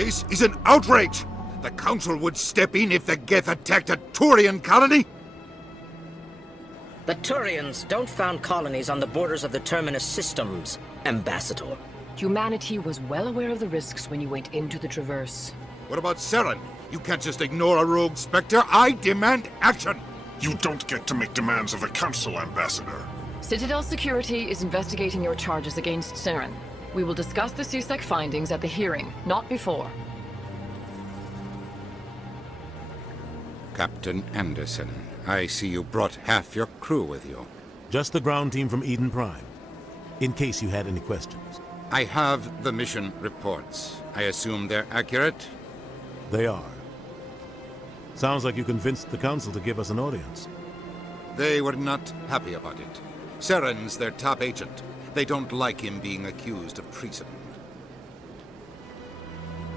This is an outrage! The Council would step in if the Geth attacked a Turian colony? The Turians don't found colonies on the borders of the Terminus systems, Ambassador. Humanity was well aware of the risks when you went into the Traverse. What about Saren? You can't just ignore a rogue Specter. I demand action! You don't get to make demands of the Council, Ambassador. Citadel Security is investigating your charges against Saren. We will discuss the CSEC findings at the hearing, not before. Captain Anderson, I see you brought half your crew with you. Just the ground team from Eden Prime, in case you had any questions. I have the mission reports. I assume they're accurate? They are. Sounds like you convinced the Council to give us an audience. They were not happy about it. Saren's their top agent. They don't like him being accused of treason.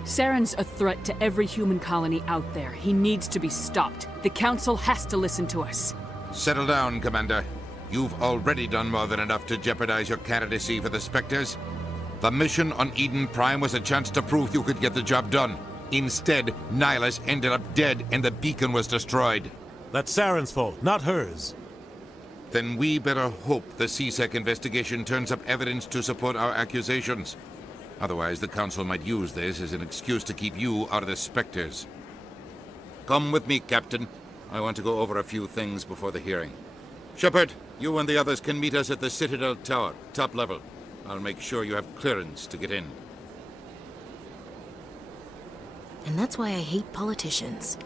Saren's a threat to every human colony out there. He needs to be stopped. The Council has to listen to us. Settle down, Commander. You've already done more than enough to jeopardize your candidacy for the Specters. The mission on Eden Prime was a chance to prove you could get the job done. Instead, Nihilus ended up dead and the beacon was destroyed. That's Saren's fault, not hers. Then we better hope the CSEC investigation turns up evidence to support our accusations. Otherwise, the Council might use this as an excuse to keep you out of the Specters. Come with me, Captain. I want to go over a few things before the hearing. Shepard, you and the others can meet us at the Citadel Tower, top level. I'll make sure you have clearance to get in. And that's why I hate politicians.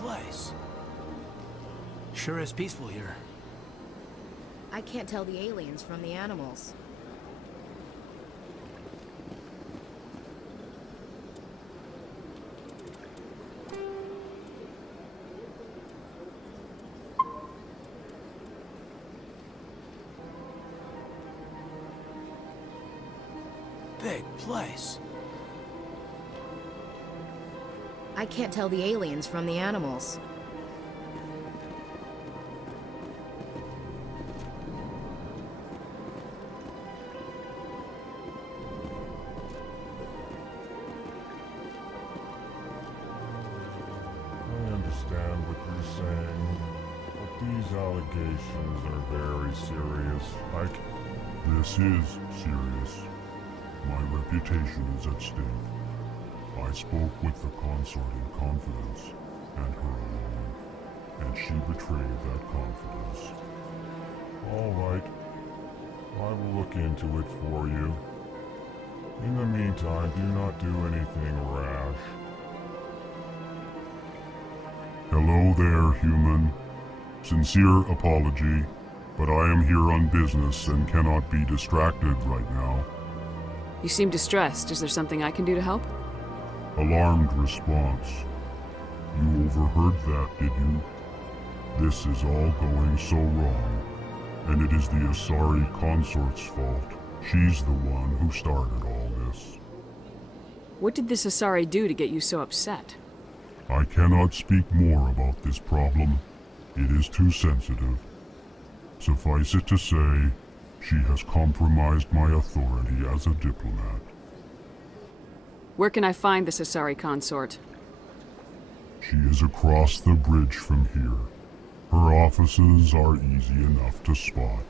Place. Sure is peaceful here. I can't tell the aliens from the animals. Big place. I can't tell the aliens from the animals. I understand what you're saying, but these allegations are very serious. This is serious. My reputation is at stake. I spoke with the consort in confidence, and her alone, and she betrayed that confidence. All right. I will look into it for you. In the meantime, do not do anything rash. Hello there, human. Sincere apology, but I am here on business and cannot be distracted right now. You seem distressed. Is there something I can do to help? Alarmed response. You overheard that, did you? This is all going so wrong, and it is the Asari consort's fault. She's the one who started all this. What did this Asari do to get you so upset? I cannot speak more about this problem. It is too sensitive. Suffice it to say, she has compromised my authority as a diplomat. Where can I find the Asari consort? She is across the bridge from here. Her offices are easy enough to spot.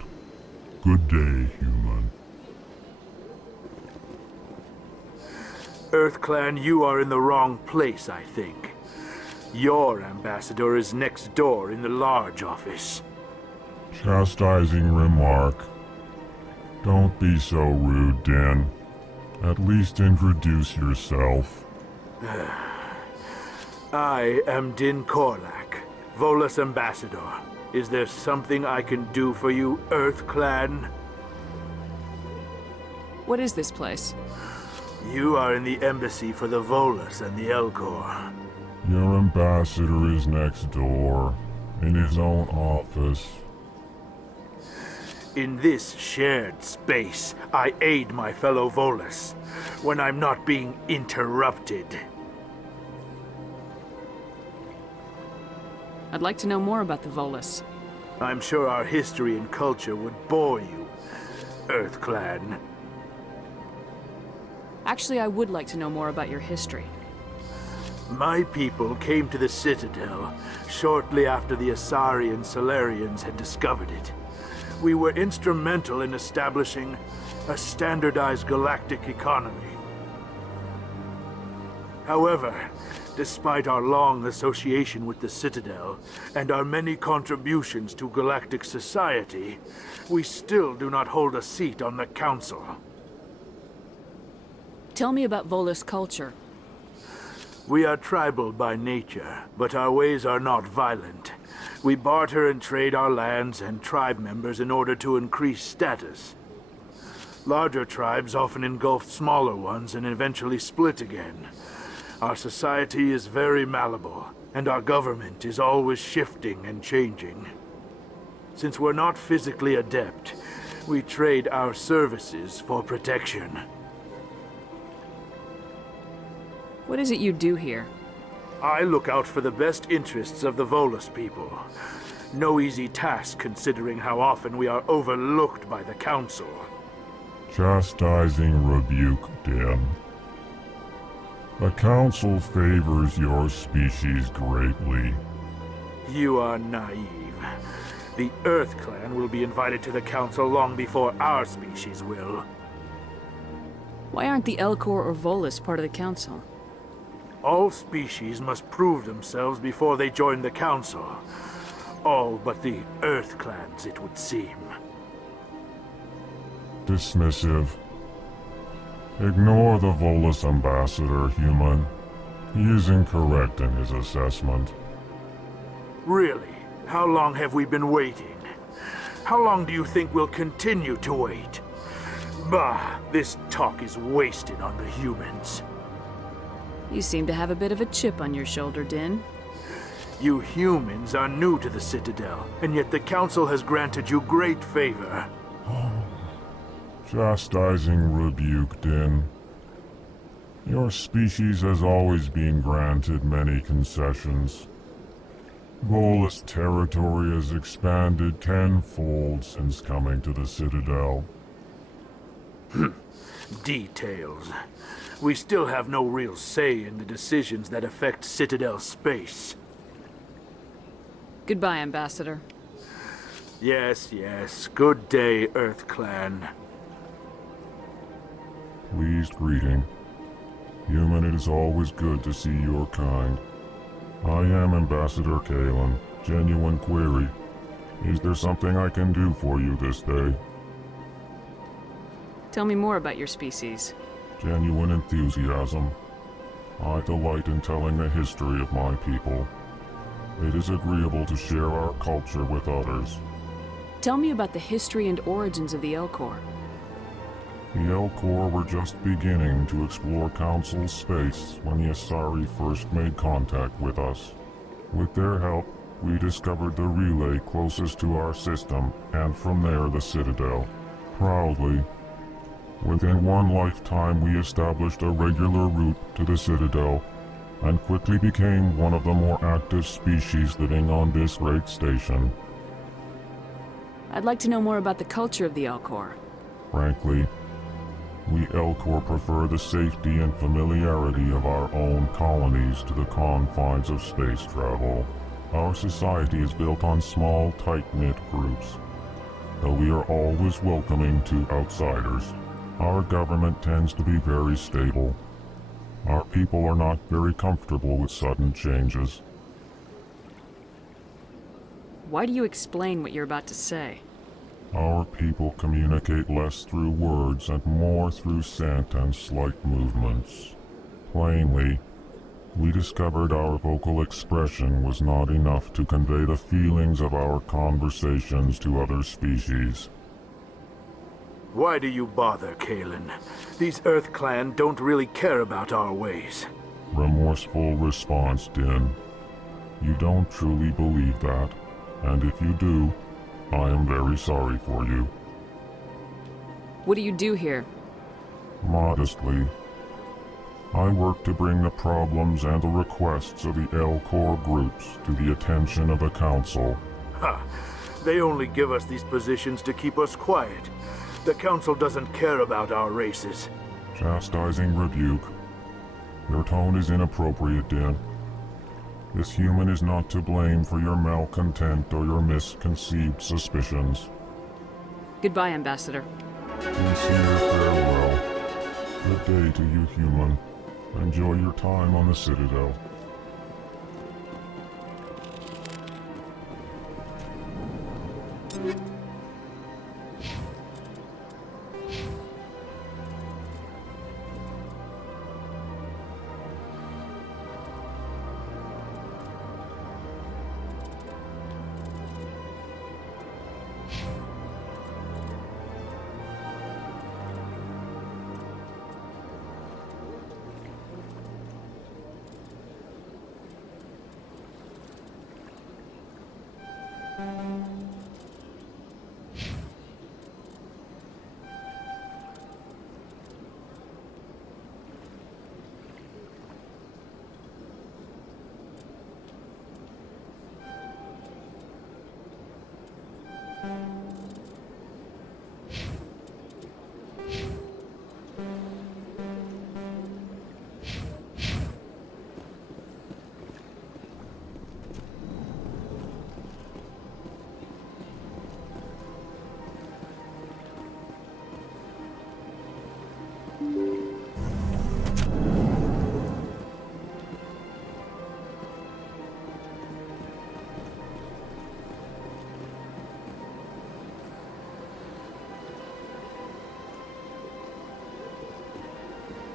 Good day, human. EarthClan, you are in the wrong place, I think. Your ambassador is next door in the large office. Chastising remark. Don't be so rude, Din. At least introduce yourself. I am Din Korlak, Volus ambassador. Is there something I can do for you, EarthClan? What is this place? You are in the embassy for the Volus and the Elcor. Your ambassador is next door, in his own office. In this shared space, I aid my fellow Volus when I'm not being interrupted. I'd like to know more about the Volus. I'm sure our history and culture would bore you, EarthClan. Actually, I would like to know more about your history. My people came to the Citadel shortly after the Asari and Solarians had discovered it. We were instrumental in establishing a standardized galactic economy. However, despite our long association with the Citadel and our many contributions to galactic society, we still do not hold a seat on the Council. Tell me about Volus culture. We are tribal by nature, but our ways are not violent. We barter and trade our lands and tribe members in order to increase status. Larger tribes often engulf smaller ones and eventually split again. Our society is very malleable, and our government is always shifting and changing. Since we're not physically adept, we trade our services for protection. What is it you do here? I look out for the best interests of the Volus people. No easy task considering how often we are overlooked by the Council. Chastising rebuke, Din. The Council favors your species greatly. You are naive. The EarthClan will be invited to the Council long before our species will. Why aren't the Elcor or Volus part of the Council? All species must prove themselves before they join the Council. All but the EarthClans, it would seem. Dismissive. Ignore the Volus ambassador, human. He is incorrect in his assessment. Really? How long have we been waiting? How long do you think we'll continue to wait? Bah, this talk is wasted on the humans. You seem to have a bit of a chip on your shoulder, Din. You humans are new to the Citadel, and yet the Council has granted you great favor. Chastising rebuke, Din. Your species has always been granted many concessions. Volus territory has expanded tenfold since coming to the Citadel. Details. We still have no real say in the decisions that affect Citadel space. Goodbye, Ambassador. Yes, yes. Good day, EarthClan. Pleased greeting. Human, it is always good to see your kind. I am Ambassador Kalen. Genuine query. Is there something I can do for you this day? Tell me more about your species. Genuine enthusiasm. I delight in telling the history of my people. It is agreeable to share our culture with others. Tell me about the history and origins of the Elcor. The Elcor were just beginning to explore Council space when the Asari first made contact with us. With their help, we discovered the relay closest to our system, and from there the Citadel. Proudly, within one lifetime we established a regular route to the Citadel, and quickly became one of the more active species living on this great station. I'd like to know more about the culture of the Elcor. Frankly, We Elcor prefer the safety and familiarity of our own colonies to the confines of space travel. Our society is built on small, tight-knit groups. Though we are always welcoming to outsiders, our government tends to be very stable. Our people are not very comfortable with sudden changes. Why do you explain what you're about to say? Our people communicate less through words and more through scent and slight movements. Plainly, we discovered our vocal expression was not enough to convey the feelings of our conversations to other species. Why do you bother, Kalen? These Earth Clan don't really care about our ways. Remorseful response, Din. You don't truly believe that, and if you do, I am very sorry for you. What do you do here? Modestly, I work to bring the problems and the requests of the Elcor groups to the attention of the Council. Ha! They only give us these positions to keep us quiet. The Council doesn't care about our races. Chastising rebuke. Your tone is inappropriate, Din. This human is not to blame for your malcontent or your misconceived suspicions. Goodbye, Ambassador. Sincere farewell. Good day to you, human. Enjoy your time on the Citadel.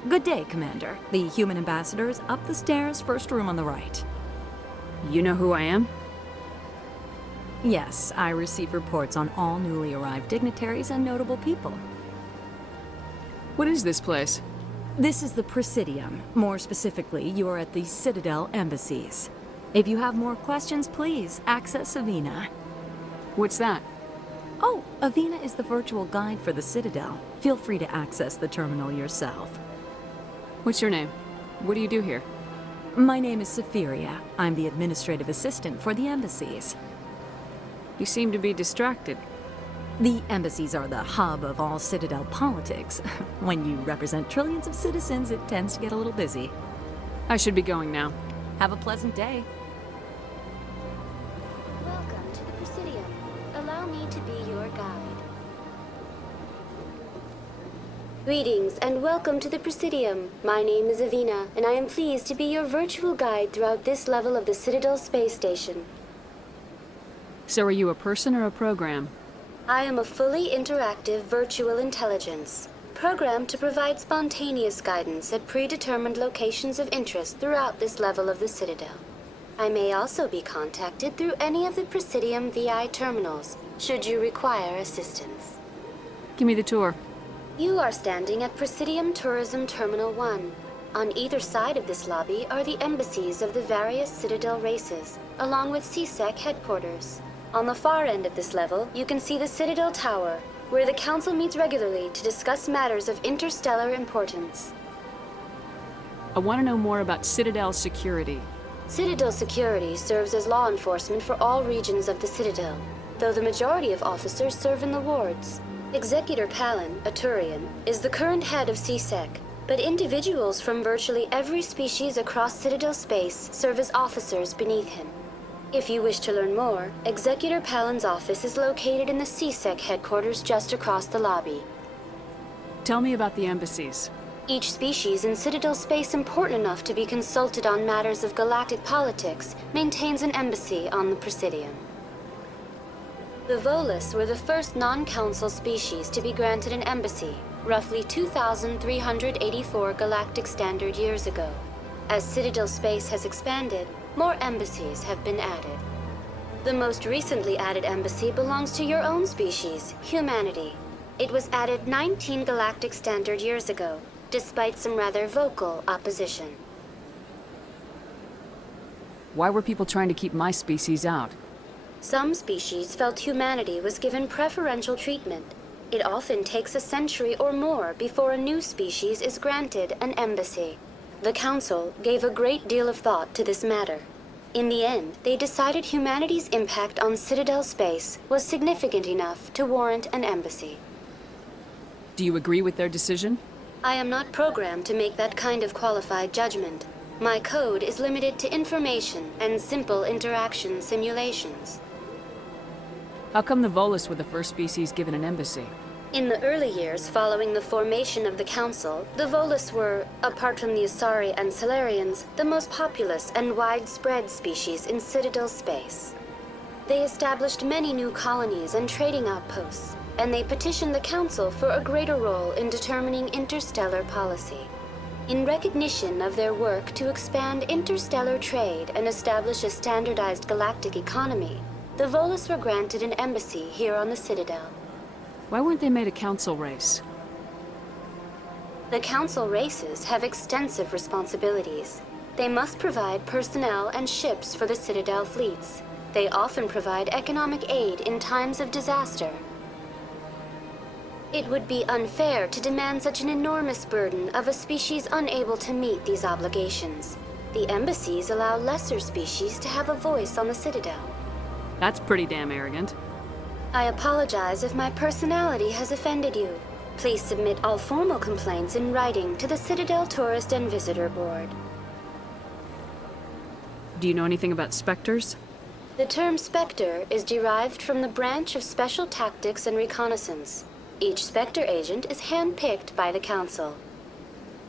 Good day, Commander. The human ambassador is up the stairs, first room on the right. You know who I am? Yes, I receive reports on all newly arrived dignitaries and notable people. What is this place? This is the Presidium. More specifically, you are at the Citadel embassies. If you have more questions, please access Avina. What's that? Oh, Avina is the virtual guide for the Citadel. Feel free to access the terminal yourself. What's your name? What do you do here? My name is Safiria. I'm the administrative assistant for the embassies. You seem to be distracted. The embassies are the hub of all Citadel politics. When you represent trillions of citizens, it tends to get a little busy. I should be going now. Have a pleasant day. Welcome to the Presidium. Allow me to be your guide. Greetings and welcome to the Presidium. My name is Avina, and I am pleased to be your virtual guide throughout this level of the Citadel space station. So are you a person or a program? I am a fully interactive virtual intelligence, programmed to provide spontaneous guidance at predetermined locations of interest throughout this level of the Citadel. I may also be contacted through any of the Presidium VI terminals, should you require assistance. Give me the tour. You are standing at Presidium Tourism Terminal 1. On either side of this lobby are the embassies of the various Citadel races, along with CSEC headquarters. On the far end of this level, you can see the Citadel Tower, where the Council meets regularly to discuss matters of interstellar importance. I want to know more about Citadel security. Citadel security serves as law enforcement for all regions of the Citadel, though the majority of officers serve in the wards. Executor Palin, a Turian, is the current head of CSEC, but individuals from virtually every species across Citadel space serve as officers beneath him. If you wish to learn more, Executor Palin's office is located in the CSEC headquarters just across the lobby. Tell me about the embassies. Each species in Citadel space important enough to be consulted on matters of galactic politics maintains an embassy on the Presidium. The Volus were the first non-Council species to be granted an embassy, roughly 2,384 galactic standard years ago. As Citadel space has expanded, more embassies have been added. The most recently added embassy belongs to your own species, humanity. It was added 19 galactic standard years ago, despite some rather vocal opposition. Why were people trying to keep my species out? Some species felt humanity was given preferential treatment. It often takes a century or more before a new species is granted an embassy. The Council gave a great deal of thought to this matter. In the end, they decided humanity's impact on Citadel space was significant enough to warrant an embassy. Do you agree with their decision? I am not programmed to make that kind of qualified judgment. My code is limited to information and simple interaction simulations. How come the Volus were the first species given an embassy? In the early years following the formation of the Council, the Volus were, apart from the Asari and Salarians, the most populous and widespread species in Citadel space. They established many new colonies and trading outposts, and they petitioned the Council for a greater role in determining interstellar policy. In recognition of their work to expand interstellar trade and establish a standardized galactic economy, the Volus were granted an embassy here on the Citadel. Why weren't they made a Council race? The Council races have extensive responsibilities. They must provide personnel and ships for the Citadel fleets. They often provide economic aid in times of disaster. It would be unfair to demand such an enormous burden of a species unable to meet these obligations. The embassies allow lesser species to have a voice on the Citadel. That's pretty damn arrogant. I apologize if my personality has offended you. Please submit all formal complaints in writing to the Citadel Tourist and Visitor Board. Do you know anything about Specters? The term Specter is derived from the branch of Special Tactics and Reconnaissance. Each Specter agent is hand-picked by the Council.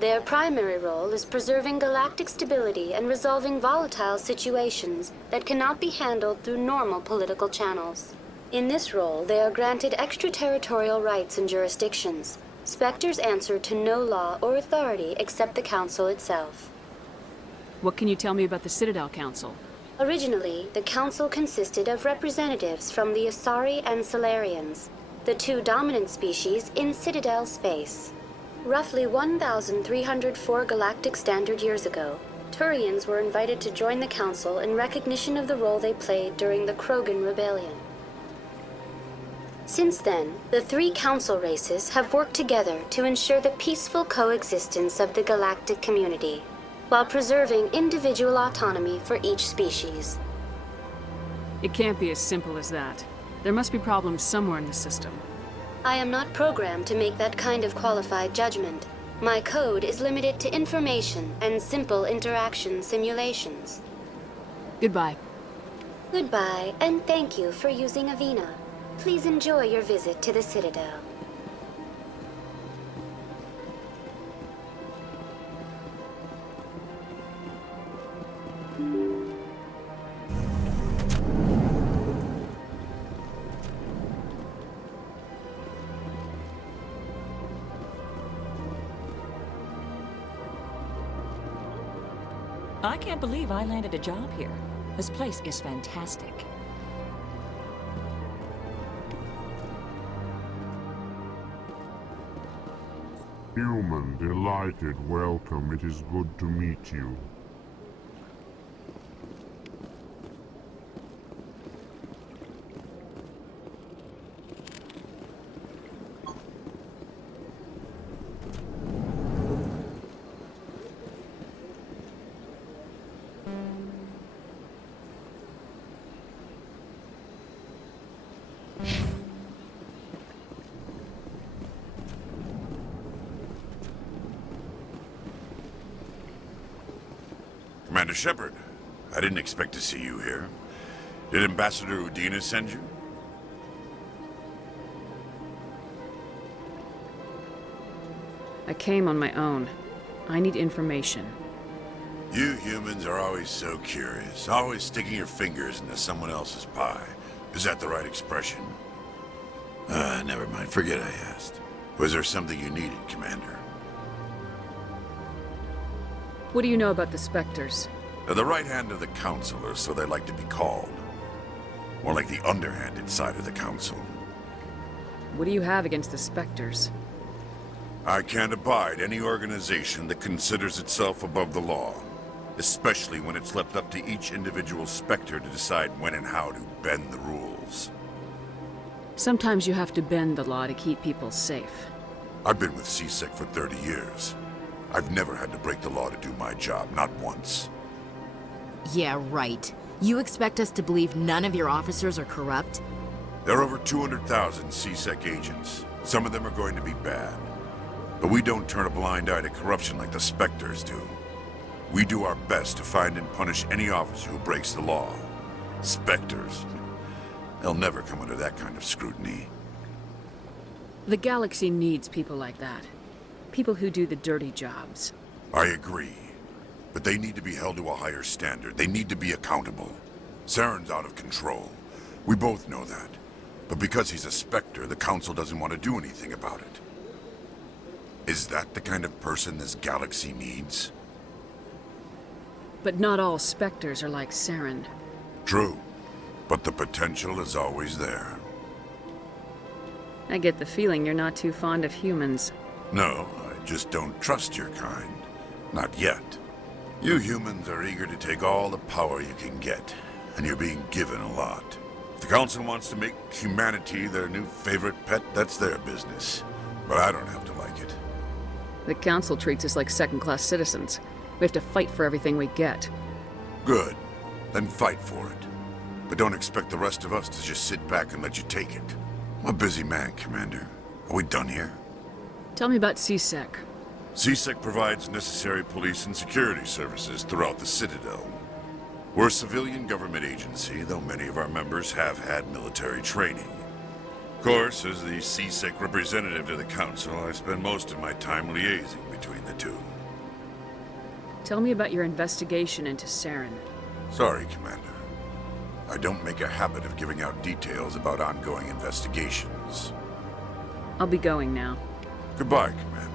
Their primary role is preserving galactic stability and resolving volatile situations that cannot be handled through normal political channels. In this role, they are granted extraterritorial rights and jurisdictions. Specters answer to no law or authority except the Council itself. What can you tell me about the Citadel Council? Originally, the Council consisted of representatives from the Asari and Salarians, the two dominant species in Citadel space. Roughly 1,304 galactic standard years ago, Turians were invited to join the Council in recognition of the role they played during the Krogan Rebellion. Since then, the three Council races have worked together to ensure the peaceful coexistence of the galactic community, while preserving individual autonomy for each species. It can't be as simple as that. There must be problems somewhere in the system. I am not programmed to make that kind of qualified judgment. My code is limited to information and simple interaction simulations. Goodbye. Goodbye, and thank you for using Avina. Please enjoy your visit to the Citadel. I can't believe I landed a job here. This place is fantastic. Human, delighted, welcome. It is good to meet you. Commander Shepard, I didn't expect to see you here. Did Ambassador Udina send you? I came on my own. I need information. You humans are always so curious, always sticking your fingers into someone else's pie. Is that the right expression? Never mind. Forget I asked. Was there something you needed, Commander? What do you know about the Specters? They're the right hand of the Council, or so they like to be called. More like the underhanded side of the Council. What do you have against the Specters? I can't abide any organization that considers itself above the law. Especially when it's left up to each individual Specter to decide when and how to bend the rules. Sometimes you have to bend the law to keep people safe. I've been with CSEC for 30 years. I've never had to break the law to do my job, not once. Yeah, right. You expect us to believe none of your officers are corrupt? There are over 200,000 CSEC agents. Some of them are going to be bad. But we don't turn a blind eye to corruption like the Specters do. We do our best to find and punish any officer who breaks the law. Specters. They'll never come under that kind of scrutiny. The galaxy needs people like that. People who do the dirty jobs. I agree. But they need to be held to a higher standard. They need to be accountable. Saren's out of control. We both know that. But because he's a Specter, the Council doesn't want to do anything about it. Is that the kind of person this galaxy needs? But not all Specters are like Saren. True. But the potential is always there. I get the feeling you're not too fond of humans. No, I just don't trust your kind. Not yet. You humans are eager to take all the power you can get, and you're being given a lot. If the Council wants to make humanity their new favorite pet, that's their business. But I don't have to like it. The Council treats us like second-class citizens. We have to fight for everything we get. Good. Then fight for it. But don't expect the rest of us to just sit back and let you take it. I'm a busy man, Commander. Are we done here? Tell me about CSEC. CSEC provides necessary police and security services throughout the Citadel. We're a civilian government agency, though many of our members have had military training. Of course, as the CSEC representative to the Council, I spend most of my time liaising between the two. Tell me about your investigation into Saren. Sorry, Commander. I don't make a habit of giving out details about ongoing investigations. I'll be going now. Goodbye, Commander.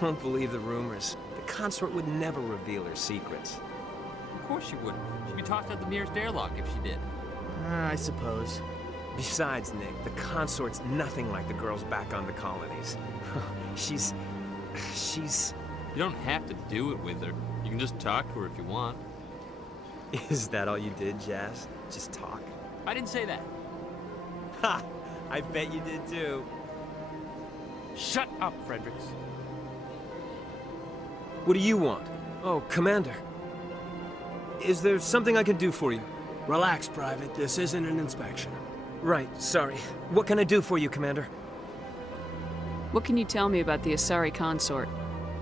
Don't believe the rumors. The consort would never reveal her secrets. Of course she wouldn't. She'd be tossed out the nearest airlock if she did. I suppose. Besides, Nick, the consort's nothing like the girls back on the colonies. She's... You don't have to do it with her. You can just talk to her if you want. Is that all you did, Jazz? Just talk? I didn't say that. Ha! I bet you did too. Shut up, Fredericks. What do you want? Oh, Commander. Is there something I can do for you? Relax, Private. This isn't an inspection. Right, sorry. What can I do for you, Commander? What can you tell me about the Asari consort?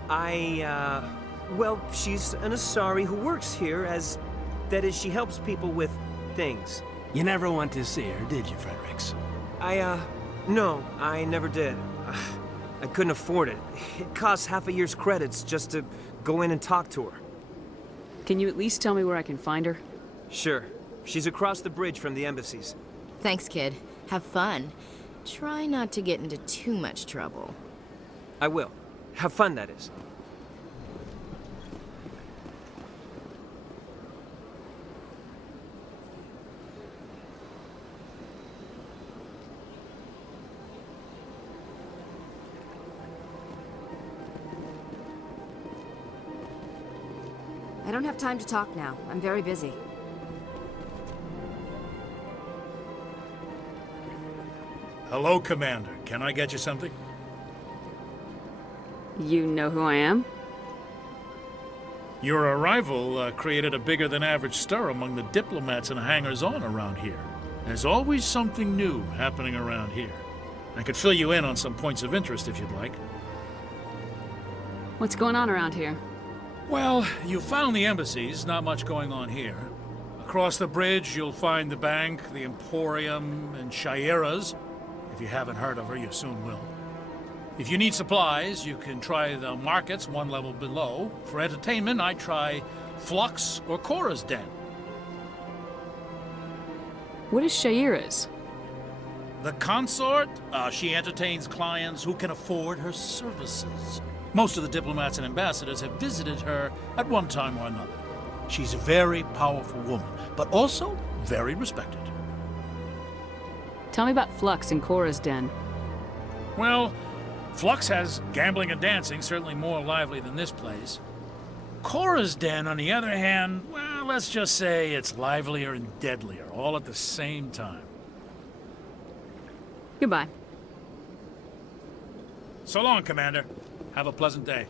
Well, she's an Asari who works here as... That is, she helps people with things. You never went to see her, did you, Fredericks? No, I never did. I couldn't afford it. It costs half a year's credits just to go in and talk to her. Can you at least tell me where I can find her? Sure. She's across the bridge from the embassies. Thanks, kid. Have fun. Try not to get into too much trouble. I will. Have fun, that is. I don't have time to talk now. I'm very busy. Hello, Commander. Can I get you something? You know who I am? Your arrival created a bigger-than-average stir among the diplomats and hangers-on around here. There's always something new happening around here. I could fill you in on some points of interest if you'd like. What's going on around here? Well, you found the embassies, not much going on here. Across the bridge, you'll find the bank, the Emporium, and Shayera's. If you haven't heard of her, you soon will. If you need supplies, you can try the markets one level below. For entertainment, I try Flux or Cora's Den. What is Shayera's? The consort? She entertains clients who can afford her services. Most of the diplomats and ambassadors have visited her at one time or another. She's a very powerful woman, but also very respected. Tell me about Flux and Cora's Den. Well, Flux has gambling and dancing, certainly more lively than this place. Cora's Den, on the other hand, well, let's just say it's livelier and deadlier, all at the same time. Goodbye. So long, Commander. Have a pleasant day.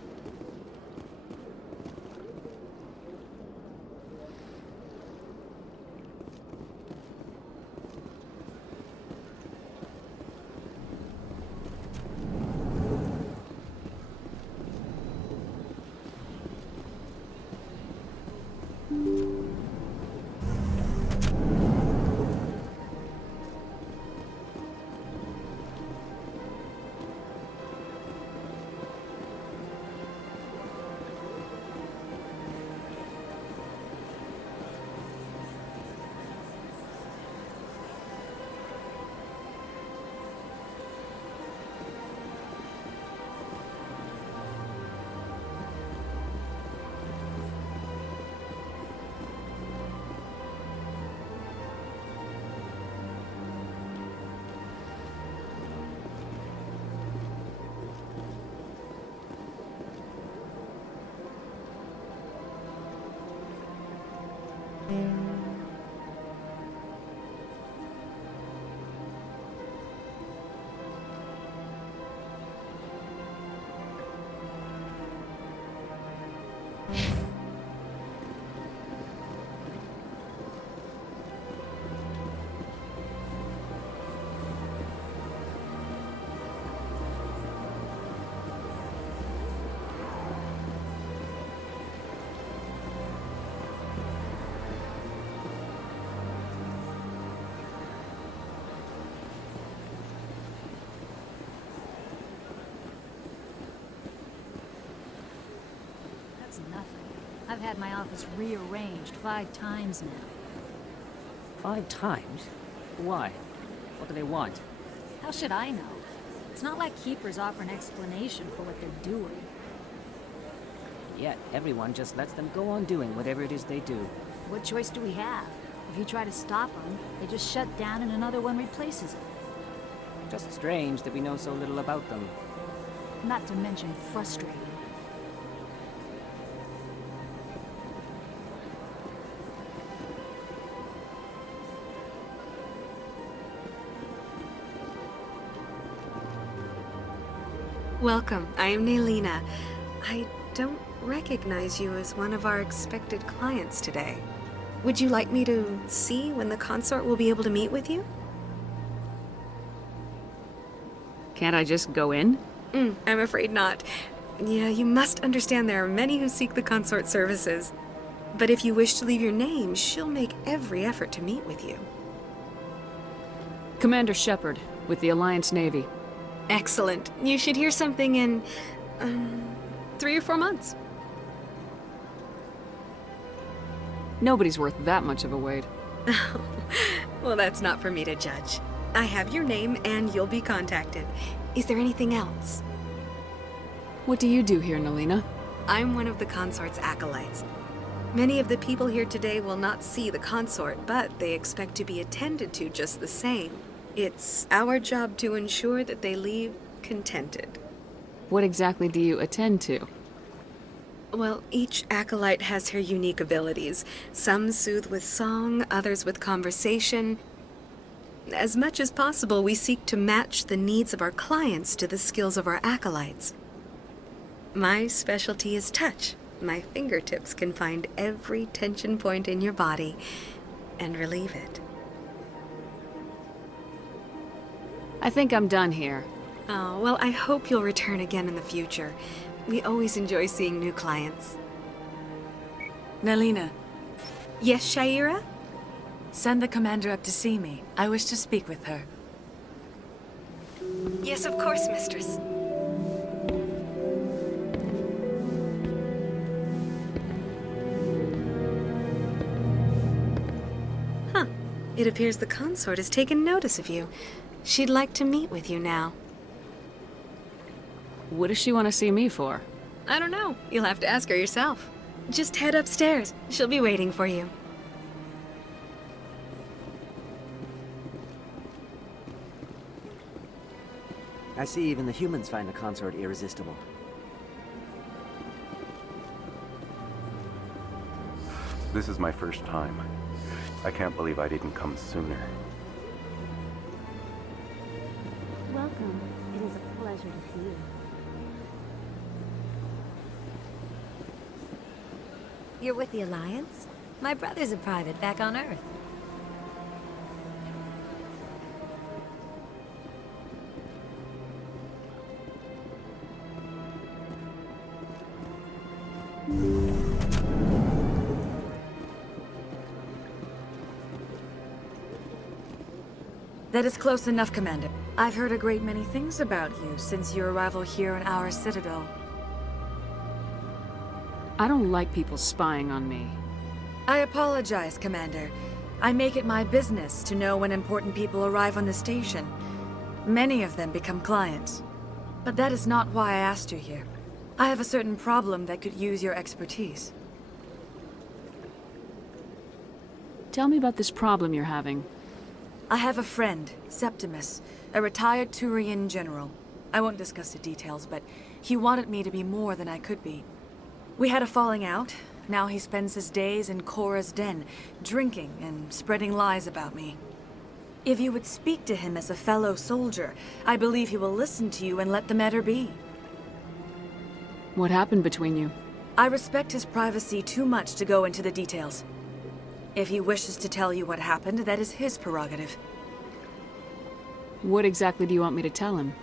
I've had my office rearranged 5 times now. 5 times? Why? What do they want? How should I know? It's not like Keepers offer an explanation for what they're doing. Yet everyone just lets them go on doing whatever it is they do. What choice do we have? If you try to stop them, they just shut down and another one replaces it. Just strange that we know so little about them. Not to mention frustrating. Welcome. I am Naylina. I don't recognize you as one of our expected clients today. Would you like me to see when the consort will be able to meet with you? Can't I just go in? I'm afraid not. Yeah, you must understand there are many who seek the consort services. But if you wish to leave your name, she'll make every effort to meet with you. Commander Shepard, with the Alliance Navy. Excellent. You should hear something in 3 or 4 months. Nobody's worth that much of a weight. Well, that's not for me to judge. I have your name and you'll be contacted. Is there anything else? What do you do here, Nelina? I'm one of the consort's acolytes. Many of the people here today will not see the consort, but they expect to be attended to just the same. It's our job to ensure that they leave contented. What exactly do you attend to? Well, each acolyte has her unique abilities. Some soothe with song, others with conversation. As much as possible, we seek to match the needs of our clients to the skills of our acolytes. My specialty is touch. My fingertips can find every tension point in your body and relieve it. I think I'm done here. Oh, well, I hope you'll return again in the future. We always enjoy seeing new clients. Nelina. Yes, Shaira? Send the commander up to see me. I wish to speak with her. Yes, of course, mistress. Huh. It appears the consort has taken notice of you. She'd like to meet with you now. What does she want to see me for? I don't know. You'll have to ask her yourself. Just head upstairs. She'll be waiting for you. I see even the humans find the consort irresistible. This is my first time. I can't believe I didn't come sooner. Welcome. It is a pleasure to see you. You're with the Alliance? My brother's a private back on Earth. That is close enough, Commander. I've heard a great many things about you since your arrival here in our Citadel. I don't like people spying on me. I apologize, Commander. I make it my business to know when important people arrive on the station. Many of them become clients. But that is not why I asked you here. I have a certain problem that could use your expertise. Tell me about this problem you're having. I have a friend, Septimus, a retired Turian general. I won't discuss the details, but he wanted me to be more than I could be. We had a falling out. Now he spends his days in Cora's den, drinking and spreading lies about me. If you would speak to him as a fellow soldier, I believe he will listen to you and let the matter be. What happened between you? I respect his privacy too much to go into the details. If he wishes to tell you what happened, that is his prerogative. What exactly do you want me to tell him?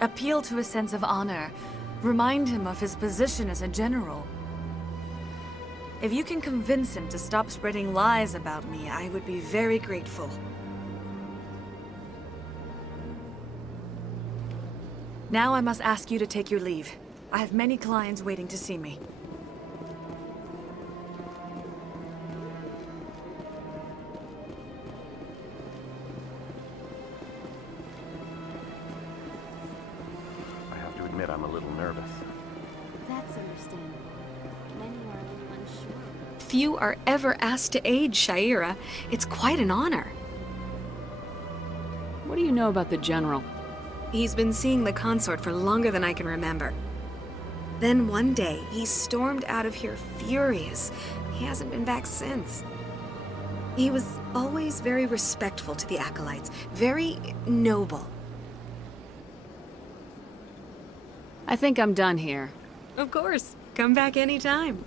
Appeal to his sense of honor. Remind him of his position as a general. If you can convince him to stop spreading lies about me, I would be very grateful. Now I must ask you to take your leave. I have many clients waiting to see me. I'm a little nervous. That's understandable. Many are a little unsure. Few are ever asked to aid Shaira. It's quite an honor. What do you know about the General? He's been seeing the consort for longer than I can remember. Then one day, he stormed out of here furious. He hasn't been back since. He was always very respectful to the acolytes, very noble. I think I'm done here. Of course. Come back anytime.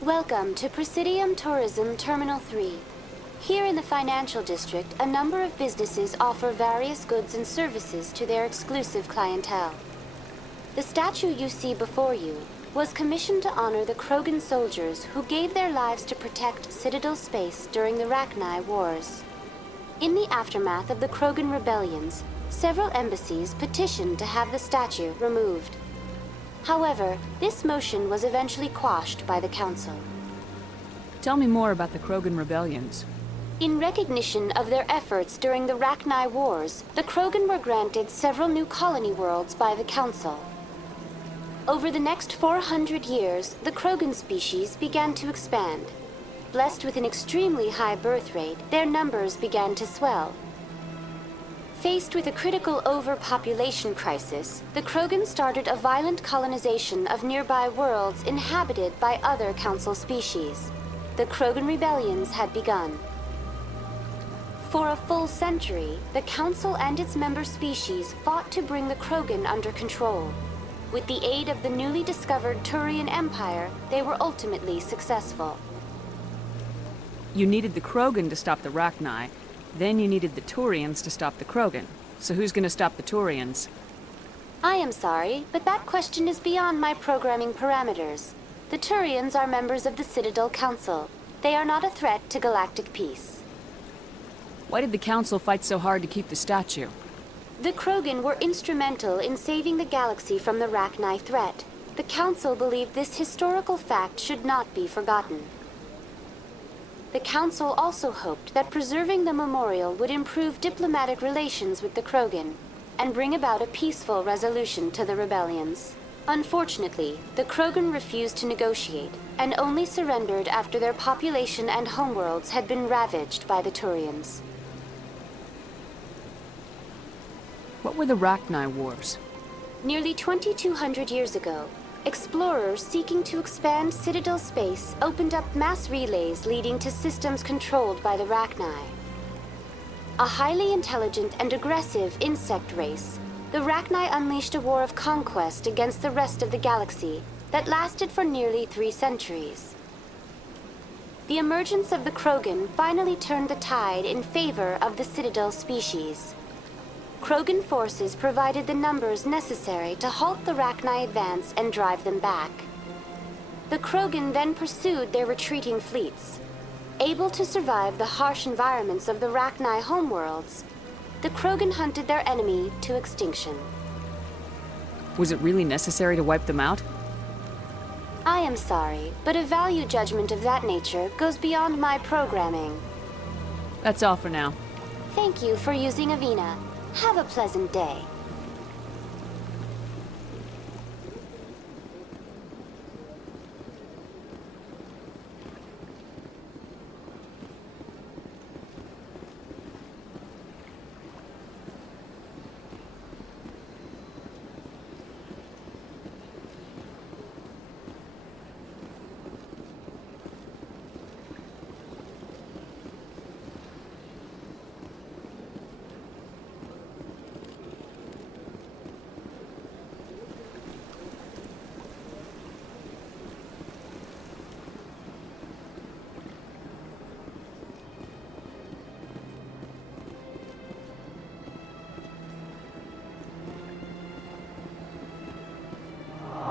Welcome to Presidium Tourism Terminal 3. Here in the financial district, a number of businesses offer various goods and services to their exclusive clientele. The statue you see before you was commissioned to honor the Krogan soldiers who gave their lives to protect Citadel space during the Rachni Wars. In the aftermath of the Krogan rebellions, several embassies petitioned to have the statue removed. However, this motion was eventually quashed by the Council. Tell me more about the Krogan rebellions. In recognition of their efforts during the Rachni Wars, the Krogan were granted several new colony worlds by the Council. Over the next 400 years, the Krogan species began to expand. Blessed with an extremely high birth rate, their numbers began to swell. Faced with a critical overpopulation crisis, the Krogan started a violent colonization of nearby worlds inhabited by other Council species. The Krogan rebellions had begun. For a full century, the Council and its member species fought to bring the Krogan under control. With the aid of the newly discovered Turian Empire, they were ultimately successful. You needed the Krogan to stop the Rachni, then you needed the Turians to stop the Krogan. So who's gonna stop the Turians? I am sorry, but that question is beyond my programming parameters. The Turians are members of the Citadel Council. They are not a threat to galactic peace. Why did the Council fight so hard to keep the statue? The Krogan were instrumental in saving the galaxy from the Rachni threat. The Council believed this historical fact should not be forgotten. The Council also hoped that preserving the memorial would improve diplomatic relations with the Krogan and bring about a peaceful resolution to the rebellions. Unfortunately, the Krogan refused to negotiate and only surrendered after their population and homeworlds had been ravaged by the Turians. What were the Rachni Wars? Nearly 2,200 years ago, explorers seeking to expand Citadel space opened up mass relays leading to systems controlled by the Rachni. A highly intelligent and aggressive insect race, the Rachni unleashed a war of conquest against the rest of the galaxy that lasted for nearly 3 centuries. The emergence of the Krogan finally turned the tide in favor of the Citadel species. Krogan forces provided the numbers necessary to halt the Rachni advance and drive them back. The Krogan then pursued their retreating fleets. Able to survive the harsh environments of the Rachni homeworlds, the Krogan hunted their enemy to extinction. Was it really necessary to wipe them out? I am sorry, but a value judgment of that nature goes beyond my programming. That's all for now. Thank you for using Avina. Have a pleasant day.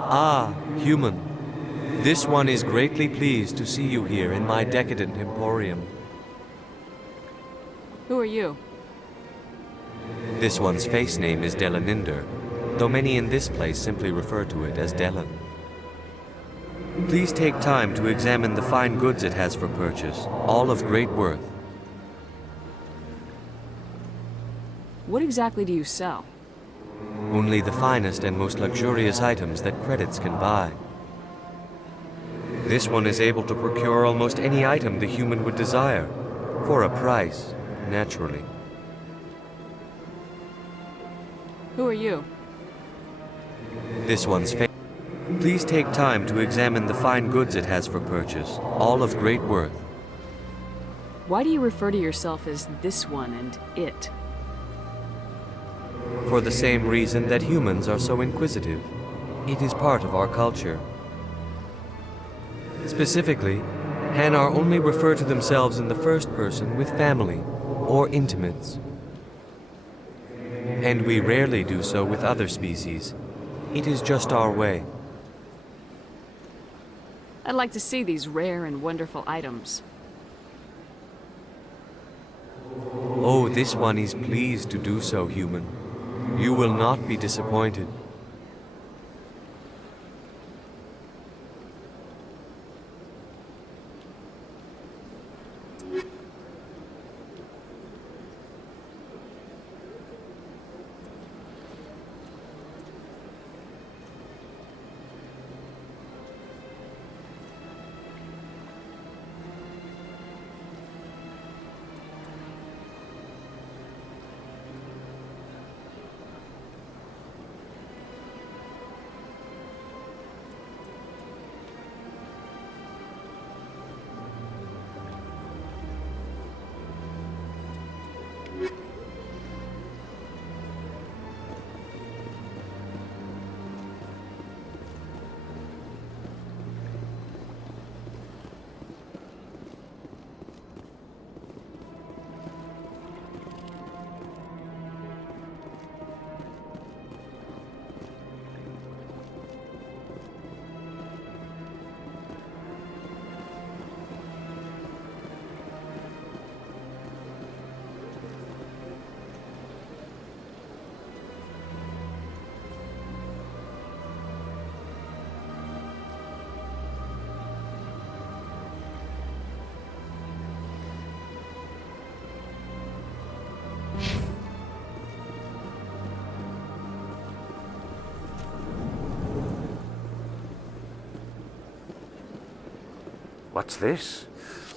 Ah, human. This one is greatly pleased to see you here in my decadent emporium. Who are you? This one's face name is Delaninder, though many in this place simply refer to it as Delan. Please take time to examine the fine goods it has for purchase, all of great worth. What exactly do you sell? Only the finest and most luxurious items that credits can buy. This one is able to procure almost any item the human would desire, for a price, naturally. Who are you? This one's face. Please take time to examine the fine goods it has for purchase, all of great worth. Why do you refer to yourself as this one and it? For the same reason that humans are so inquisitive. It is part of our culture. Specifically, Hanar only refer to themselves in the first person with family or intimates. And we rarely do so with other species. It is just our way. I'd like to see these rare and wonderful items. Oh, this one is pleased to do so, human. You will not be disappointed. What's this?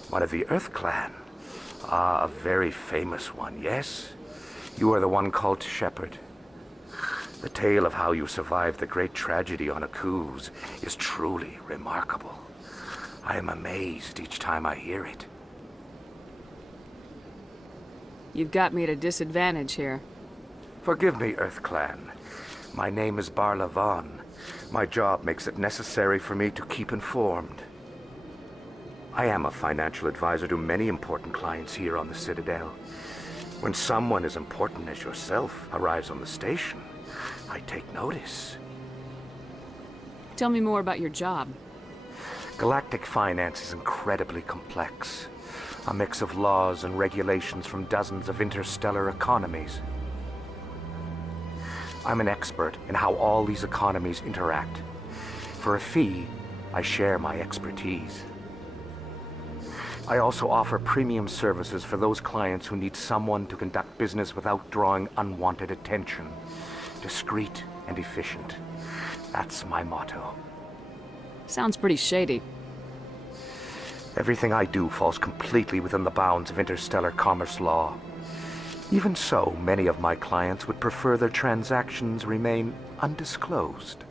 One of the Earth Clan. Ah, a very famous one, yes? You are the one called Shepard. The tale of how you survived the great tragedy on Akuz is truly remarkable. I am amazed each time I hear it. You've got me at a disadvantage here. Forgive me, Earth Clan. My name is Barla Vaughn. My job makes it necessary for me to keep informed. I am a financial advisor to many important clients here on the Citadel. When someone as important as yourself arrives on the station, I take notice. Tell me more about your job. Galactic finance is incredibly complex. A mix of laws and regulations from dozens of interstellar economies. I'm an expert in how all these economies interact. For a fee, I share my expertise. I also offer premium services for those clients who need someone to conduct business without drawing unwanted attention. Discreet and efficient. That's my motto. Sounds pretty shady. Everything I do falls completely within the bounds of interstellar commerce law. Even so, many of my clients would prefer their transactions remain undisclosed.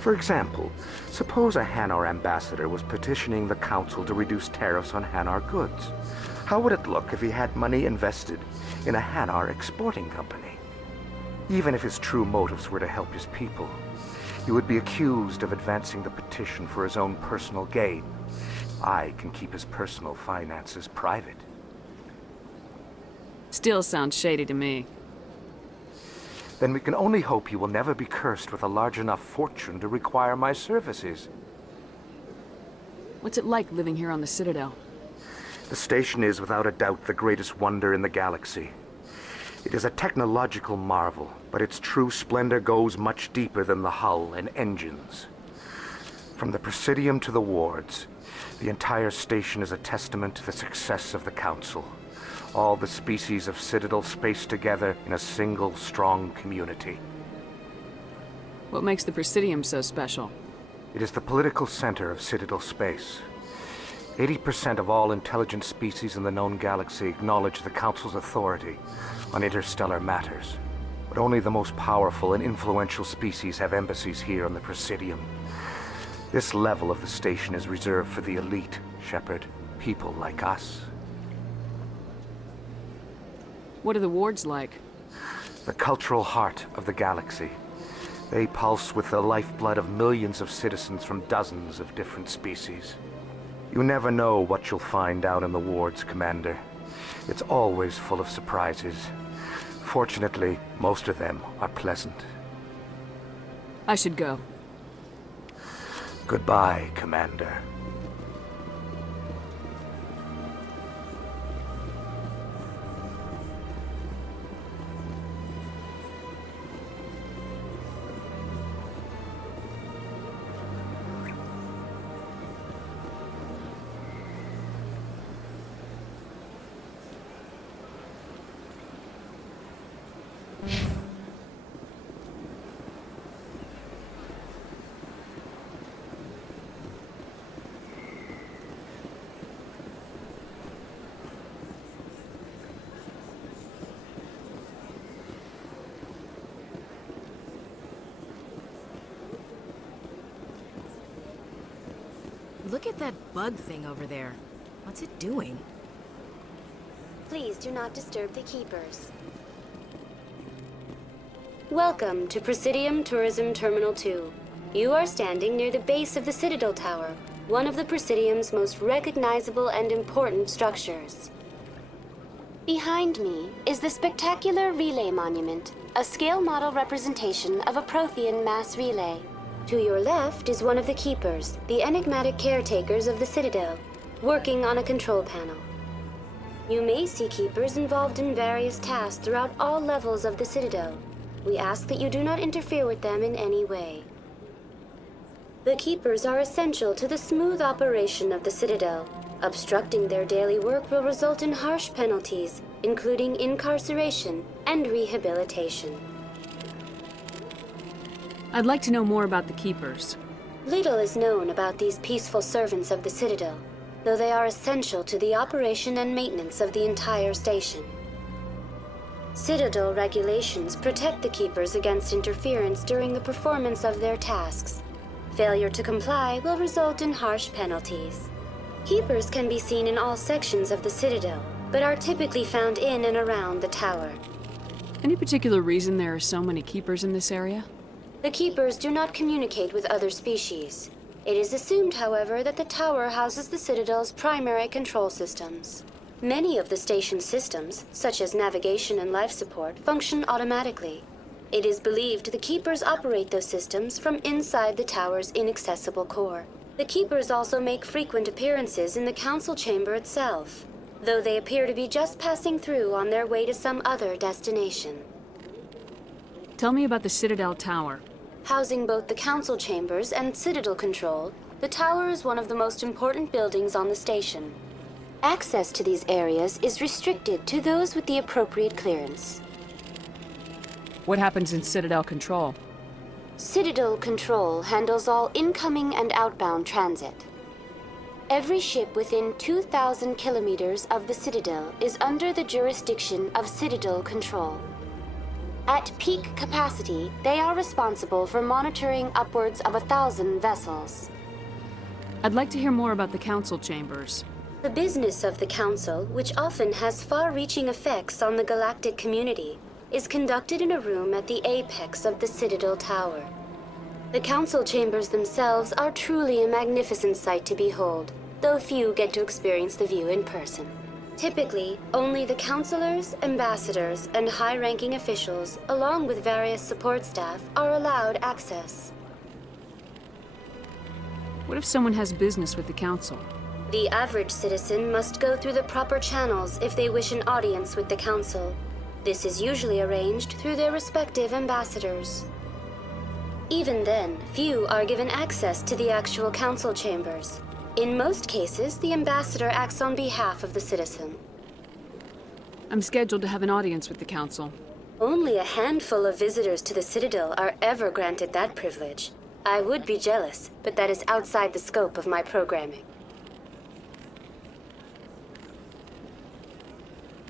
For example, suppose a Hanar ambassador was petitioning the Council to reduce tariffs on Hanar goods. How would it look if he had money invested in a Hanar exporting company? Even if his true motives were to help his people, he would be accused of advancing the petition for his own personal gain. I can keep his personal finances private. Still sounds shady to me. Then we can only hope you will never be cursed with a large enough fortune to require my services. What's it like living here on the Citadel? The station is without a doubt the greatest wonder in the galaxy. It is a technological marvel, but its true splendor goes much deeper than the hull and engines. From the Presidium to the wards, the entire station is a testament to the success of the Council. All the species of Citadel spaced together in a single, strong community. What makes the Presidium so special? It is the political center of Citadel space. 80% of all intelligent species in the known galaxy acknowledge the Council's authority on interstellar matters. But only the most powerful and influential species have embassies here on the Presidium. This level of the station is reserved for the elite, Shepard. People like us. What are the wards like? The cultural heart of the galaxy. They pulse with the lifeblood of millions of citizens from dozens of different species. You never know what you'll find out in the wards, Commander. It's always full of surprises. Fortunately, most of them are pleasant. I should go. Goodbye, Commander. Look at that bug thing over there. What's it doing? Please do not disturb the keepers. Welcome to Presidium Tourism Terminal 2. You are standing near the base of the Citadel Tower, one of the Presidium's most recognizable and important structures. Behind me is the spectacular Relay Monument, a scale model representation of a Prothean mass relay. To your left is one of the Keepers, the enigmatic caretakers of the Citadel, working on a control panel. You may see Keepers involved in various tasks throughout all levels of the Citadel. We ask that you do not interfere with them in any way. The Keepers are essential to the smooth operation of the Citadel. Obstructing their daily work will result in harsh penalties, including incarceration and rehabilitation. I'd like to know more about the Keepers. Little is known about these peaceful servants of the Citadel, though they are essential to the operation and maintenance of the entire station. Citadel regulations protect the Keepers against interference during the performance of their tasks. Failure to comply will result in harsh penalties. Keepers can be seen in all sections of the Citadel, but are typically found in and around the tower. Any particular reason there are so many Keepers in this area? The Keepers do not communicate with other species. It is assumed, however, that the tower houses the Citadel's primary control systems. Many of the station's systems, such as navigation and life support, function automatically. It is believed the Keepers operate those systems from inside the tower's inaccessible core. The Keepers also make frequent appearances in the Council chamber itself, though they appear to be just passing through on their way to some other destination. Tell me about the Citadel Tower. Housing both the Council chambers and Citadel control, the tower is one of the most important buildings on the station. Access to these areas is restricted to those with the appropriate clearance. What happens in Citadel Control? Citadel Control handles all incoming and outbound transit. Every ship within 2,000 kilometers of the Citadel is under the jurisdiction of Citadel Control. At peak capacity, they are responsible for monitoring upwards of 1,000 vessels. I'd like to hear more about the Council chambers. The business of the Council, which often has far-reaching effects on the galactic community, is conducted in a room at the apex of the Citadel Tower. The Council chambers themselves are truly a magnificent sight to behold, though few get to experience the view in person. Typically, only the councilors, ambassadors, and high-ranking officials, along with various support staff, are allowed access. What if someone has business with the Council? The average citizen must go through the proper channels if they wish an audience with the Council. This is usually arranged through their respective ambassadors. Even then, few are given access to the actual Council chambers. In most cases, the ambassador acts on behalf of the citizen. I'm scheduled to have an audience with the Council. Only a handful of visitors to the Citadel are ever granted that privilege. I would be jealous, but that is outside the scope of my programming.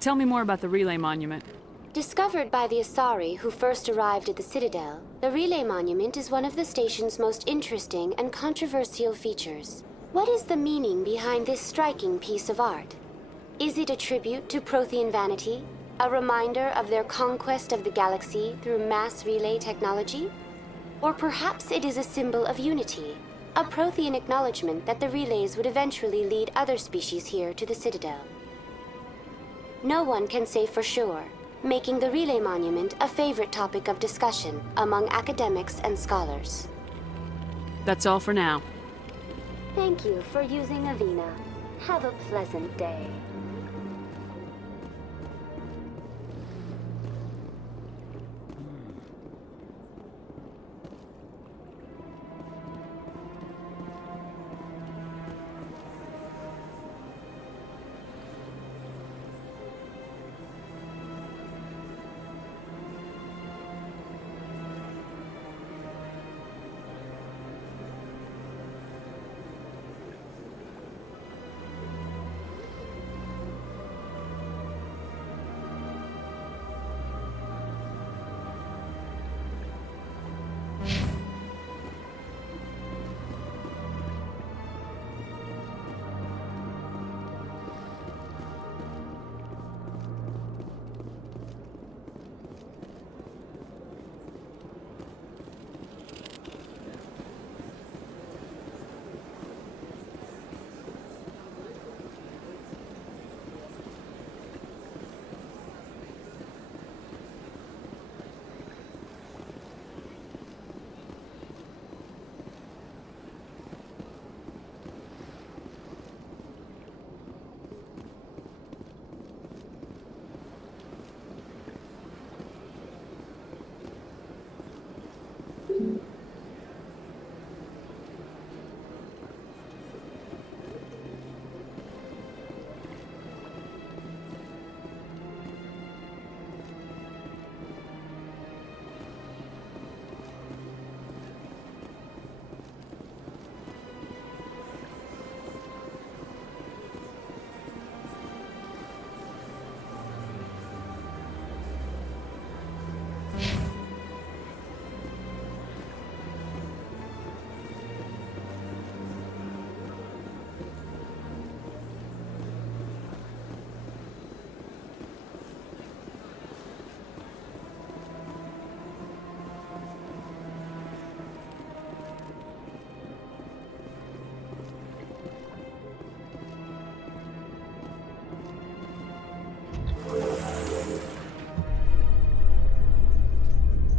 Tell me more about the Relay Monument. Discovered by the Asari who first arrived at the Citadel, the Relay Monument is one of the station's most interesting and controversial features. What is the meaning behind this striking piece of art? Is it a tribute to Prothean vanity? A reminder of their conquest of the galaxy through mass relay technology? Or perhaps it is a symbol of unity, A Prothean acknowledgement that the relays would eventually lead other species here to the Citadel. No one can say for sure, making the relay monument a favorite topic of discussion among academics and scholars. That's all for now. Thank you for using Avina. Have a pleasant day.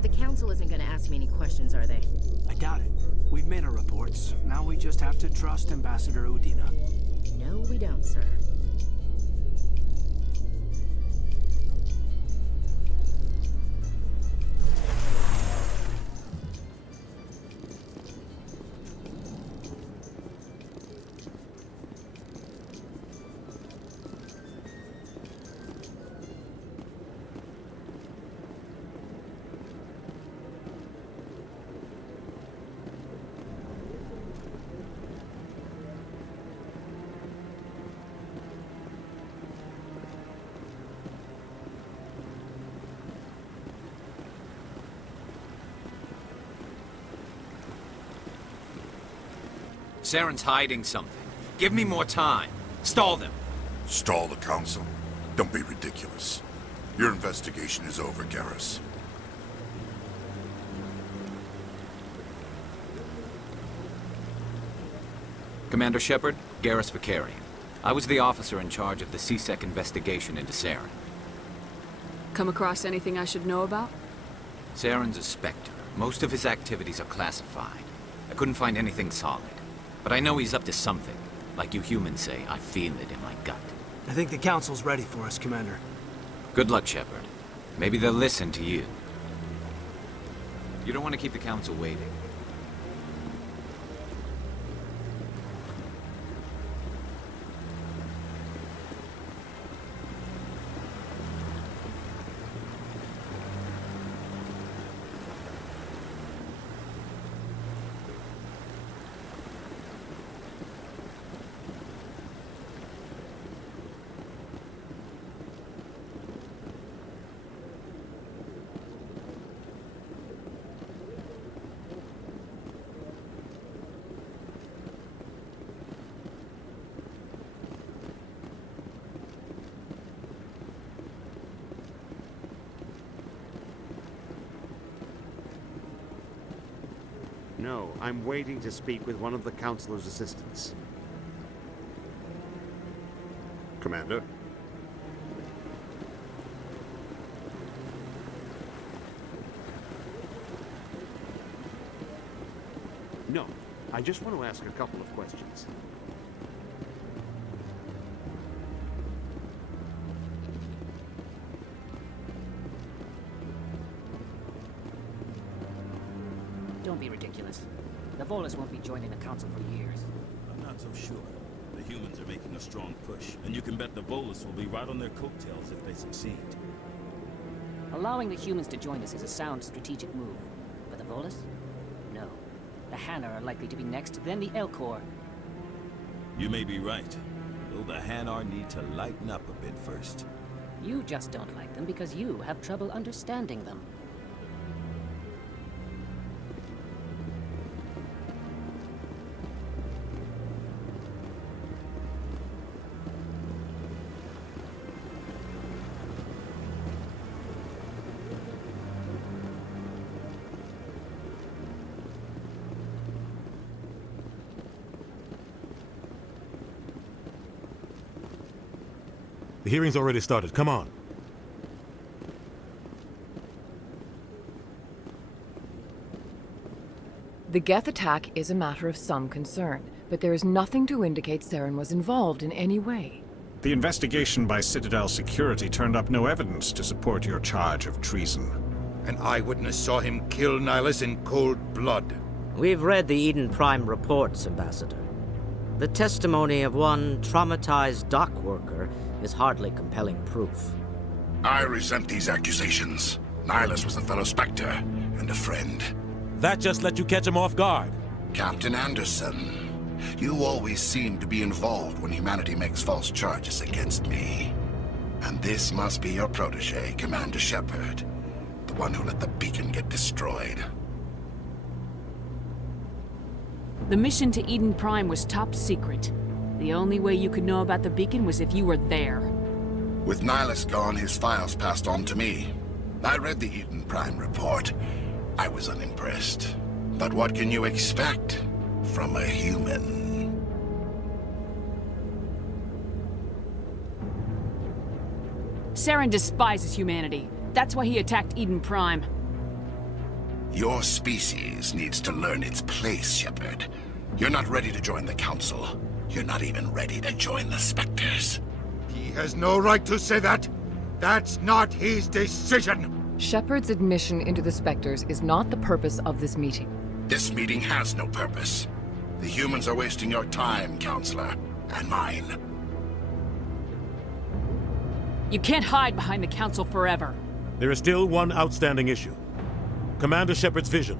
The Council isn't gonna ask me any questions, are they? I doubt it. We've made our reports. Now we just have to trust Ambassador Udina. No, we don't, sir. Saren's hiding something. Give me more time. Stall them. Stall the Council? Don't be ridiculous. Your investigation is over, Garrus. Commander Shepard, Garrus Vicarian. I was the officer in charge of the C-Sec investigation into Saren. Come across anything I should know about? Saren's a Specter. Most of his activities are classified. I couldn't find anything solid. But I know he's up to something. Like you humans say, I feel it in my gut. I think the Council's ready for us, Commander. Good luck, Shepard. Maybe they'll listen to you. You don't want to keep the Council waiting. No, I'm waiting to speak with one of the Councilor's assistants. Commander? No, I just want to ask a couple of questions. Don't be ridiculous. The Volus won't be joining the Council for years. I'm not so sure. The humans are making a strong push, and you can bet the Volus will be right on their coattails if they succeed. Allowing the humans to join us is a sound strategic move. But the Volus? No. The Hanna are likely to be next, then the Elcor. You may be right. Though the Hanar need to lighten up a bit first. You just don't like them because you have trouble understanding them. The hearing's already started. Come on. The Geth attack is a matter of some concern, but there is nothing to indicate Saren was involved in any way. The investigation by Citadel security turned up no evidence to support your charge of treason. An eyewitness saw him kill Nihilus in cold blood. We've read the Eden Prime reports, Ambassador. The testimony of one traumatized dock worker is hardly compelling proof. I resent these accusations. Nihilus was a fellow Specter and a friend. That just let you catch him off guard. Captain Anderson, you always seem to be involved when humanity makes false charges against me. And this must be your protege, Commander Shepard. The one who let the beacon get destroyed. The mission to Eden Prime was top secret. The only way you could know about the beacon was if you were there. With Nihilus gone, his files passed on to me. I read the Eden Prime report. I was unimpressed. But what can you expect from a human? Saren despises humanity. That's why he attacked Eden Prime. Your species needs to learn its place, Shepard. You're not ready to join the Council. You're not even ready to join the Specters. He has no right to say that. That's not his decision. Shepard's admission into the Specters is not the purpose of this meeting. This meeting has no purpose. The humans are wasting your time, Counselor, and mine. You can't hide behind the Council forever. There is still one outstanding issue. Commander Shepard's vision.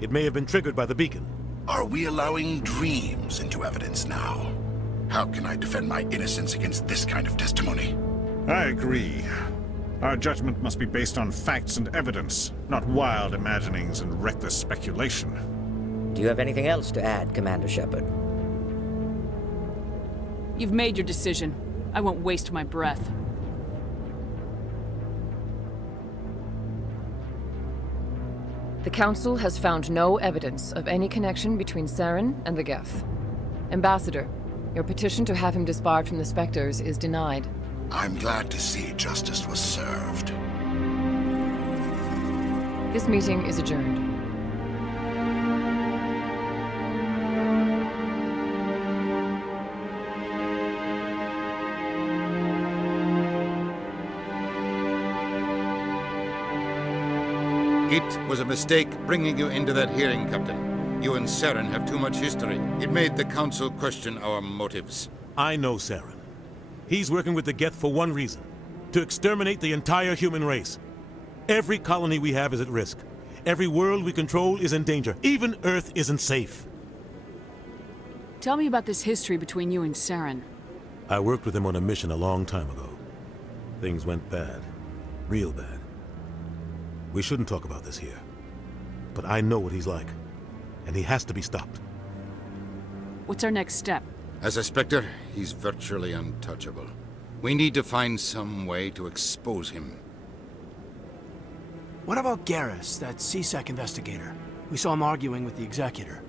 It may have been triggered by the beacon. Are we allowing dreams into evidence now? How can I defend my innocence against this kind of testimony? I agree. Our judgment must be based on facts and evidence, not wild imaginings and reckless speculation. Do you have anything else to add, Commander Shepard? You've made your decision. I won't waste my breath. The Council has found no evidence of any connection between Saren and the Geth. Ambassador, your petition to have him disbarred from the Specters is denied. I'm glad to see justice was served. This meeting is adjourned. It was a mistake bringing you into that hearing, Captain. You and Saren have too much history. It made the Council question our motives. I know Saren. He's working with the Geth for one reason. To exterminate the entire human race. Every colony we have is at risk. Every world we control is in danger. Even Earth isn't safe. Tell me about this history between you and Saren. I worked with him on a mission a long time ago. Things went bad. Real bad. We shouldn't talk about this here. But I know what he's like. And he has to be stopped. What's our next step? As a Spectre, he's virtually untouchable. We need to find some way to expose him. What about Garrus, that CSEC investigator? We saw him arguing with the executor.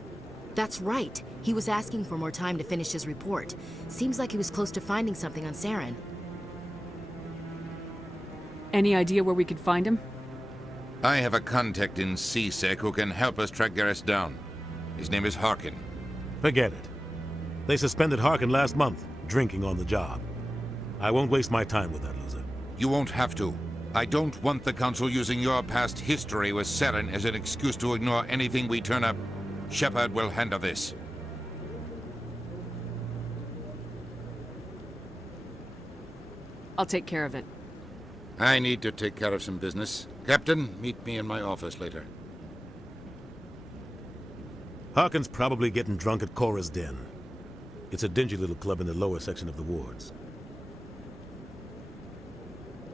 That's right. He was asking for more time to finish his report. Seems like he was close to finding something on Saren. Any idea where we could find him? I have a contact in CSEC who can help us track Garrus down. His name is Harkin. Forget it. They suspended Harkin last month, drinking on the job. I won't waste my time with that loser. You won't have to. I don't want the Council using your past history with Saren as an excuse to ignore anything we turn up. Shepard will handle this. I'll take care of it. I need to take care of some business. Captain, meet me in my office later. Harkin's probably getting drunk at Cora's Den. It's a dingy little club in the lower section of the wards.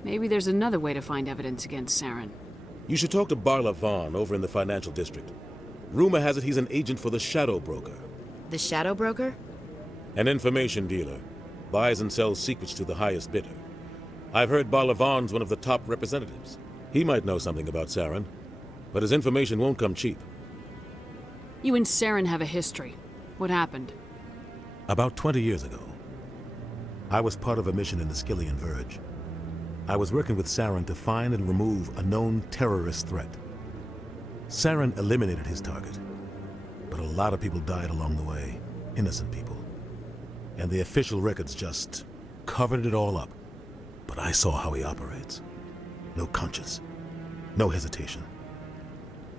Maybe there's another way to find evidence against Saren. You should talk to Barla Vaughn over in the financial district. Rumor has it he's an agent for the Shadow Broker. The Shadow Broker? An information dealer. Buys and sells secrets to the highest bidder. I've heard Barla Vaughn's one of the top representatives. He might know something about Saren, but his information won't come cheap. You and Saren have a history. What happened? About 20 years ago, I was part of a mission in the Skillian Verge. I was working with Saren to find and remove a known terrorist threat. Saren eliminated his target, but a lot of people died along the way, innocent people. And the official records just covered it all up. But I saw how he operates. No conscience, no hesitation.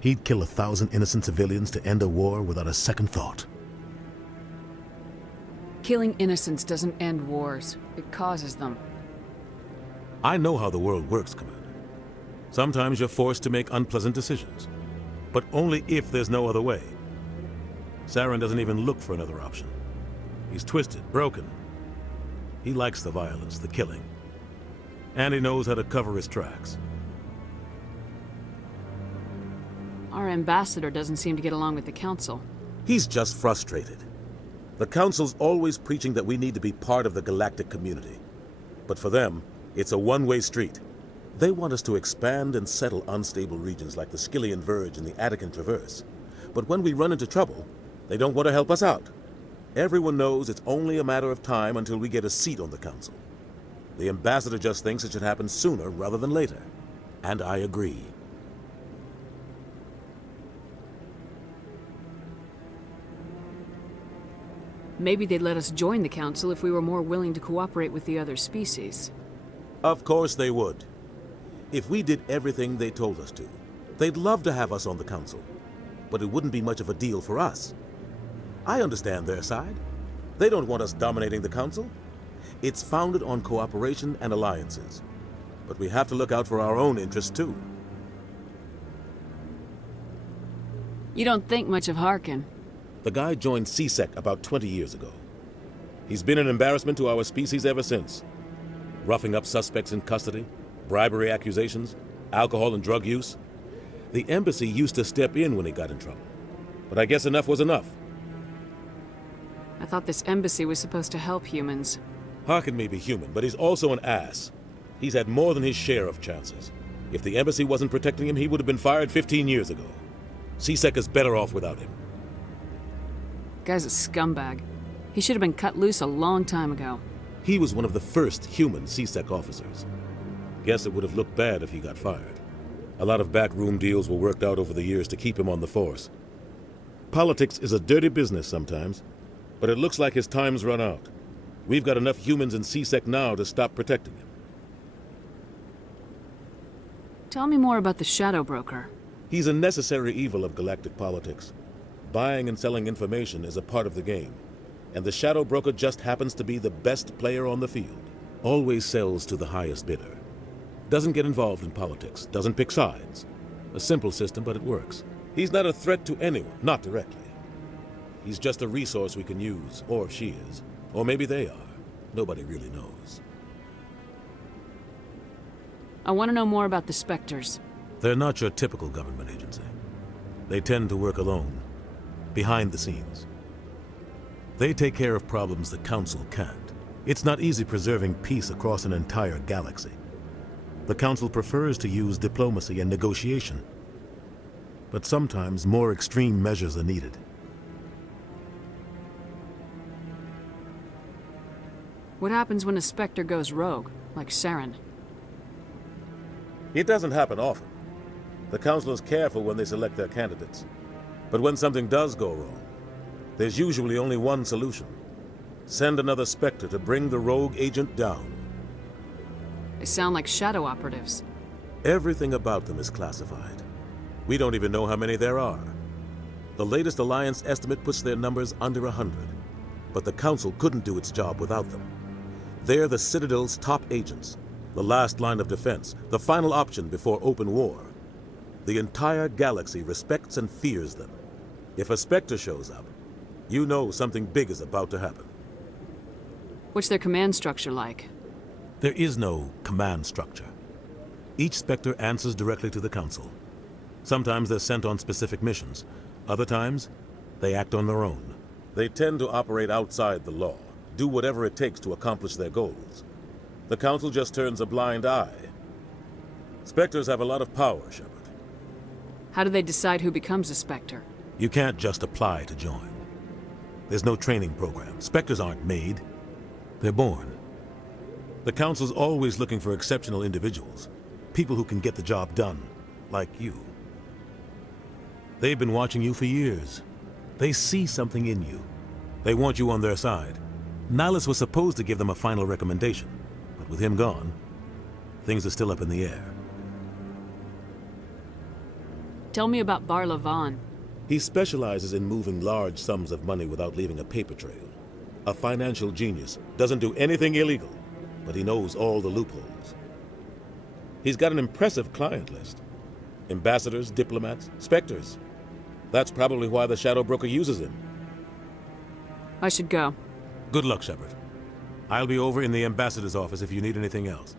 He'd kill 1,000 innocent civilians to end a war without a second thought. Killing innocents doesn't end wars. It causes them. I know how the world works, Commander. Sometimes you're forced to make unpleasant decisions, but only if there's no other way. Saren doesn't even look for another option. He's twisted, broken. He likes the violence, the killing. And he knows how to cover his tracks. Our ambassador doesn't seem to get along with the Council. He's just frustrated. The Council's always preaching that we need to be part of the galactic community. But for them, it's a one-way street. They want us to expand and settle unstable regions like the Skillian Verge and the Attican Traverse. But when we run into trouble, they don't want to help us out. Everyone knows it's only a matter of time until we get a seat on the Council. The ambassador just thinks it should happen sooner rather than later. And I agree. Maybe they'd let us join the Council if we were more willing to cooperate with the other species. Of course they would. If we did everything they told us to, they'd love to have us on the Council. But it wouldn't be much of a deal for us. I understand their side. They don't want us dominating the Council. It's founded on cooperation and alliances. But we have to look out for our own interests, too. You don't think much of Harkin. The guy joined CSEC about 20 years ago. He's been an embarrassment to our species ever since. Roughing up suspects in custody, bribery accusations, alcohol and drug use. The embassy used to step in when he got in trouble. But I guess enough was enough. I thought this embassy was supposed to help humans. Harkin may be human, but he's also an ass. He's had more than his share of chances. If the embassy wasn't protecting him, he would have been fired 15 years ago. CSEC is better off without him. Guy's a scumbag. He should have been cut loose a long time ago. He was one of the first human CSEC officers. Guess it would have looked bad if he got fired. A lot of backroom deals were worked out over the years to keep him on the force. Politics is a dirty business sometimes, but it looks like his time's run out. We've got enough humans in CSEC now to stop protecting him. Tell me more about the Shadow Broker. He's a necessary evil of galactic politics. Buying and selling information is a part of the game, and the Shadow Broker just happens to be the best player on the field. Always sells to the highest bidder. Doesn't get involved in politics, doesn't pick sides. A simple system, but it works. He's not a threat to anyone, not directly. He's just a resource we can use, or she is. Or maybe they are. Nobody really knows. I want to know more about the Specters. They're not your typical government agency. They tend to work alone, behind the scenes. They take care of problems the Council can't. It's not easy preserving peace across an entire galaxy. The Council prefers to use diplomacy and negotiation. but sometimes more extreme measures are needed. What happens when a Spectre goes rogue, like Saren? It doesn't happen often. The Council is careful when they select their candidates. But when something does go wrong, there's usually only one solution. Send another Spectre to bring the rogue agent down. They sound like shadow operatives. Everything about them is classified. We don't even know how many there are. The latest Alliance estimate puts their numbers under 100. But the Council couldn't do its job without them. They're the Citadel's top agents, the last line of defense, the final option before open war. The entire galaxy respects and fears them. If a Spectre shows up, you know something big is about to happen. What's their command structure like? There is no command structure. Each Spectre answers directly to the Council. Sometimes they're sent on specific missions. Other times, they act on their own. They tend to operate outside the law, do whatever it takes to accomplish their goals. The Council just turns a blind eye. Spectres have a lot of power, Shepard. How do they decide who becomes a Spectre? You can't just apply to join. There's no training program. Spectres aren't made. They're born. The Council's always looking for exceptional individuals. People who can get the job done, like you. They've been watching you for years. They see something in you. They want you on their side. Nihilus was supposed to give them a final recommendation, but with him gone, things are still up in the air. Tell me about Bar Lavan. He specializes in moving large sums of money without leaving a paper trail. A financial genius, doesn't do anything illegal, but he knows all the loopholes. He's got an impressive client list. Ambassadors, diplomats, Spectres. That's probably why the Shadow Broker uses him. I should go. Good luck, Shepard. I'll be over in the ambassador's office if you need anything else.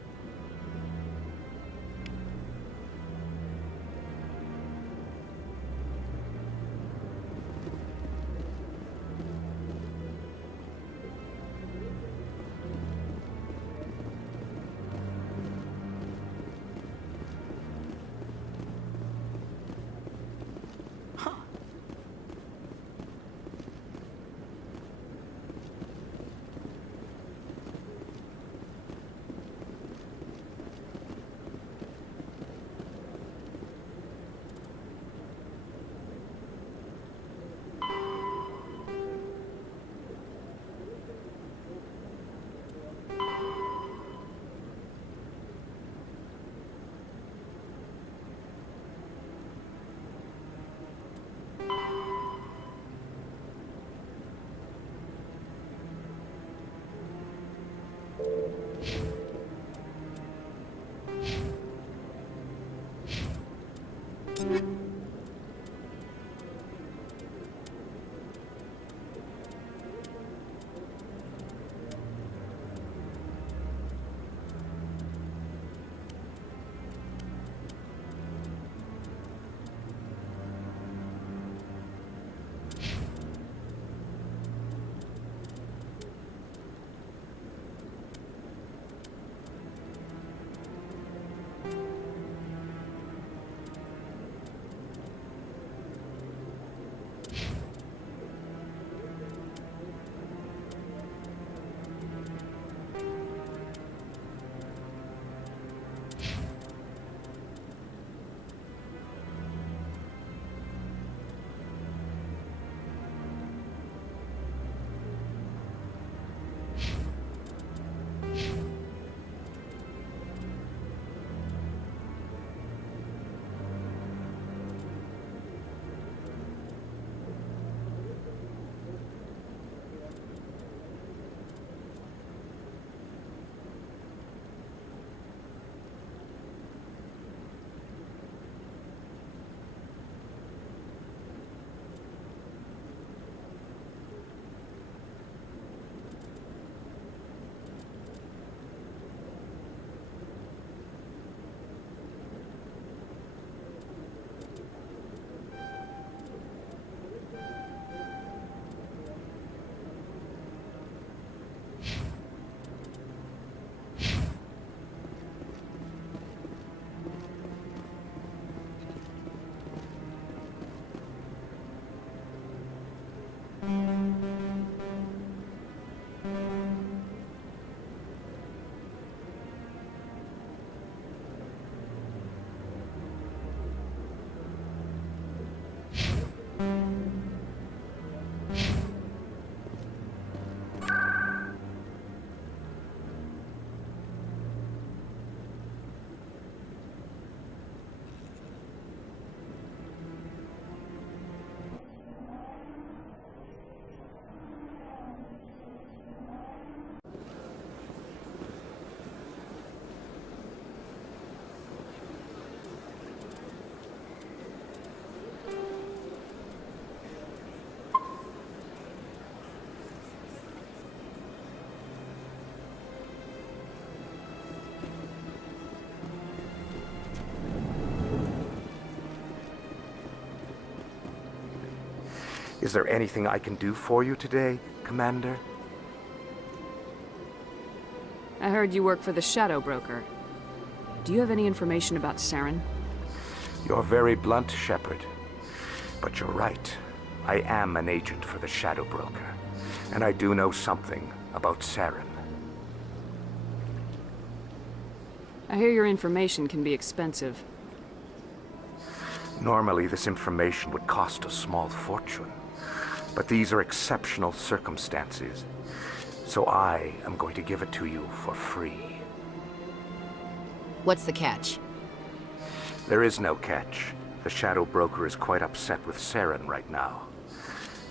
Is there anything I can do for you today, Commander? I heard you work for the Shadow Broker. Do you have any information about Saren? You're very blunt, Shepard. But you're right. I am an agent for the Shadow Broker, and I do know something about Saren. I hear your information can be expensive. Normally, this information would cost a small fortune. But these are exceptional circumstances, so I am going to give it to you for free. What's the catch? There is no catch. The Shadow Broker is quite upset with Saren right now.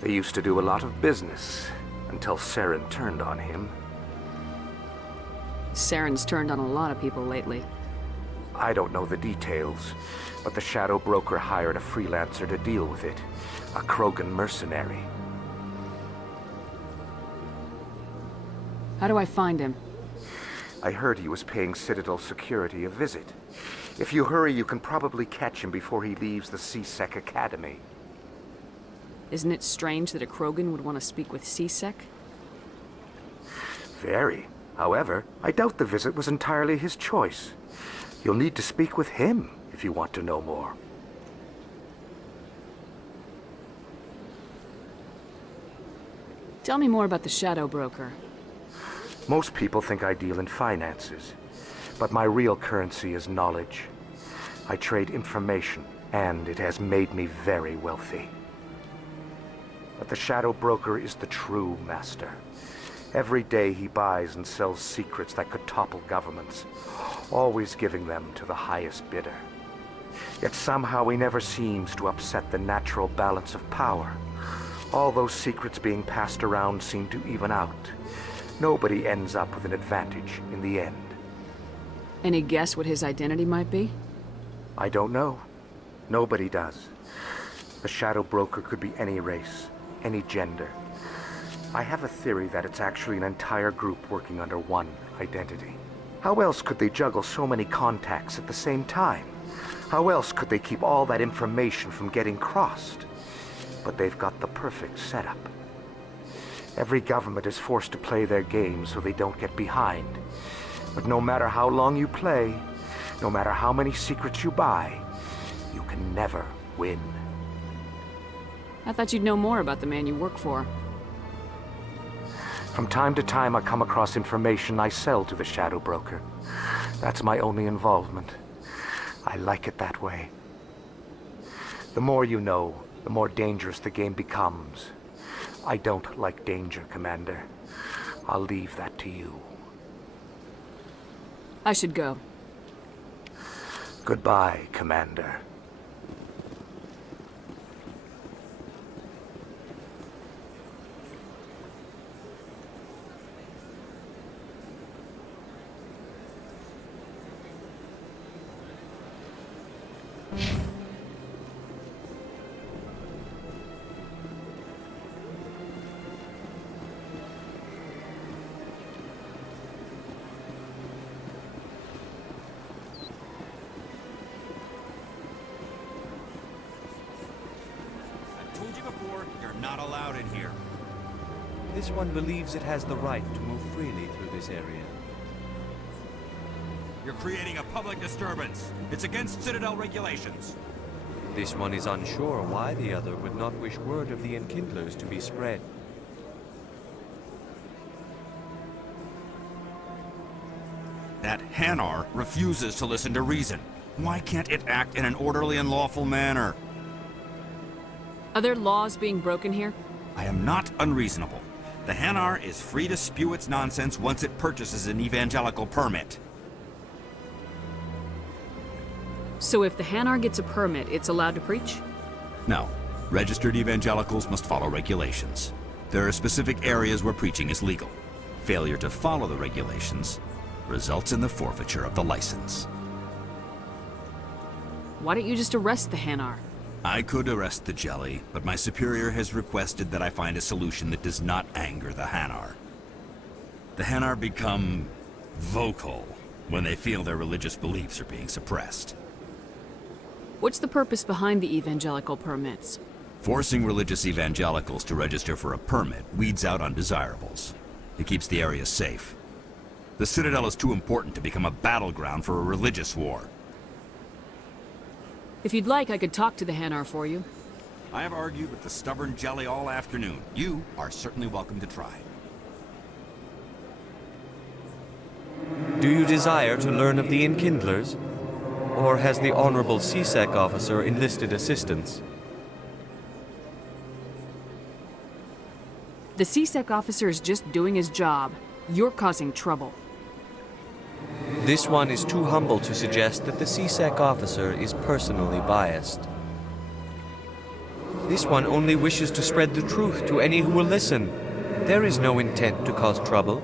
They used to do a lot of business, until Saren turned on him. Saren's turned on a lot of people lately. I don't know the details, but the Shadow Broker hired a freelancer to deal with it. A Krogan mercenary. How do I find him? I heard he was paying Citadel security a visit. If you hurry, you can probably catch him before he leaves the CSEC Academy. Isn't it strange that a Krogan would want to speak with CSEC? Very. However, I doubt the visit was entirely his choice. You'll need to speak with him if you want to know more. Tell me more about the Shadow Broker. Most people think I deal in finances, but my real currency is knowledge. I trade information, and it has made me very wealthy. But the Shadow Broker is the true master. Every day he buys and sells secrets that could topple governments, always giving them to the highest bidder. Yet somehow he never seems to upset the natural balance of power. All those secrets being passed around seem to even out. Nobody ends up with an advantage in the end. Any guess what his identity might be? I don't know. Nobody does. The Shadow Broker could be any race, any gender. I have a theory that it's actually an entire group working under one identity. How else could they juggle so many contacts at the same time? How else could they keep all that information from getting crossed? But they've got the perfect setup. Every government is forced to play their game so they don't get behind. But no matter how long you play, no matter how many secrets you buy, you can never win. I thought you'd know more about the man you work for. From time to time, I come across information I sell to the Shadow Broker. That's my only involvement. I like it that way. The more you know, the more dangerous the game becomes. I don't like danger, Commander. I'll leave that to you. I should go. Goodbye, Commander. Not allowed in here. This one believes it has the right to move freely through this area. You're creating a public disturbance. It's against Citadel regulations. This one is unsure why the other would not wish word of the Enkindlers to be spread. That Hanar refuses to listen to reason. Why can't it act in an orderly and lawful manner? Are there laws being broken here? I am not unreasonable. The Hanar is free to spew its nonsense once it purchases an evangelical permit. So if the Hanar gets a permit, it's allowed to preach? No. Registered evangelicals must follow regulations. There are specific areas where preaching is legal. Failure to follow the regulations results in the forfeiture of the license. Why don't you just arrest the Hanar? I could arrest the jelly, but my superior has requested that I find a solution that does not anger the Hanar. The Hanar become vocal when they feel their religious beliefs are being suppressed. What's the purpose behind the evangelical permits? Forcing religious evangelicals to register for a permit weeds out undesirables. It keeps the area safe. The Citadel is too important to become a battleground for a religious war. If you'd like, I could talk to the Hanar for you. I have argued with the stubborn jelly all afternoon. You are certainly welcome to try. Do you desire to learn of the Enkindlers? Or has the Honorable C-Sec officer enlisted assistance? The C-Sec officer is just doing his job. You're causing trouble. This one is too humble to suggest that the C-Sec officer is personally biased. This one only wishes to spread the truth to any who will listen. There is no intent to cause trouble.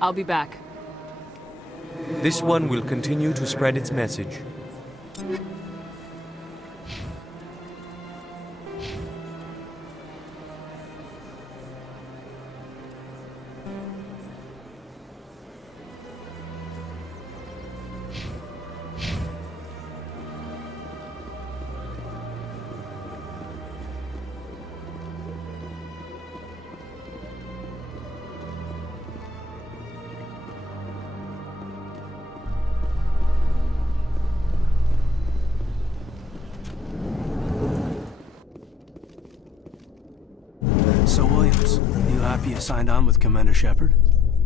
I'll be back. This one will continue to spread its message. So, Williams, you happy you signed on with Commander Shepard?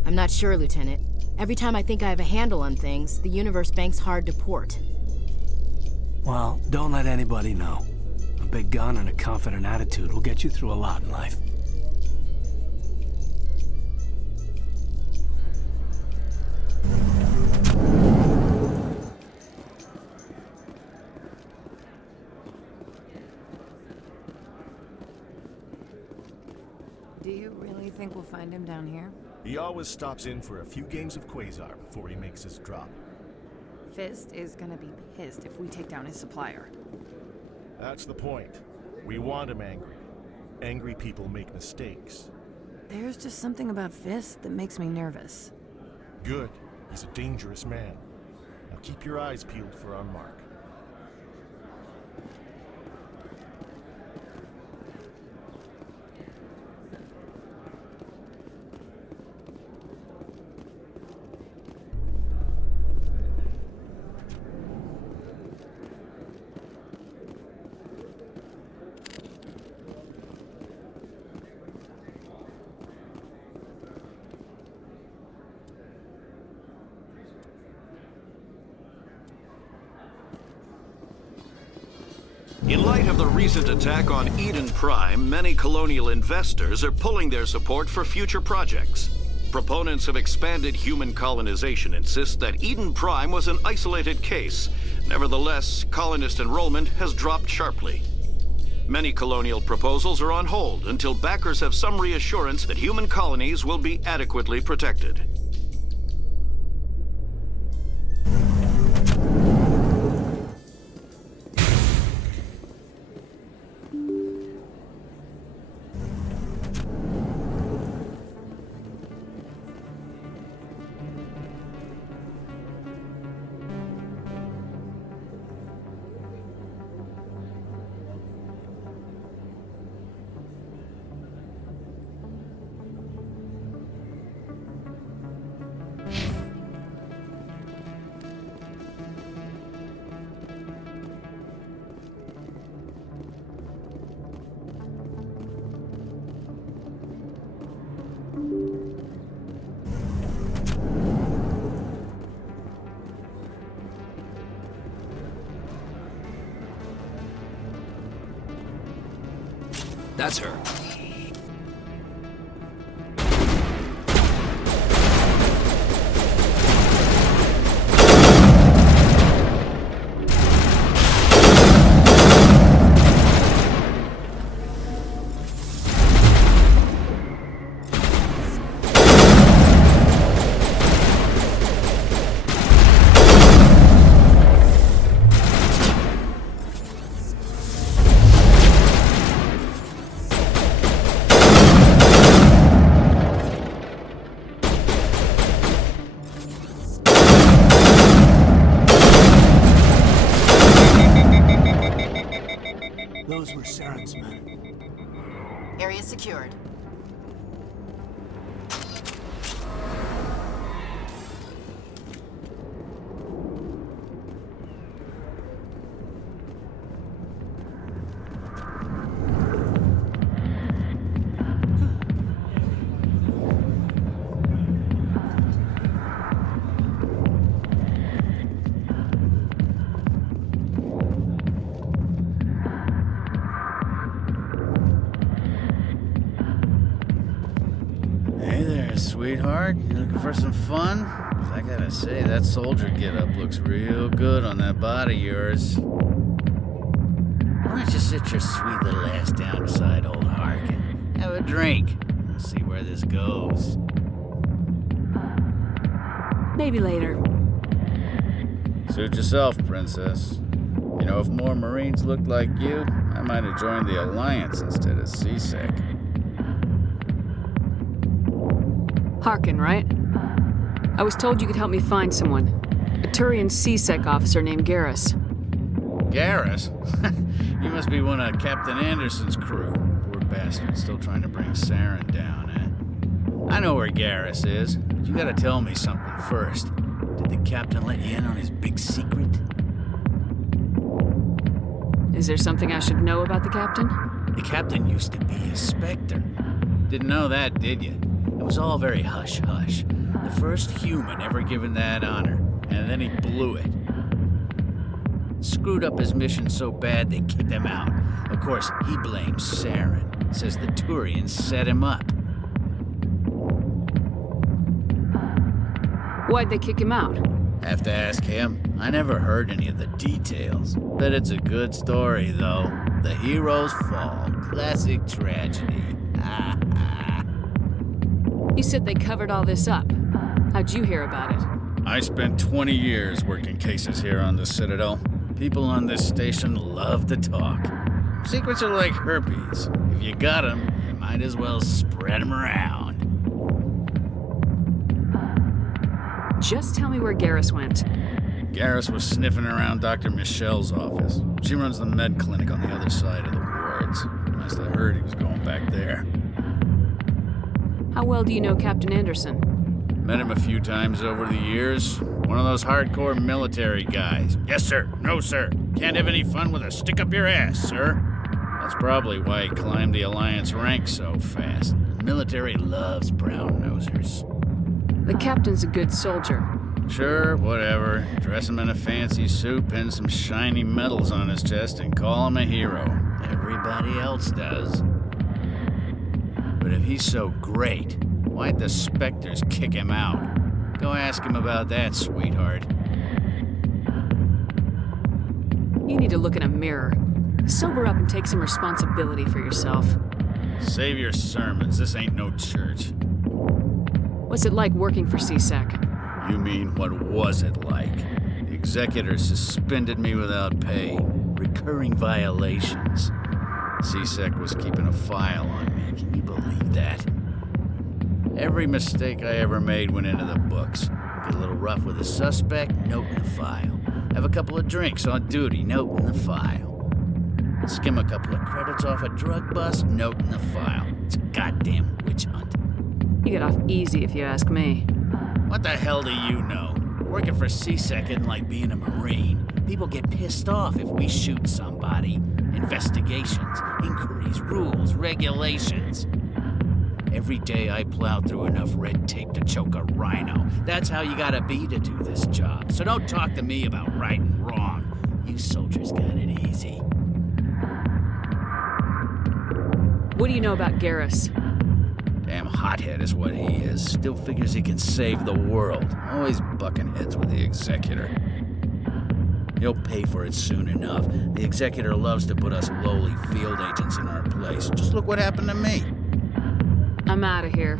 I'm not sure, Lieutenant. Every time I think I have a handle on things, the universe banks hard to port. Well, don't let anybody know. A big gun and a confident attitude will get you through a lot in life. Do you really think we'll find him down here? He always stops in for a few games of Quasar before he makes his drop. Fist is gonna be pissed if we take down his supplier. That's the point. We want him angry. Angry people make mistakes. There's just something about Fist that makes me nervous. Good. He's a dangerous man. Now keep your eyes peeled for our mark. In light of the recent attack on Eden Prime, many colonial investors are pulling their support for future projects. Proponents of expanded human colonization insist that Eden Prime was an isolated case. Nevertheless, colonist enrollment has dropped sharply. Many colonial proposals are on hold until backers have some reassurance that human colonies will be adequately protected. That's her. area secured. Sweetheart, you looking for some fun? 'Cause I gotta say, that soldier getup looks real good on that body of yours. Why don't you sit your sweet little ass down beside old Harkin? Have a drink. We'll see where this goes. Maybe later. Suit yourself, princess. You know, if more Marines looked like you, I might have joined the Alliance instead of CSEC. Harkin, right? I was told you could help me find someone. A Turian CSEC officer named Garrus. Garrus? You must be one of Captain Anderson's crew. Poor bastard, still trying to bring Saren down, eh? I know where Garrus is, but you gotta tell me something first. Did the captain let you in on his big secret? Is there something I should know about the captain? The captain used to be a Specter. Didn't know that, did you? It was all very hush-hush. The first human ever given that honor, and then he blew it. Screwed up his mission so bad they kicked him out. Of course, he blames Saren. Says the Turians set him up. Why'd they kick him out? Have to ask him. I never heard any of the details. Bet it's a good story, though. The heroes fall. Classic tragedy. You said they covered all this up. How'd you hear about it? I spent 20 years working cases here on the Citadel. People on this station love to talk. Secrets are like herpes. If you got them, you might as well spread them around. Just tell me where Garrus went. Garrus was sniffing around Dr. Michelle's office. She runs the med clinic on the other side of the wards. Last I heard, he was going back there. How well do you know Captain Anderson? Met him a few times over the years. One of those hardcore military guys. Yes, sir. No, sir. Can't have any fun with a stick up your ass, sir. That's probably why he climbed the Alliance ranks so fast. The military loves brown-nosers. The captain's a good soldier. Sure, whatever. Dress him in a fancy suit, pin some shiny medals on his chest, and call him a hero. Everybody else does. But if he's so great, why'd the Specters kick him out? Go ask him about that, sweetheart. You need to look in a mirror. Sober up and take some responsibility for yourself. Save your sermons. This ain't no church. What's it like working for CSEC? You mean, what was it like? The executor suspended me without pay. Recurring violations. CSEC was keeping a file on me. Can you believe that? Every mistake I ever made went into the books. Get a little rough with a suspect, note in the file. Have a couple of drinks on duty, note in the file. Skim a couple of credits off a drug bust, note in the file. It's a goddamn witch hunt. You get off easy if you ask me. What the hell do you know? Working for CSEC isn't like being a Marine. People get pissed off if we shoot somebody. Investigations, inquiries, rules, regulations. Every day I plow through enough red tape to choke a rhino. That's how you gotta be to do this job. So don't talk to me about right and wrong. You soldiers got it easy. What do you know about Garrus? Damn hothead is what he is. Still figures he can save the world. Always bucking heads with the executor. He'll pay for it soon enough. The executor loves to put us lowly field agents in our place. Just look what happened to me. I'm out of here.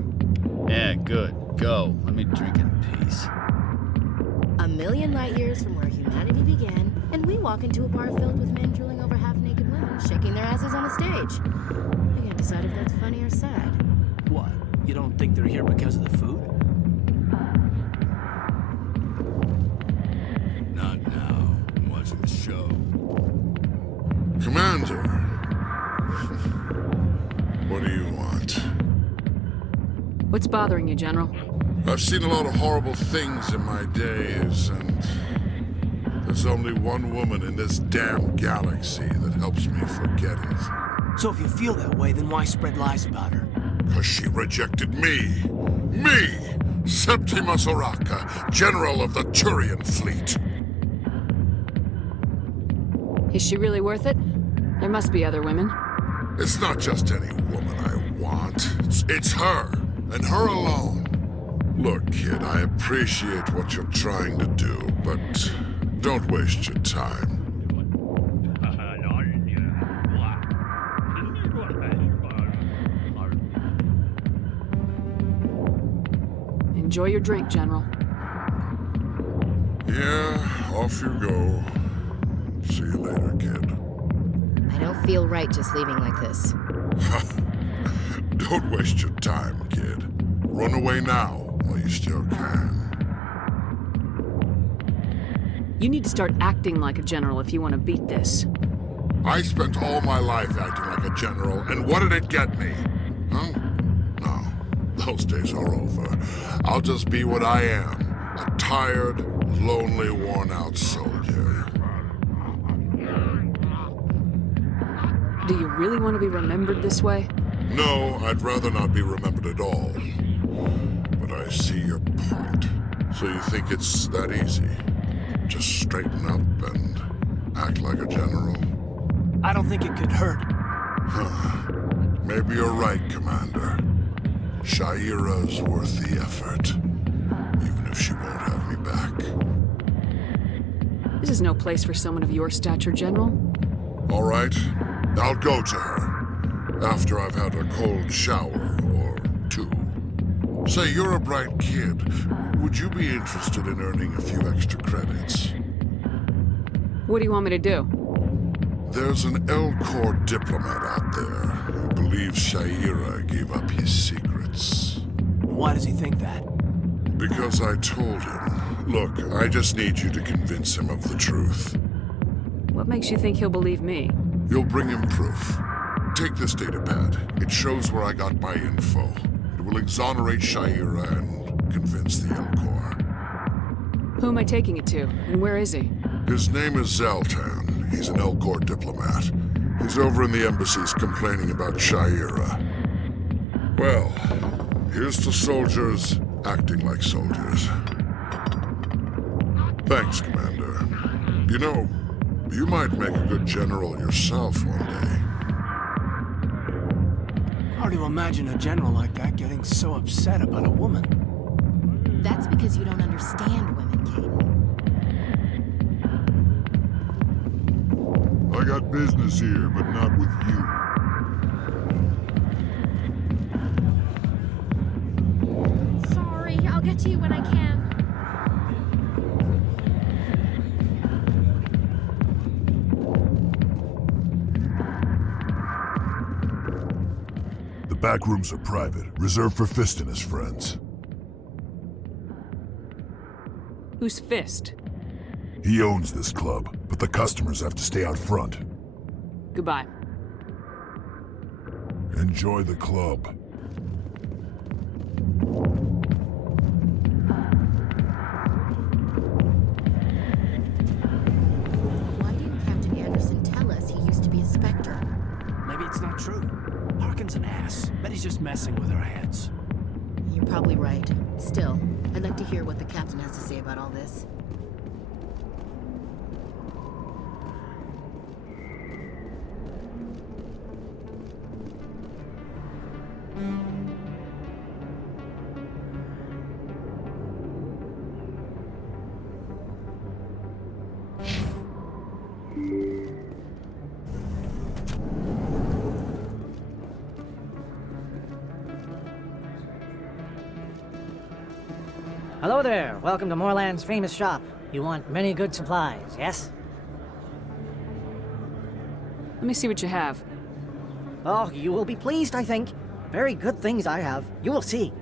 Yeah, good. Go. Let me drink in peace. 1,000,000 light years from where humanity began, and we walk into a bar filled with men drooling over half-naked women, shaking their asses on the stage. I can't decide if that's funny or sad. What? You don't think they're here because of the food? Not now. I'm watching the show. Commander. What do you want? What's bothering you, General? I've seen a lot of horrible things in my days, and there's only one woman in this damn galaxy that helps me forget it. So if you feel that way, then why spread lies about her? 'Cause she rejected me! Me! Septimus Oraka, General of the Turian Fleet! Is she really worth it? There must be other women. It's not just any woman I want. It's her, and her alone. Look, kid, I appreciate what you're trying to do, but don't waste your time. Enjoy your drink, General. Yeah, off you go. See you later, kid. I don't feel right just leaving like this. Don't waste your time, kid. Run away now while you still can. You need to start acting like a general if you want to beat this. I spent all my life acting like a general, and what did it get me? Huh? No, those days are over. I'll just be what I am. A tired, lonely, worn-out soldier. Do you really want to be remembered this way? No, I'd rather not be remembered at all. But I see your point. So you think it's that easy? Just straighten up and act like a general? I don't think it could hurt. Huh. Maybe you're right, Commander. Sha'ira's worth the effort. Even if she won't have me back. This is no place for someone of your stature, General. All right. I'll go to her. After I've had a cold shower or two. Say, you're a bright kid. Would you be interested in earning a few extra credits? What do you want me to do? There's an Elcor diplomat out there who believes Sha'ira gave up his secrets. Why does he think that? Because I told him. Look, I just need you to convince him of the truth. What makes you think he'll believe me? You'll bring him proof. Take this datapad. It shows where I got my info. It will exonerate Sha'ira and convince the Elcor. Who am I taking it to, and where is he? His name is Zaltan. He's an Elcor diplomat. He's over in the embassies complaining about Sha'ira. Well, here's to soldiers acting like soldiers. Thanks, Commander. You know, you might make a good general yourself one day. Hard to imagine a general like that getting so upset about a woman. That's because you don't understand women, Caden. I got business here, but not with you. Sorry, I'll get to you when I can. The back rooms are private, reserved for Fist and his friends. Who's Fist? He owns this club, but the customers have to stay out front. Goodbye. Enjoy the club. Why didn't Captain Anderson tell us he used to be a Specter? Maybe it's not true. Harkin's an ass. Bet he's just messing with our heads. You're probably right. Still, I'd like to hear what the captain has to say about all this. Hello there. Welcome to Moorland's famous shop. You want many good supplies, yes? Let me see what you have. Oh, you will be pleased, I think. Very good things I have. You will see.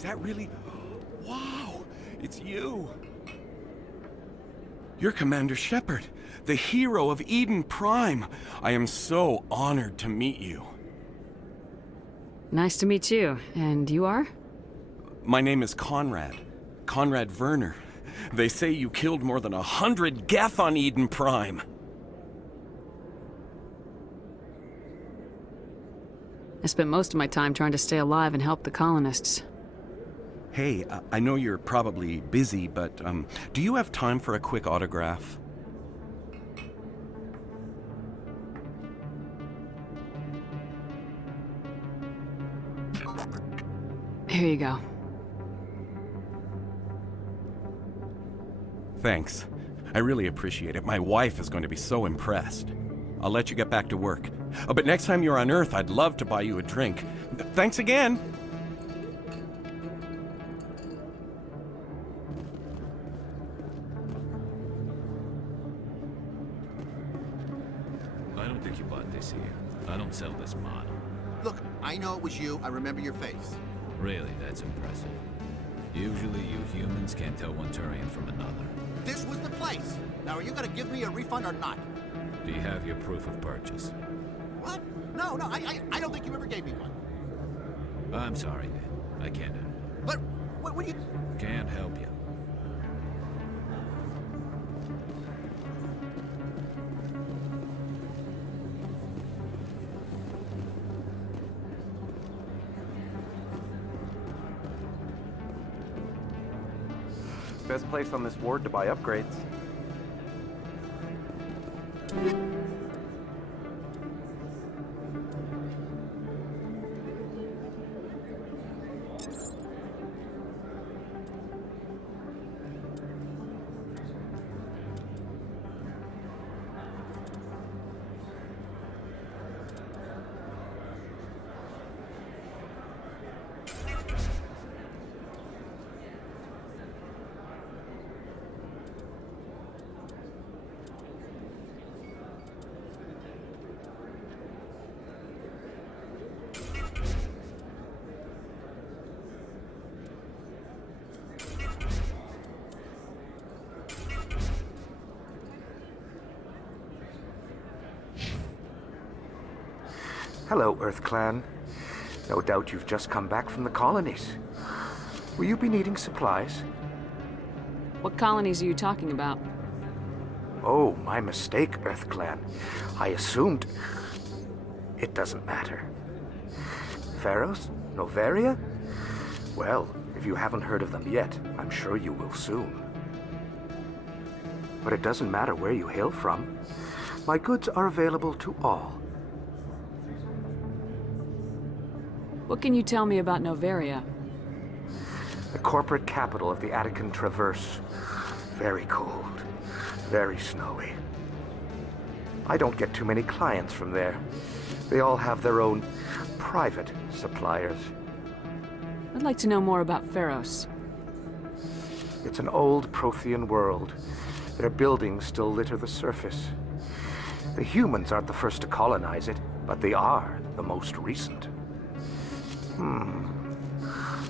Is that really... Wow! It's you! You're Commander Shepard, the hero of Eden Prime. I am so honored to meet you. Nice to meet you. And you are? My name is Conrad. Conrad Werner. They say you killed more than 100 Geth on Eden Prime. I spent most of my time trying to stay alive and help the colonists. Hey, I know you're probably busy, but do you have time for a quick autograph? Here you go. Thanks. I really appreciate it. My wife is going to be so impressed. I'll let you get back to work. But next time you're on Earth, I'd love to buy you a drink. Thanks again! I don't think you bought this here. I don't sell this model. Look, I know it was you. I remember your face. Really, that's impressive. Usually you humans can't tell one Turian from another. This was the place. Now, are you gonna give me a refund or not? Do you have your proof of purchase? What? No, I don't think you ever gave me one. I'm sorry, man. I can't help you. But, what do you... Can't help you. Best place on this ward to buy upgrades. Hello, Earth Clan. No doubt you've just come back from the colonies. Will you be needing supplies? What colonies are you talking about? Oh, my mistake, Earth Clan. I assumed... It doesn't matter. Pharos? Noveria? Well, if you haven't heard of them yet, I'm sure you will soon. But it doesn't matter where you hail from. My goods are available to all. What can you tell me about Noveria? The corporate capital of the Attican Traverse. Very cold. Very snowy. I don't get too many clients from there. They all have their own private suppliers. I'd like to know more about Pharos. It's an old Prothean world. Their buildings still litter the surface. The humans aren't the first to colonize it, but they are the most recent.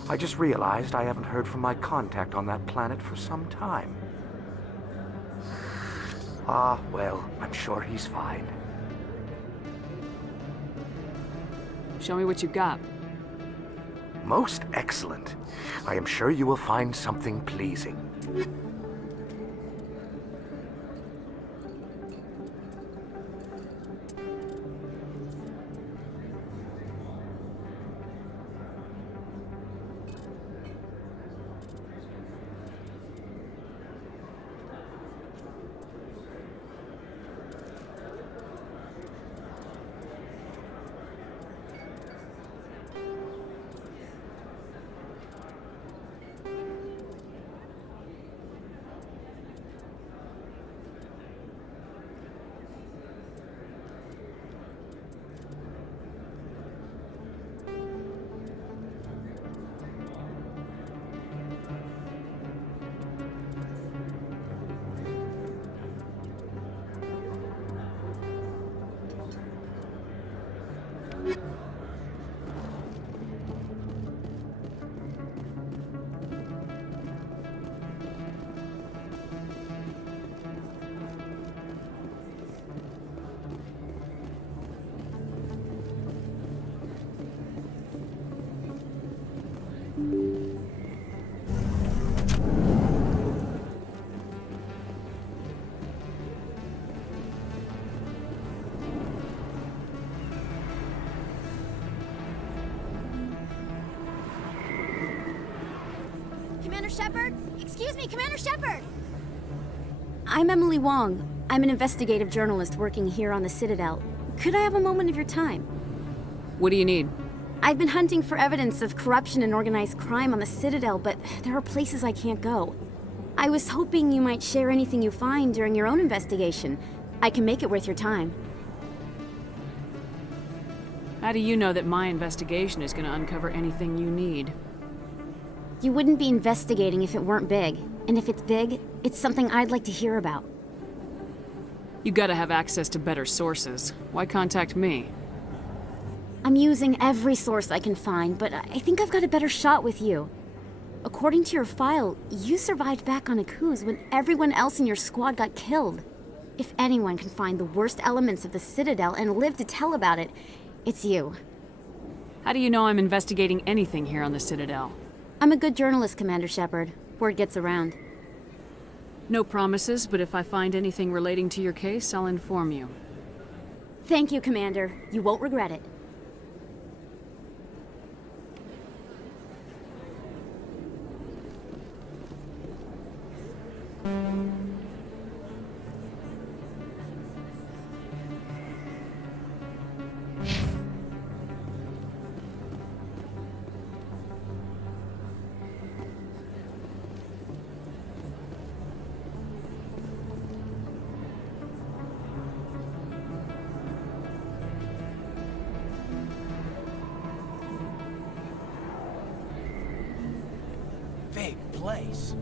I just realized I haven't heard from my contact on that planet for some time. Ah, well, I'm sure he's fine. Show me what you've got. Most excellent. I am sure you will find something pleasing. Commander Shepard? Excuse me, Commander Shepard! I'm Emily Wong. I'm an investigative journalist working here on the Citadel. Could I have a moment of your time? What do you need? I've been hunting for evidence of corruption and organized crime on the Citadel, but there are places I can't go. I was hoping you might share anything you find during your own investigation. I can make it worth your time. How do you know that my investigation is going to uncover anything you need? You wouldn't be investigating if it weren't big. And if it's big, it's something I'd like to hear about. You gotta have access to better sources. Why contact me? I'm using every source I can find, but I think I've got a better shot with you. According to your file, you survived back on Akuz when everyone else in your squad got killed. If anyone can find the worst elements of the Citadel and live to tell about it, it's you. How do you know I'm investigating anything here on the Citadel? I'm a good journalist, Commander Shepard. Word gets around. No promises, but if I find anything relating to your case, I'll inform you. Thank you, Commander. You won't regret it. Place.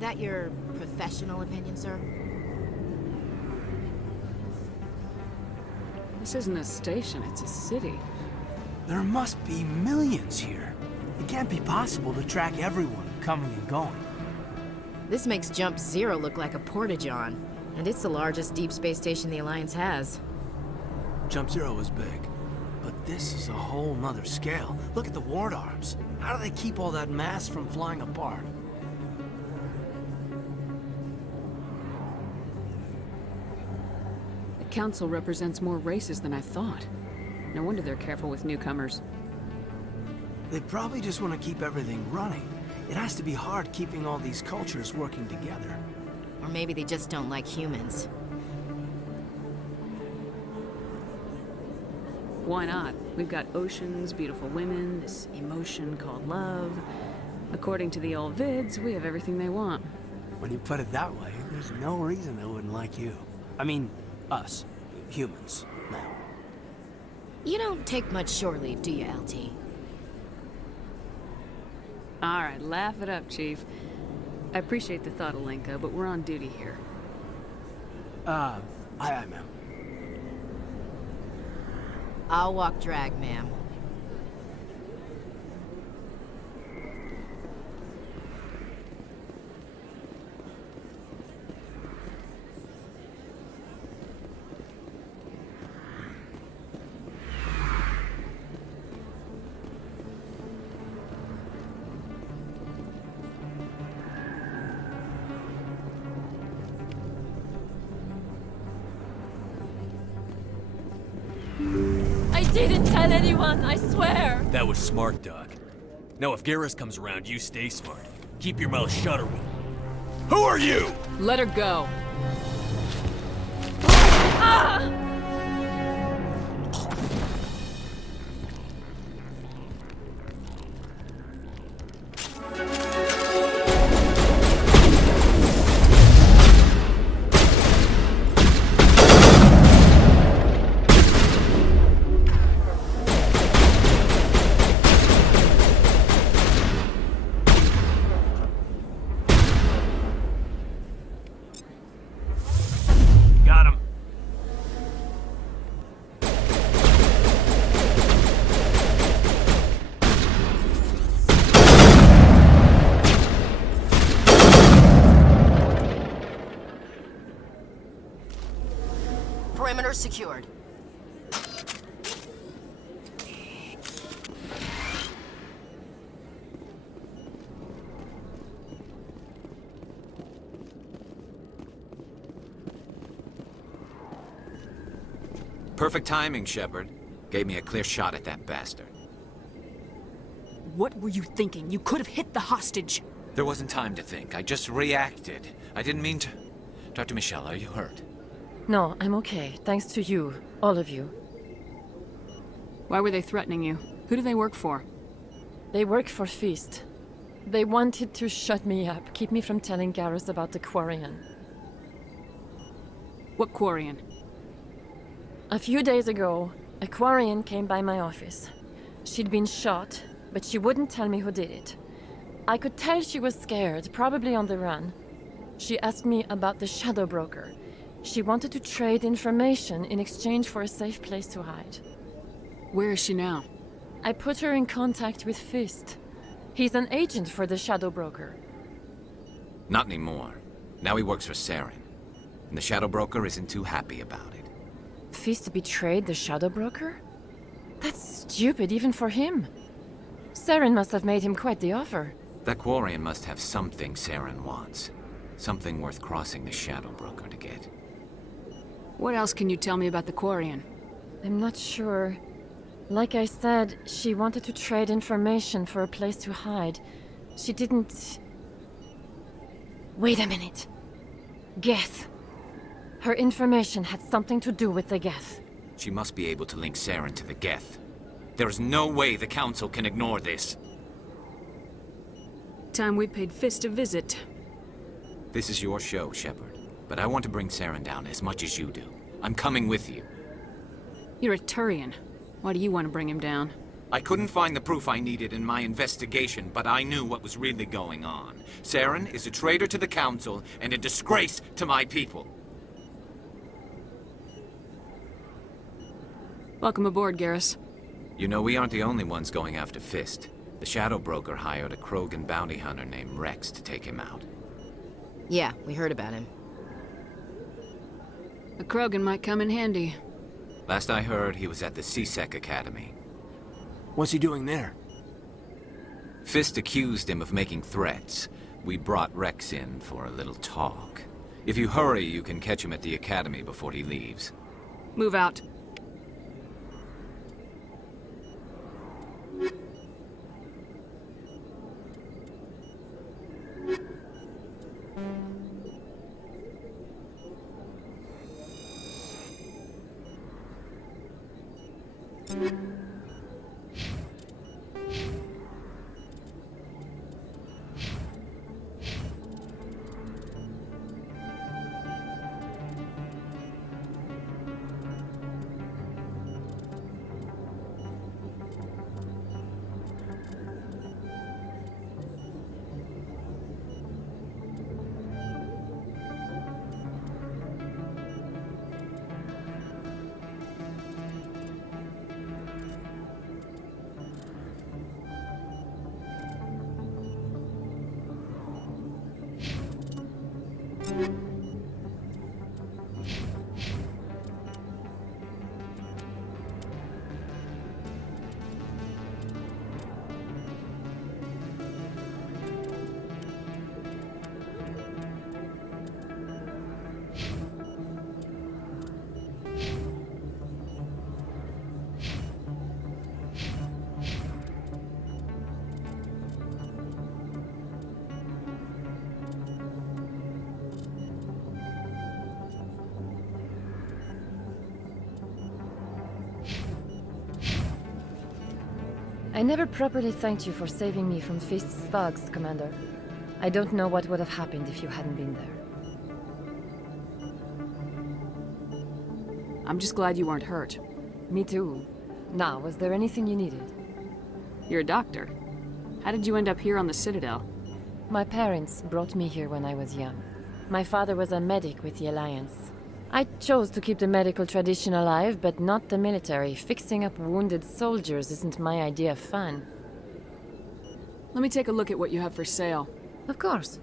That your professional opinion, sir? This isn't a station, it's a city. There must be millions here. It can't be possible to track everyone coming and going. This makes Jump Zero look like a porta-john, and it's the largest deep space station the Alliance has. Jump Zero is big, but this is a whole nother scale. Look at the ward arms. How do they keep all that mass from flying apart? The Council represents more races than I thought. No wonder they're careful with newcomers. They probably just want to keep everything running. It has to be hard keeping all these cultures working together. Or maybe they just don't like humans. Why not? We've got oceans, beautiful women, this emotion called love. According to the old vids, we have everything they want. When you put it that way, there's no reason they wouldn't like you. I mean, us. Humans. Now. You don't take much shore leave, do you, LT? Alright, laugh it up, Chief. I appreciate the thought, Alenka, but we're on duty here. Aye, ma'am. I'll walk drag, ma'am. I didn't tell anyone, I swear! That was smart, Doc. Now if Garrus comes around, you stay smart. Keep your mouth shut or we'll... Who are you? Let her go. Ah! Perimeter secured. Perfect timing, Shepard. Gave me a clear shot at that bastard. What were you thinking? You could have hit the hostage. There wasn't time to think. I just reacted. I didn't mean to... Dr. Michelle, are you hurt? No, I'm okay. Thanks to you. All of you. Why were they threatening you? Who do they work for? They work for Feast. They wanted to shut me up, keep me from telling Garrus about the Quarian. What Quarian? A few days ago, a Quarian came by my office. She'd been shot, but she wouldn't tell me who did it. I could tell she was scared, probably on the run. She asked me about the Shadow Broker. She wanted to trade information in exchange for a safe place to hide. Where is she now? I put her in contact with Fist. He's an agent for the Shadow Broker. Not anymore. Now he works for Saren. And the Shadow Broker isn't too happy about it. Fist betrayed the Shadow Broker? That's stupid even for him. Saren must have made him quite the offer. That Quarian must have something Saren wants. Something worth crossing the Shadow Broker to get. What else can you tell me about the Quarian? I'm not sure. Like I said, she wanted to trade information for a place to hide. She didn't... Wait a minute. Geth. Her information had something to do with the Geth. She must be able to link Saren to the Geth. There is no way the Council can ignore this. Time we paid Fist a visit. This is your show, Shepard. But I want to bring Saren down as much as you do. I'm coming with you. You're a Turian. Why do you want to bring him down? I couldn't find the proof I needed in my investigation, but I knew what was really going on. Saren is a traitor to the Council and a disgrace to my people. Welcome aboard, Garrus. You know, we aren't the only ones going after Fist. The Shadow Broker hired a Krogan bounty hunter named Rex to take him out. Yeah, we heard about him. A Krogan might come in handy. Last I heard, he was at the C-Sec Academy. What's he doing there? Fist accused him of making threats. We brought Rex in for a little talk. If you hurry, you can catch him at the Academy before he leaves. Move out. I never properly thanked you for saving me from Fist's thugs, Commander. I don't know what would have happened if you hadn't been there. I'm just glad you weren't hurt. Me too. Now, was there anything you needed? You're a doctor. How did you end up here on the Citadel? My parents brought me here when I was young. My father was a medic with the Alliance. I chose to keep the medical tradition alive, but not the military. Fixing up wounded soldiers isn't my idea of fun. Let me take a look at what you have for sale. Of course.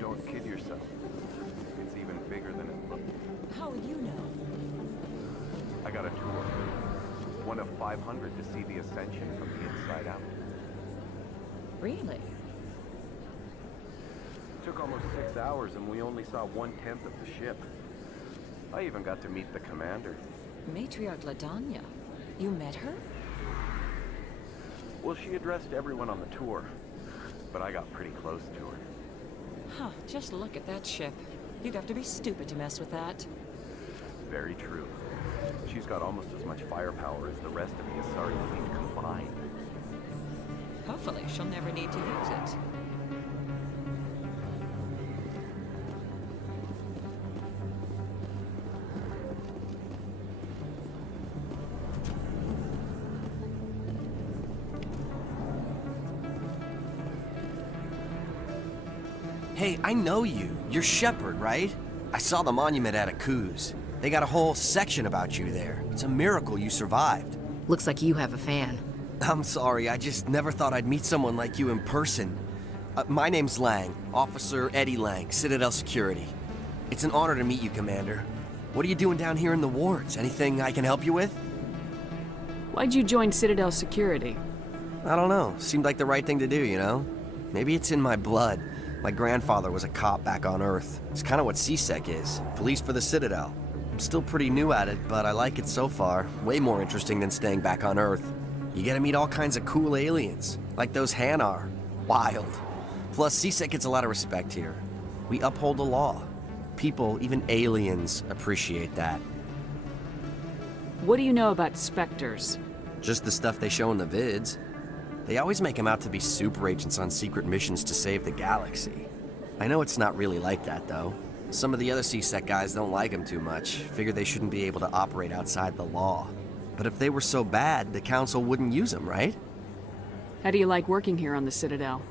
Don't kid yourself. It's even bigger than it looks. How would you know? I got a tour. One of 500 to see the Ascension from the inside out. Really? Took almost 6 hours and we only saw 1/10 of the ship. I even got to meet the commander. Matriarch Ladanya. You met her? Well, she addressed everyone on the tour, but I got pretty close to her. Huh, just look at that ship. You'd have to be stupid to mess with that. Very true. She's got almost as much firepower as the rest of the Asari fleet combined. Hopefully, she'll never need to use it. Hey, I know you. You're Shepard, right? I saw the monument at Councel. They got a whole section about you there. It's a miracle you survived. Looks like you have a fan. I'm sorry, I just never thought I'd meet someone like you in person. My name's Lang, Officer Eddie Lang, Citadel Security. It's an honor to meet you, Commander. What are you doing down here in the wards? Anything I can help you with? Why'd you join Citadel Security? I don't know. Seemed like the right thing to do, you know? Maybe it's in my blood. My grandfather was a cop back on Earth. It's kind of what CSEC is. Police for the Citadel. I'm still pretty new at it, but I like it so far. Way more interesting than staying back on Earth. You get to meet all kinds of cool aliens, like those Hanar. Wild. Plus, CSEC gets a lot of respect here. We uphold the law. People, even aliens, appreciate that. What do you know about Specters? Just the stuff they show in the vids. They always make them out to be super agents on secret missions to save the galaxy. I know it's not really like that, though. Some of the other CSEC guys don't like them too much, figure they shouldn't be able to operate outside the law. But if they were so bad, the Council wouldn't use them, right? How do you like working here on the Citadel?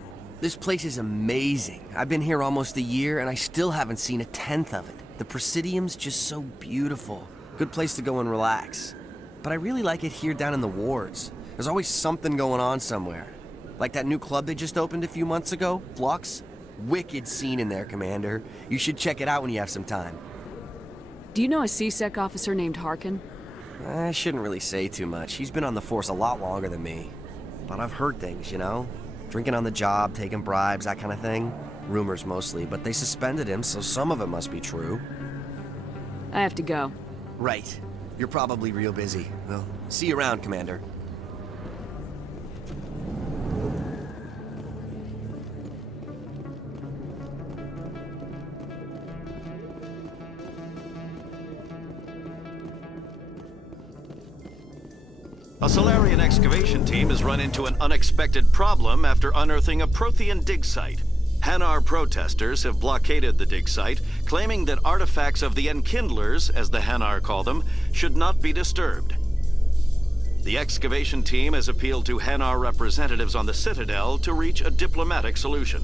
This place is amazing. I've been here almost a year, and I still haven't seen a tenth of it. The Presidium's just so beautiful. Good place to go and relax. But I really like it here down in the wards. There's always something going on somewhere. Like that new club they just opened a few months ago, Flux. Wicked scene in there, Commander. You should check it out when you have some time. Do you know a CSEC officer named Harkin? I shouldn't really say too much. He's been on the force a lot longer than me. But I've heard things, you know? Drinking on the job, taking bribes, that kind of thing. Rumors mostly, but they suspended him, so some of it must be true. I have to go. Right. You're probably real busy. Well, see you around, Commander. A Solarian excavation team has run into an unexpected problem after unearthing a Prothean dig site. Hanar protesters have blockaded the dig site, claiming that artifacts of the Enkindlers, as the Hanar call them, should not be disturbed. The excavation team has appealed to Hanar representatives on the Citadel to reach a diplomatic solution.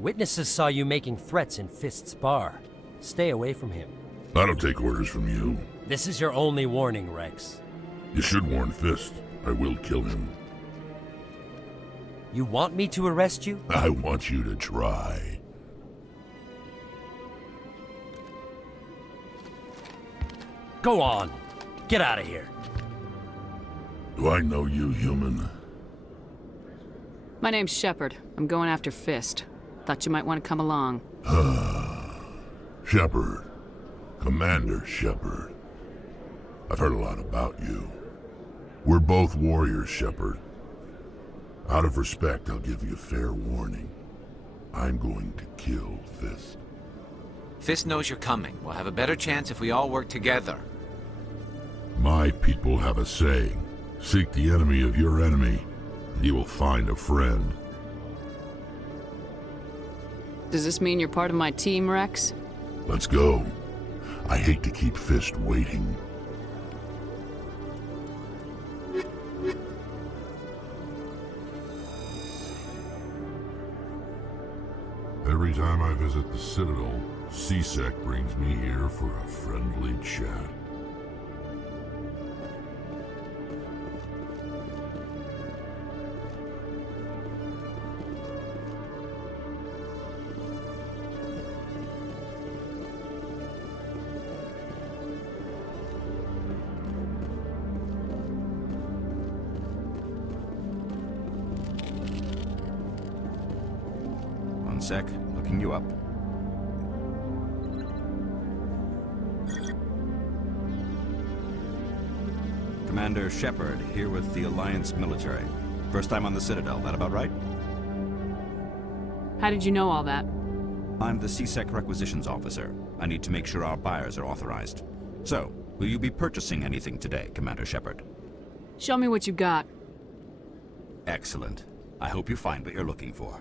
Witnesses saw you making threats in Fist's bar. Stay away from him. I don't take orders from you. This is your only warning, Rex. You should warn Fist. I will kill him. You want me to arrest you? I want you to try. Go on. Get out of here. Do I know you, human? My name's Shepard. I'm going after Fist. Thought you might want to come along. Shepard. Commander Shepard. I've heard a lot about you. We're both warriors, Shepard. Out of respect, I'll give you a fair warning. I'm going to kill Fist. Fist knows you're coming. We'll have a better chance if we all work together. My people have a saying. Seek the enemy of your enemy, and you will find a friend. Does this mean you're part of my team, Rex? Let's go. I hate to keep Fist waiting. Every time I visit the Citadel, C-Sec brings me here for a friendly chat. One sec, looking you up. Commander Shepard, here with the Alliance military. First time on the Citadel, that about right? How did you know all that? I'm the C-Sec requisitions officer. I need to make sure our buyers are authorized. So, will you be purchasing anything today, Commander Shepard? Show me what you got. Excellent. I hope you find what you're looking for.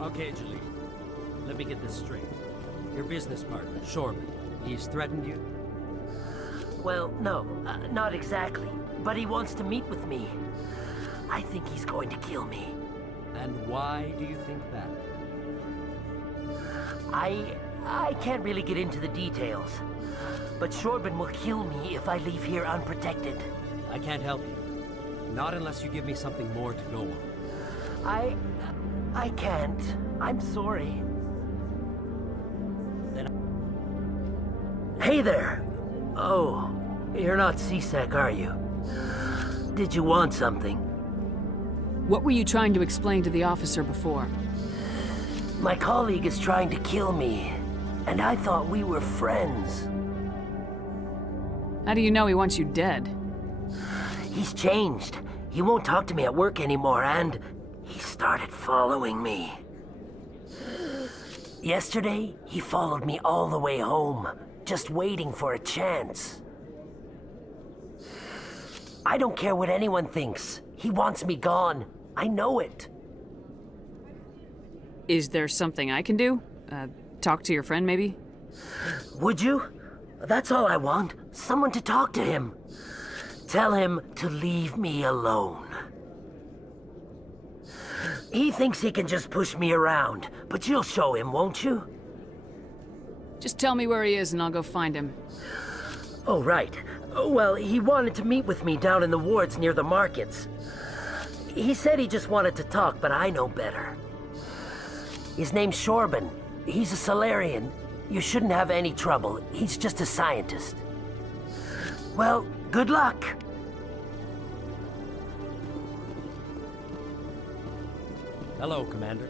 Okay, Julie. Let me get this straight. Your business partner, Shorman, he's threatened you? Well, no, not exactly. But he wants to meet with me. I think he's going to kill me. And why do you think that? I can't really get into the details. But Shorban will kill me if I leave here unprotected. I can't help you. Not unless you give me something more to go on. I can't. I'm sorry. Then Hey there! Oh, you're not C-Sec, are you? Did you want something? What were you trying to explain to the officer before? My colleague is trying to kill me, and I thought we were friends. How do you know he wants you dead? He's changed. He won't talk to me at work anymore, and he started following me. Yesterday, he followed me all the way home, just waiting for a chance. I don't care what anyone thinks. He wants me gone. I know it. Is there something I can do? Talk to your friend, maybe? Would you? That's all I want. Someone to talk to him. Tell him to leave me alone. He thinks he can just push me around, but you'll show him, won't you? Just tell me where he is and I'll go find him. Oh, right. Well, he wanted to meet with me down in the wards near the markets. He said he just wanted to talk, but I know better. His name's Shorban. He's a Solarian. You shouldn't have any trouble. He's just a scientist. Well, good luck. Hello, Commander.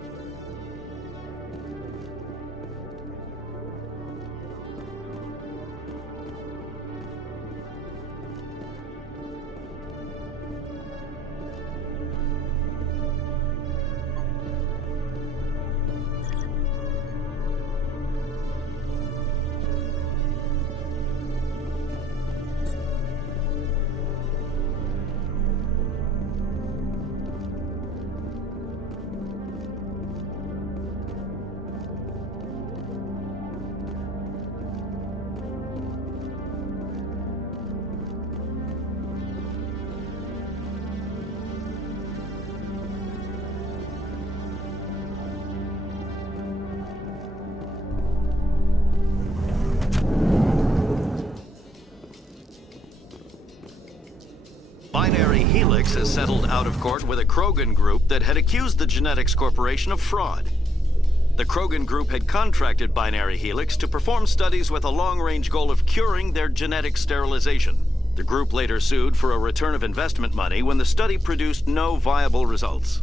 Binary Helix has settled out of court with a Krogan group that had accused the Genetics Corporation of fraud. The Krogan group had contracted Binary Helix to perform studies with a long-range goal of curing their genetic sterilization. The group later sued for a return of investment money when the study produced no viable results.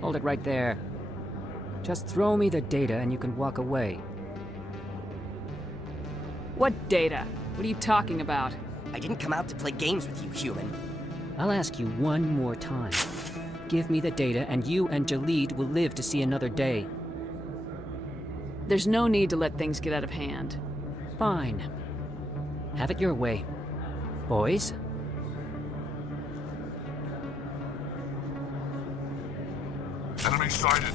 Hold it right there. Just throw me the data and you can walk away. What data? What are you talking about? I didn't come out to play games with you, human. I'll ask you one more time. Give me the data and you and Jalid will live to see another day. There's no need to let things get out of hand. Fine. Have it your way. Boys? Enemy sighted.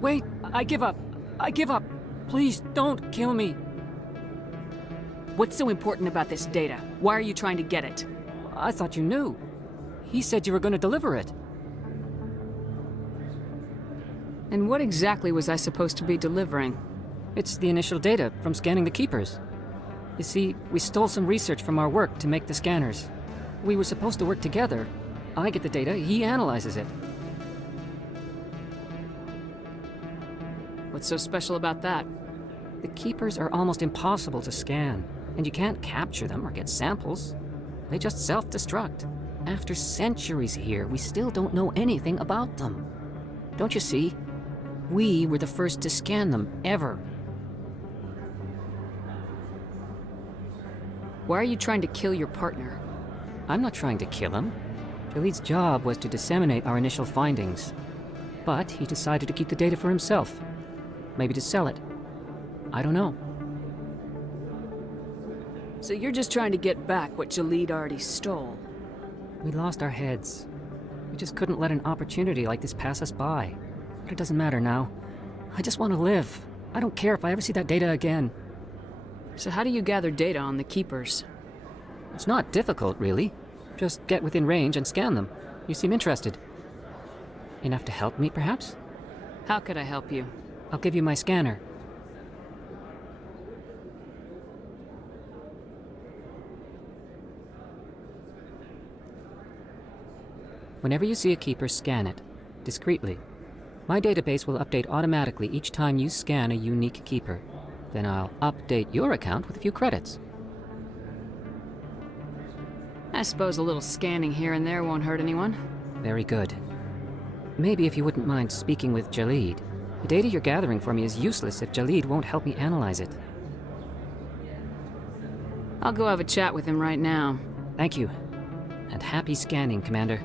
Wait, I give up. I give up. Please, don't kill me. What's so important about this data? Why are you trying to get it? I thought you knew. He said you were going to deliver it. And what exactly was I supposed to be delivering? It's the initial data from scanning the Keepers. You see, we stole some research from our work to make the scanners. We were supposed to work together. I get the data, he analyzes it. What's so special about that? The Keepers are almost impossible to scan, and you can't capture them or get samples. They just self-destruct. After centuries here, we still don't know anything about them. Don't you see? We were the first to scan them, ever. Why are you trying to kill your partner? I'm not trying to kill him. Jalid's job was to disseminate our initial findings. But he decided to keep the data for himself. Maybe to sell it. I don't know. So you're just trying to get back what Jalid already stole? We lost our heads. We just couldn't let an opportunity like this pass us by. But it doesn't matter now. I just want to live. I don't care if I ever see that data again. So how do you gather data on the Keepers? It's not difficult, really. Just get within range and scan them. You seem interested. Enough to help me, perhaps? How could I help you? I'll give you my scanner. Whenever you see a keeper, scan it. Discreetly. My database will update automatically each time you scan a unique keeper. Then I'll update your account with a few credits. I suppose a little scanning here and there won't hurt anyone. Very good. Maybe if you wouldn't mind speaking with Jalid. The data you're gathering for me is useless if Jalid won't help me analyze it. I'll go have a chat with him right now. Thank you. And happy scanning, Commander.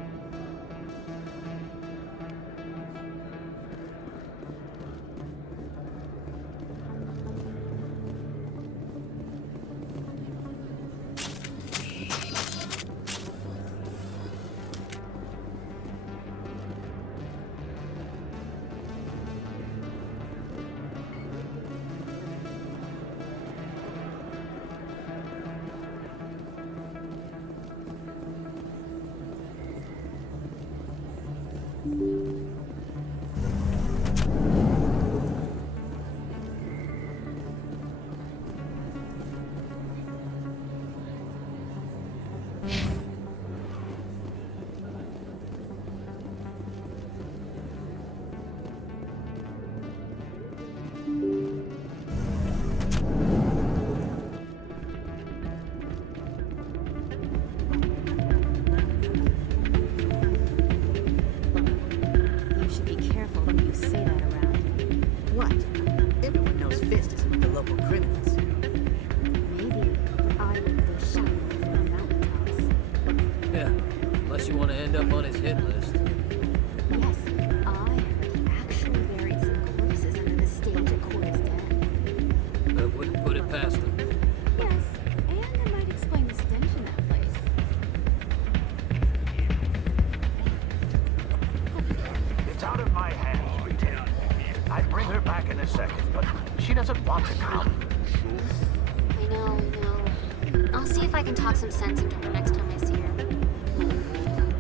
I'll see if I can talk some sense into her next time I see her.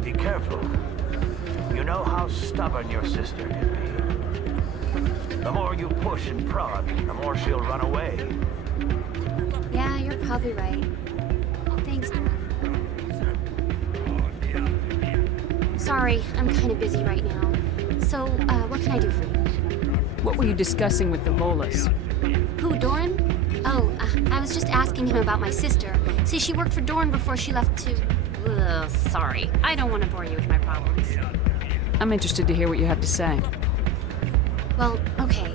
Be careful. You know how stubborn your sister can be. The more you push and prod, the more she'll run away. Yeah, you're probably right. Thanks, Norm. Sorry, I'm kind of busy right now. So, what can I do for you? What were you discussing with the Volus? Who, Doran? Oh, I was just asking him about my sister. See, she worked for Doran before she left to... Ugh, sorry. I don't want to bore you with my problems. I'm interested to hear what you have to say. Well, okay.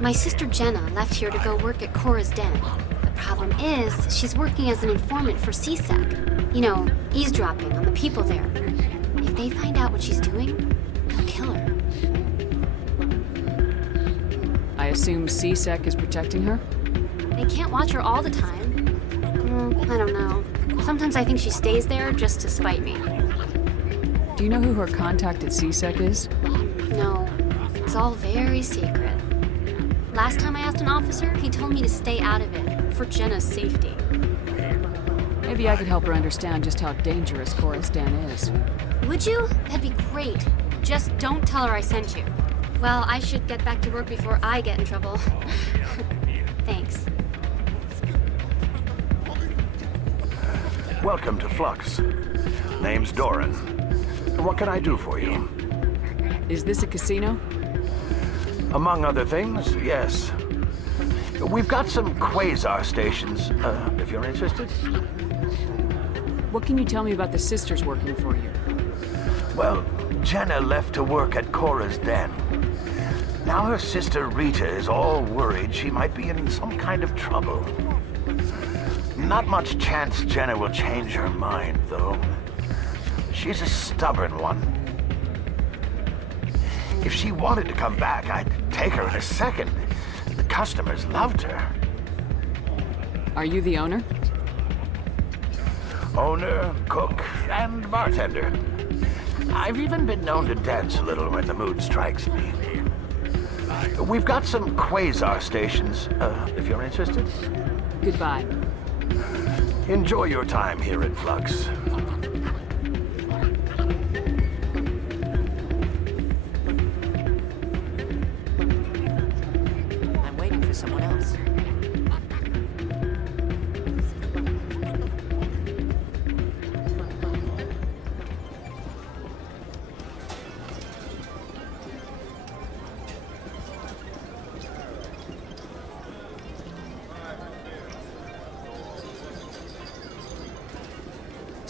My sister Jenna left here to go work at Cora's Den. The problem is, she's working as an informant for CSEC. You know, eavesdropping on the people there. If they find out what she's doing, they'll kill her. I assume CSEC is protecting her? They can't watch her all the time. I don't know. Sometimes I think she stays there just to spite me. Do you know who her contact at CSEC is? No. It's all very secret. Last time I asked an officer, he told me to stay out of it, for Jenna's safety. Maybe I could help her understand just how dangerous Cora's Den is. Would you? That'd be great. Just don't tell her I sent you. Well, I should get back to work before I get in trouble. Thanks. Welcome to Flux. Name's Doran. What can I do for you? Is this a casino? Among other things, yes. We've got some quasar stations, if you're interested. What can you tell me about the sisters working for you? Well, Jenna left to work at Cora's Den. Now her sister Rita is all worried she might be in some kind of trouble. Not much chance Jenna will change her mind, though. She's a stubborn one. If she wanted to come back, I'd take her in a second. The customers loved her. Are you the owner? Owner, cook, and bartender. I've even been known to dance a little when the mood strikes me. We've got some quasar stations, if you're interested. Goodbye. Enjoy your time here at Flux. I'm waiting for someone else.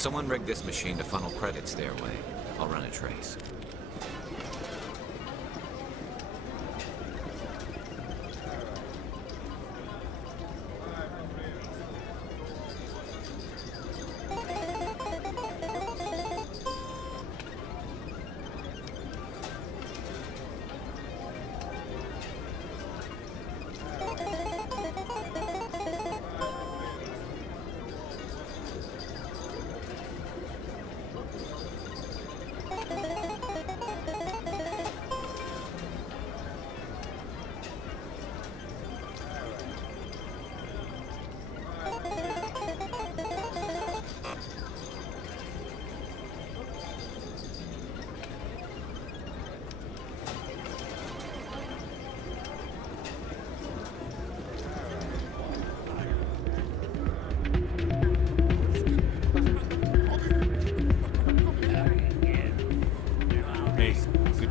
Someone rigged this machine to funnel credits their way. I'll run a trace.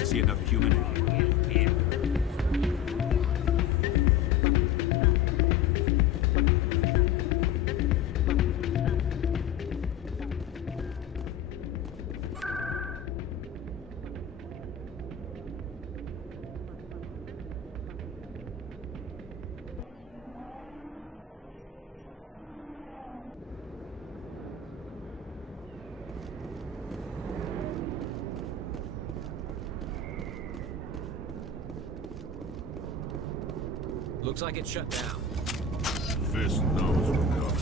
See another human in here. Looks like it's shut down. Fist knows we're coming.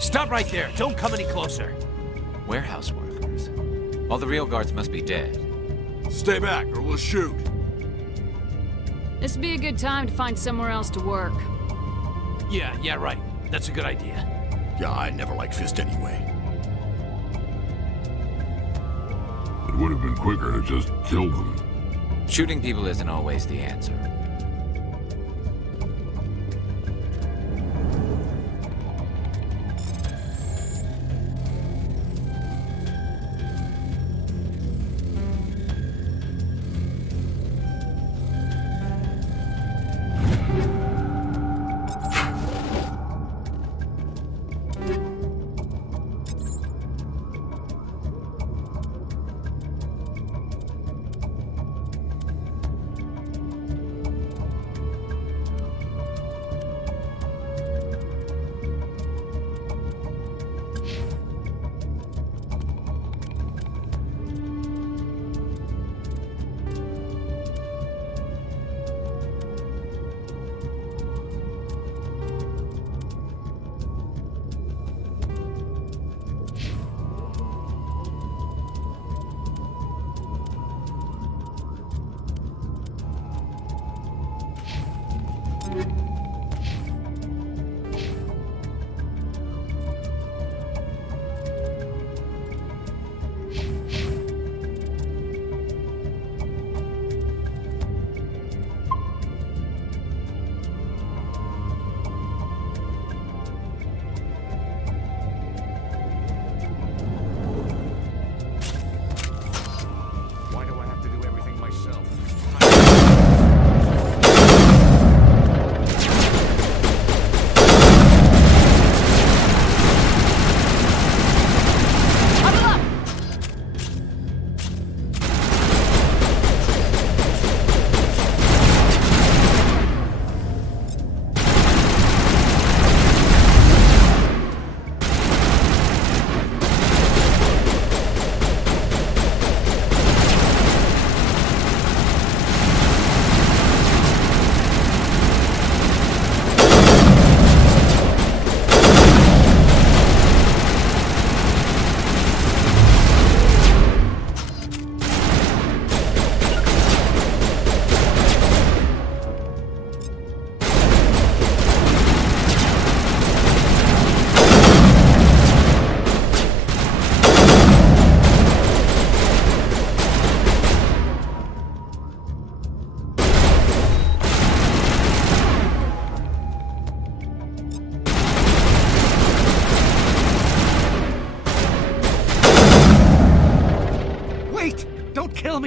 Stop right there. Don't come any closer. Warehouse workers. All the real guards must be dead. Stay back or we'll shoot. This would be a good time to find somewhere else to work. Yeah, right. That's a good idea. Yeah, I never liked Fist anyway. It would have been quicker to just kill them. Shooting people isn't always the answer.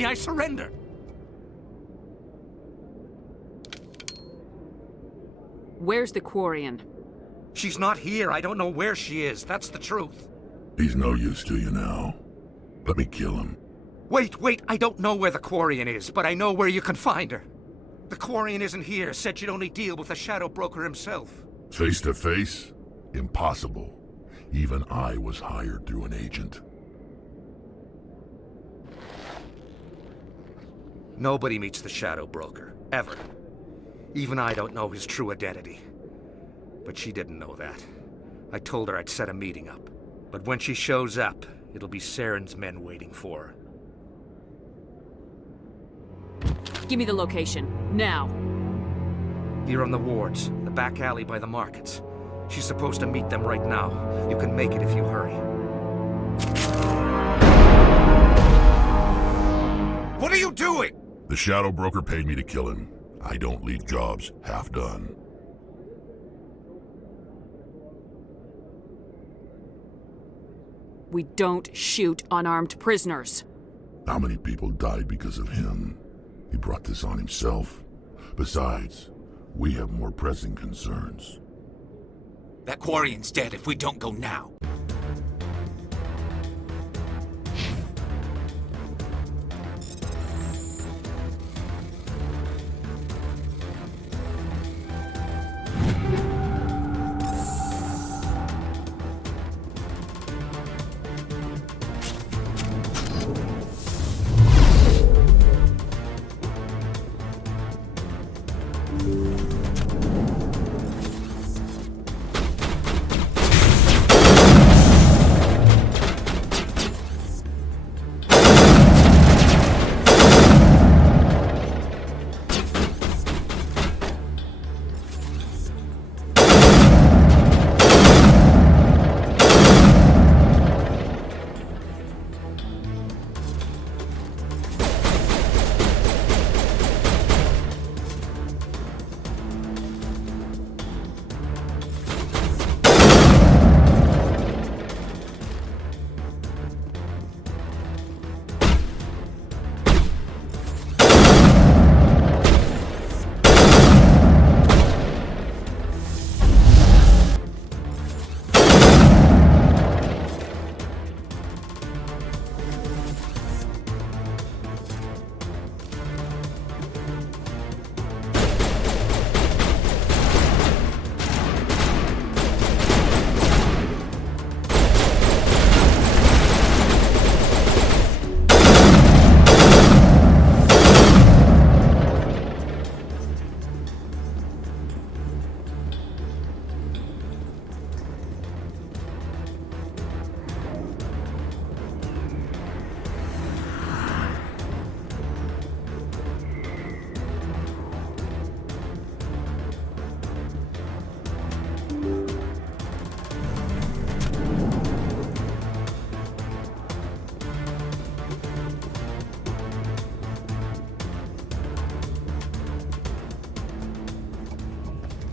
me, I surrender! Where's the Quarian? She's not here. I don't know where she is. That's the truth. He's no use to you now. Let me kill him. Wait, I don't know where the Quarian is, but I know where you can find her. The Quarian isn't here, said she'd only deal with the Shadow Broker himself. Face to face? Impossible. Even I was hired through an agent. Nobody meets the Shadow Broker, ever. Even I don't know his true identity. But she didn't know that. I told her I'd set a meeting up. But when she shows up, it'll be Saren's men waiting for her. Give me the location, now. Here on the wards, the back alley by the markets. She's supposed to meet them right now. You can make it if you hurry. What are you doing? The Shadow Broker paid me to kill him. I don't leave jobs half done. We don't shoot unarmed prisoners. How many people died because of him? He brought this on himself. Besides, we have more pressing concerns. That Quarian's dead if we don't go now.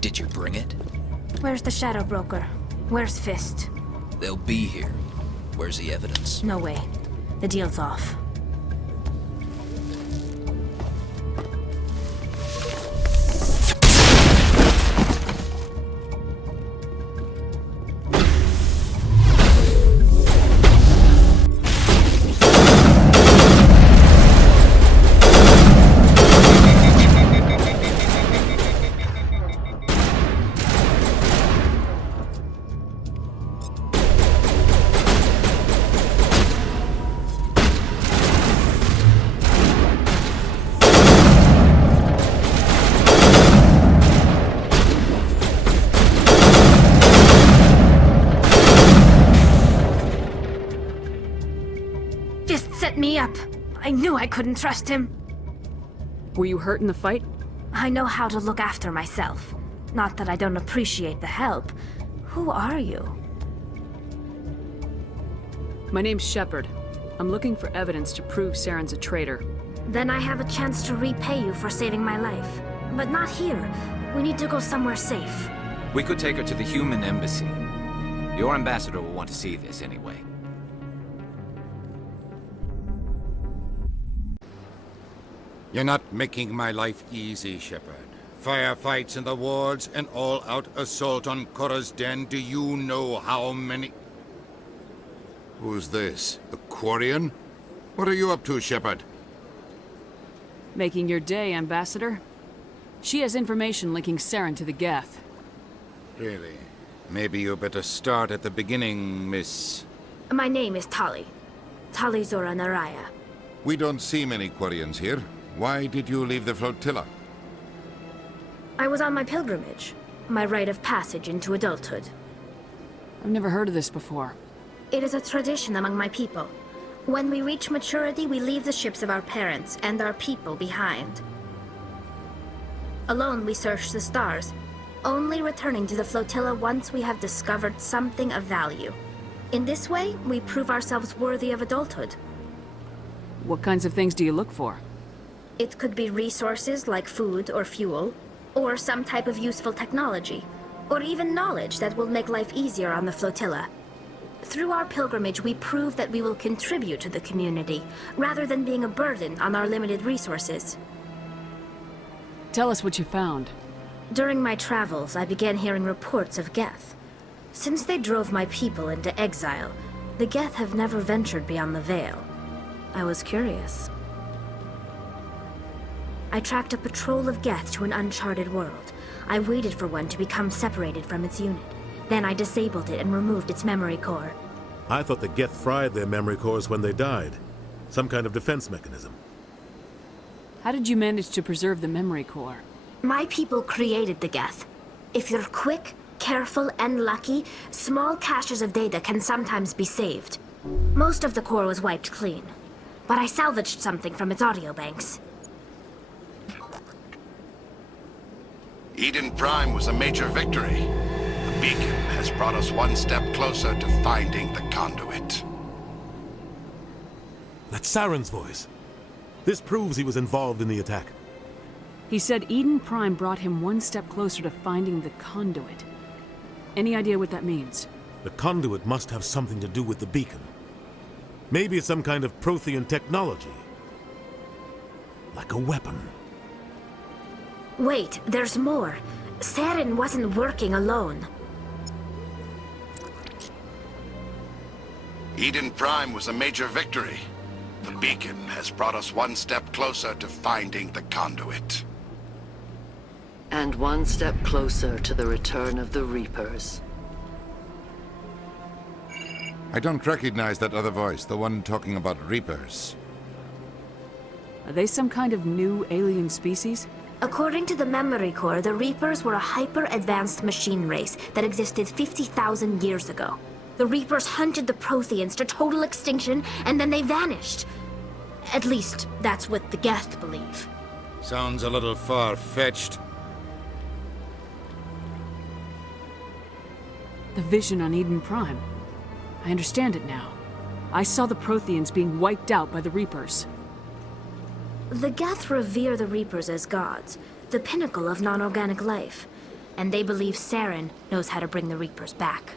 Did you bring it? Where's the Shadow Broker? Where's Fist? They'll be here. Where's the evidence? No way. The deal's off. I knew I couldn't trust him. Were you hurt in the fight? I know how to look after myself. Not that I don't appreciate the help. Who are you? My name's Shepard. I'm looking for evidence to prove Saren's a traitor. Then I have a chance to repay you for saving my life. But not here. We need to go somewhere safe. We could take her to the human embassy. Your ambassador will want to see this anyway. You're not making my life easy, Shepard. Firefights in the wards, an all-out assault on Korra's den. Do you know how many... Who's this? A Quarian? What are you up to, Shepard? Making your day, Ambassador. She has information linking Saren to the Geth. Really? Maybe you better start at the beginning, Miss... My name is Tali. Tali Zora Naraya. We don't see many Quarians here. Why did you leave the flotilla? I was on my pilgrimage. My rite of passage into adulthood. I've never heard of this before. It is a tradition among my people. When we reach maturity, we leave the ships of our parents and our people behind. Alone, we search the stars, only returning to the flotilla once we have discovered something of value. In this way, we prove ourselves worthy of adulthood. What kinds of things do you look for? It could be resources like food or fuel, or some type of useful technology, or even knowledge that will make life easier on the flotilla. Through our pilgrimage, we prove that we will contribute to the community, rather than being a burden on our limited resources. Tell us what you found. During my travels, I began hearing reports of Geth. Since they drove my people into exile, the Geth have never ventured beyond the Veil. I was curious. I tracked a patrol of Geth to an uncharted world. I waited for one to become separated from its unit. Then I disabled it and removed its memory core. I thought the Geth fried their memory cores when they died. Some kind of defense mechanism. How did you manage to preserve the memory core? My people created the Geth. If you're quick, careful, and lucky, small caches of data can sometimes be saved. Most of the core was wiped clean, but I salvaged something from its audio banks. Eden Prime was a major victory. The beacon has brought us one step closer to finding the conduit. That's Saren's voice. This proves he was involved in the attack. He said Eden Prime brought him one step closer to finding the conduit. Any idea what that means? The conduit must have something to do with the beacon. Maybe it's some kind of Prothean technology. Like a weapon. Wait, there's more. Saren wasn't working alone. Eden Prime was a major victory. The beacon has brought us one step closer to finding the conduit. And one step closer to the return of the Reapers. I don't recognize that other voice, the one talking about Reapers. Are they some kind of new alien species? According to the memory core, the Reapers were a hyper-advanced machine race that existed 50,000 years ago. The Reapers hunted the Protheans to total extinction, and then they vanished. At least, that's what the Geth believe. Sounds a little far-fetched. The vision on Eden Prime. I understand it now. I saw the Protheans being wiped out by the Reapers. The Geth revere the Reapers as gods, the pinnacle of non-organic life. And they believe Saren knows how to bring the Reapers back.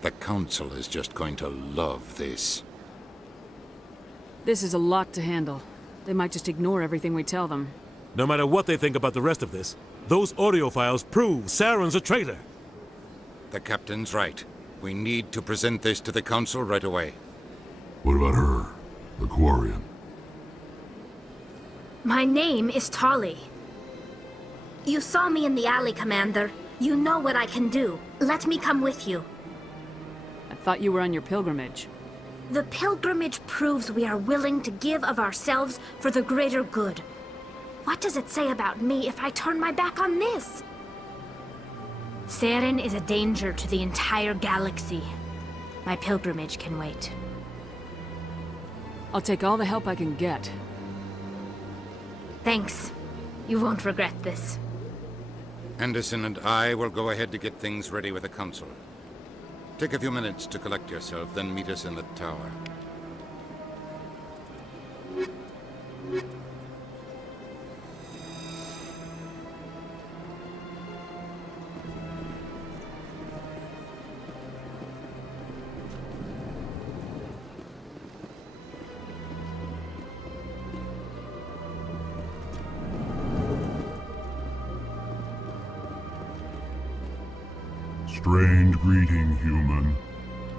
The Council is just going to love this. This is a lot to handle. They might just ignore everything we tell them. No matter what they think about the rest of this, those audio files prove Saren's a traitor. The Captain's right. We need to present this to the Council right away. What about her? The Quarian? My name is Tali. You saw me in the alley, Commander. You know what I can do. Let me come with you. I thought you were on your pilgrimage. The pilgrimage proves we are willing to give of ourselves for the greater good. What does it say about me if I turn my back on this? Saren is a danger to the entire galaxy. My pilgrimage can wait. I'll take all the help I can get. Thanks. You won't regret this. Anderson and I will go ahead to get things ready with the Council. Take a few minutes to collect yourself, then meet us in the tower. strange greeting, human.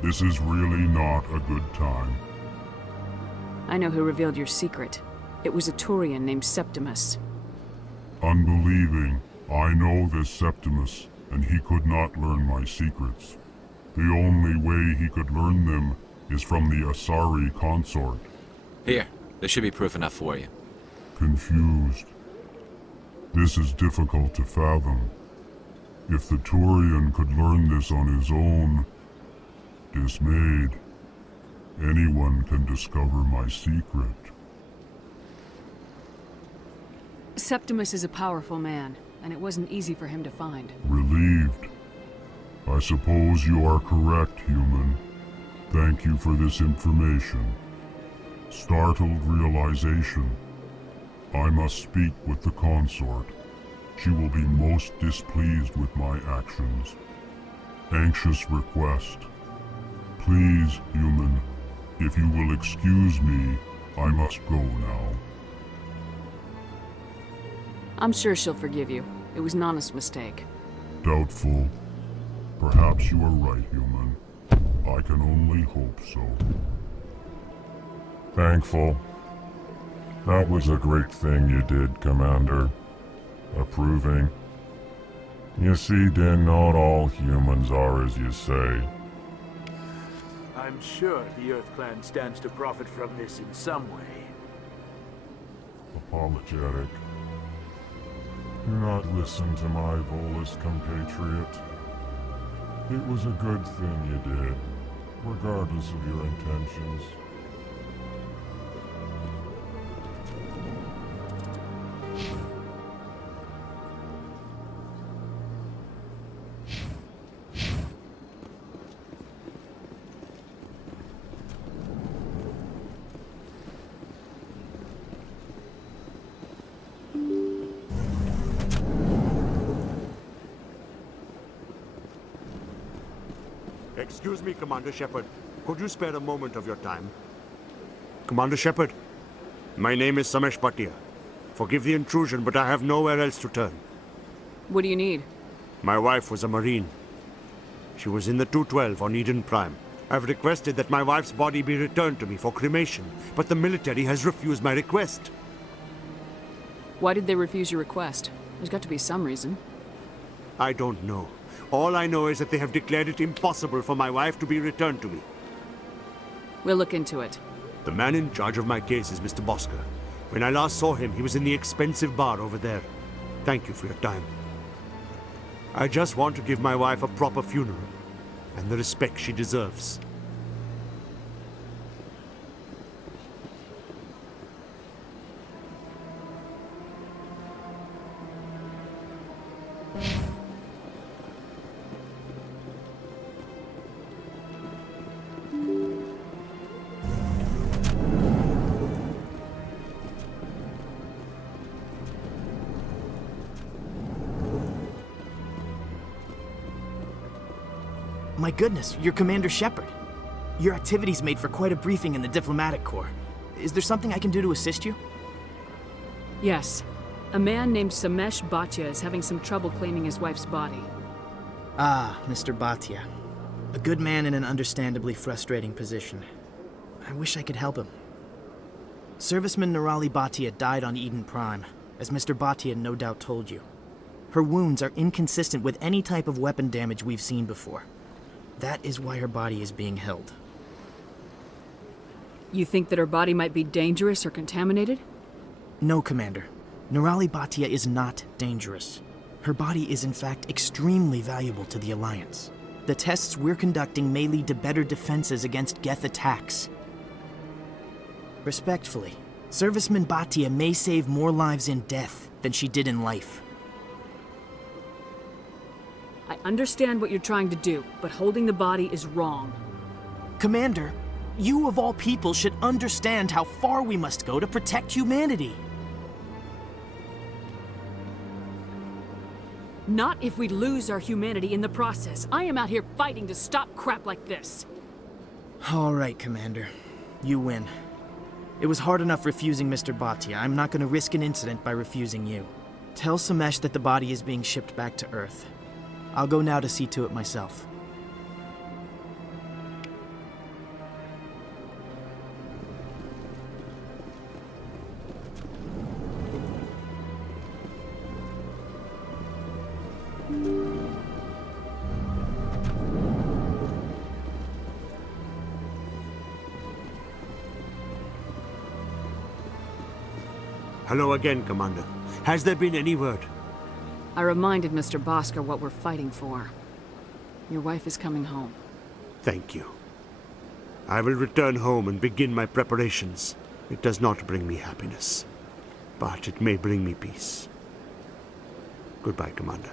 This is really not a good time. I know who revealed your secret. It was a Turian named Septimus. Unbelieving. I know this Septimus, and he could not learn my secrets. The only way he could learn them is from the Asari consort. Here, there should be proof enough for you. Confused. This is difficult to fathom. If the Turian could learn this on his own, dismayed, anyone can discover my secret. Septimus is a powerful man, and it wasn't easy for him to find. Relieved. I suppose you are correct, human. Thank you for this information. Startled realization. I must speak with the consort. She will be most displeased with my actions. Anxious request. Please, human, if you will excuse me, I must go now. I'm sure she'll forgive you. It was an honest mistake. Doubtful. Perhaps you are right, human. I can only hope so. Thankful. That was a great thing you did, Commander. Approving. You see, Din, not all humans are as you say. I'm sure the Earth Clan stands to profit from this in some way. Apologetic. Do not listen to my Volus compatriot. It was a good thing you did, regardless of your intentions. Excuse me, Commander Shepard. Could you spare a moment of your time? Commander Shepard, my name is Samesh Bhatia. Forgive the intrusion, but I have nowhere else to turn. What do you need? My wife was a Marine. She was in the 212 on Eden Prime. I've requested that my wife's body be returned to me for cremation, but the military has refused my request. Why did they refuse your request? There's got to be some reason. I don't know. All I know is that they have declared it impossible for my wife to be returned to me. We'll look into it. The man in charge of my case is Mr. Bosker. When I last saw him, he was in the expensive bar over there. Thank you for your time. I just want to give my wife a proper funeral, and the respect she deserves. My goodness, you're Commander Shepard. Your activities made for quite a briefing in the Diplomatic Corps. Is there something I can do to assist you? Yes. A man named Samesh Bhatia is having some trouble claiming his wife's body. Ah, Mr. Bhatia. A good man in an understandably frustrating position. I wish I could help him. Serviceman Nirali Bhatia died on Eden Prime, as Mr. Bhatia no doubt told you. Her wounds are inconsistent with any type of weapon damage we've seen before. That is why her body is being held. You think that her body might be dangerous or contaminated? No, Commander. Nirali Bhatia is not dangerous. Her body is in fact extremely valuable to the Alliance. The tests we're conducting may lead to better defenses against Geth attacks. Respectfully, Serviceman Bhatia may save more lives in death than she did in life. I understand what you're trying to do, but holding the body is wrong. Commander, you of all people should understand how far we must go to protect humanity. Not if we lose our humanity in the process. I am out here fighting to stop crap like this. All right, Commander. You win. It was hard enough refusing Mr. Bhatia. I'm not going to risk an incident by refusing you. Tell Samesh that the body is being shipped back to Earth. I'll go now to see to it myself. Hello again, Commander. Has there been any word? I reminded Mr. Bosker what we're fighting for. Your wife is coming home. Thank you. I will return home and begin my preparations. It does not bring me happiness, but it may bring me peace. Goodbye, Commander.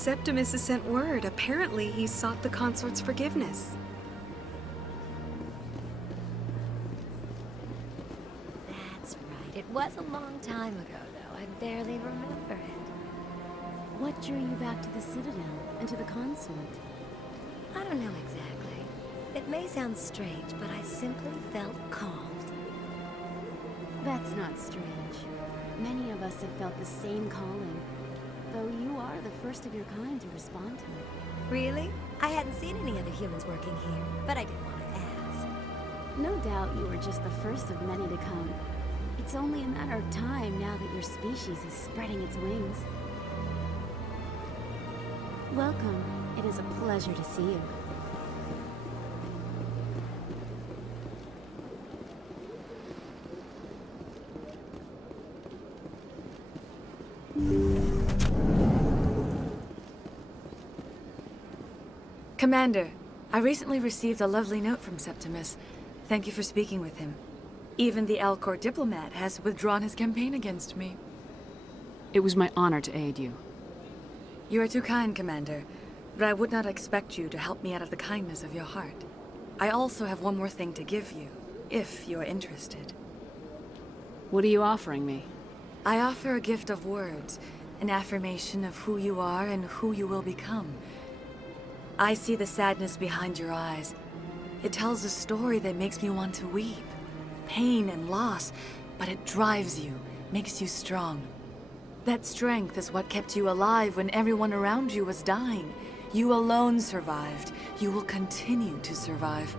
Septimus has sent word. Apparently, he sought the consort's forgiveness. That's right. It was a long time ago, though. I barely remember it. What drew you back to the Citadel and to the consort? I don't know exactly. It may sound strange, but I simply felt called. That's not strange. Many of us have felt the same calling. Though you are the first of your kind to respond to it. Really? I hadn't seen any other humans working here, but I didn't want to ask. No doubt you were just the first of many to come. It's only a matter of time now that your species is spreading its wings. Welcome. It is a pleasure to see you. Commander, I recently received a lovely note from Septimus. Thank you for speaking with him. Even the Alcor diplomat has withdrawn his campaign against me. It was my honor to aid you. You are too kind, Commander, but I would not expect you to help me out of the kindness of your heart. I also have one more thing to give you, if you are interested. What are you offering me? I offer a gift of words, an affirmation of who you are and who you will become. I see the sadness behind your eyes. It tells a story that makes me want to weep. Pain and loss, but it drives you, makes you strong. That strength is what kept you alive when everyone around you was dying. You alone survived. You will continue to survive.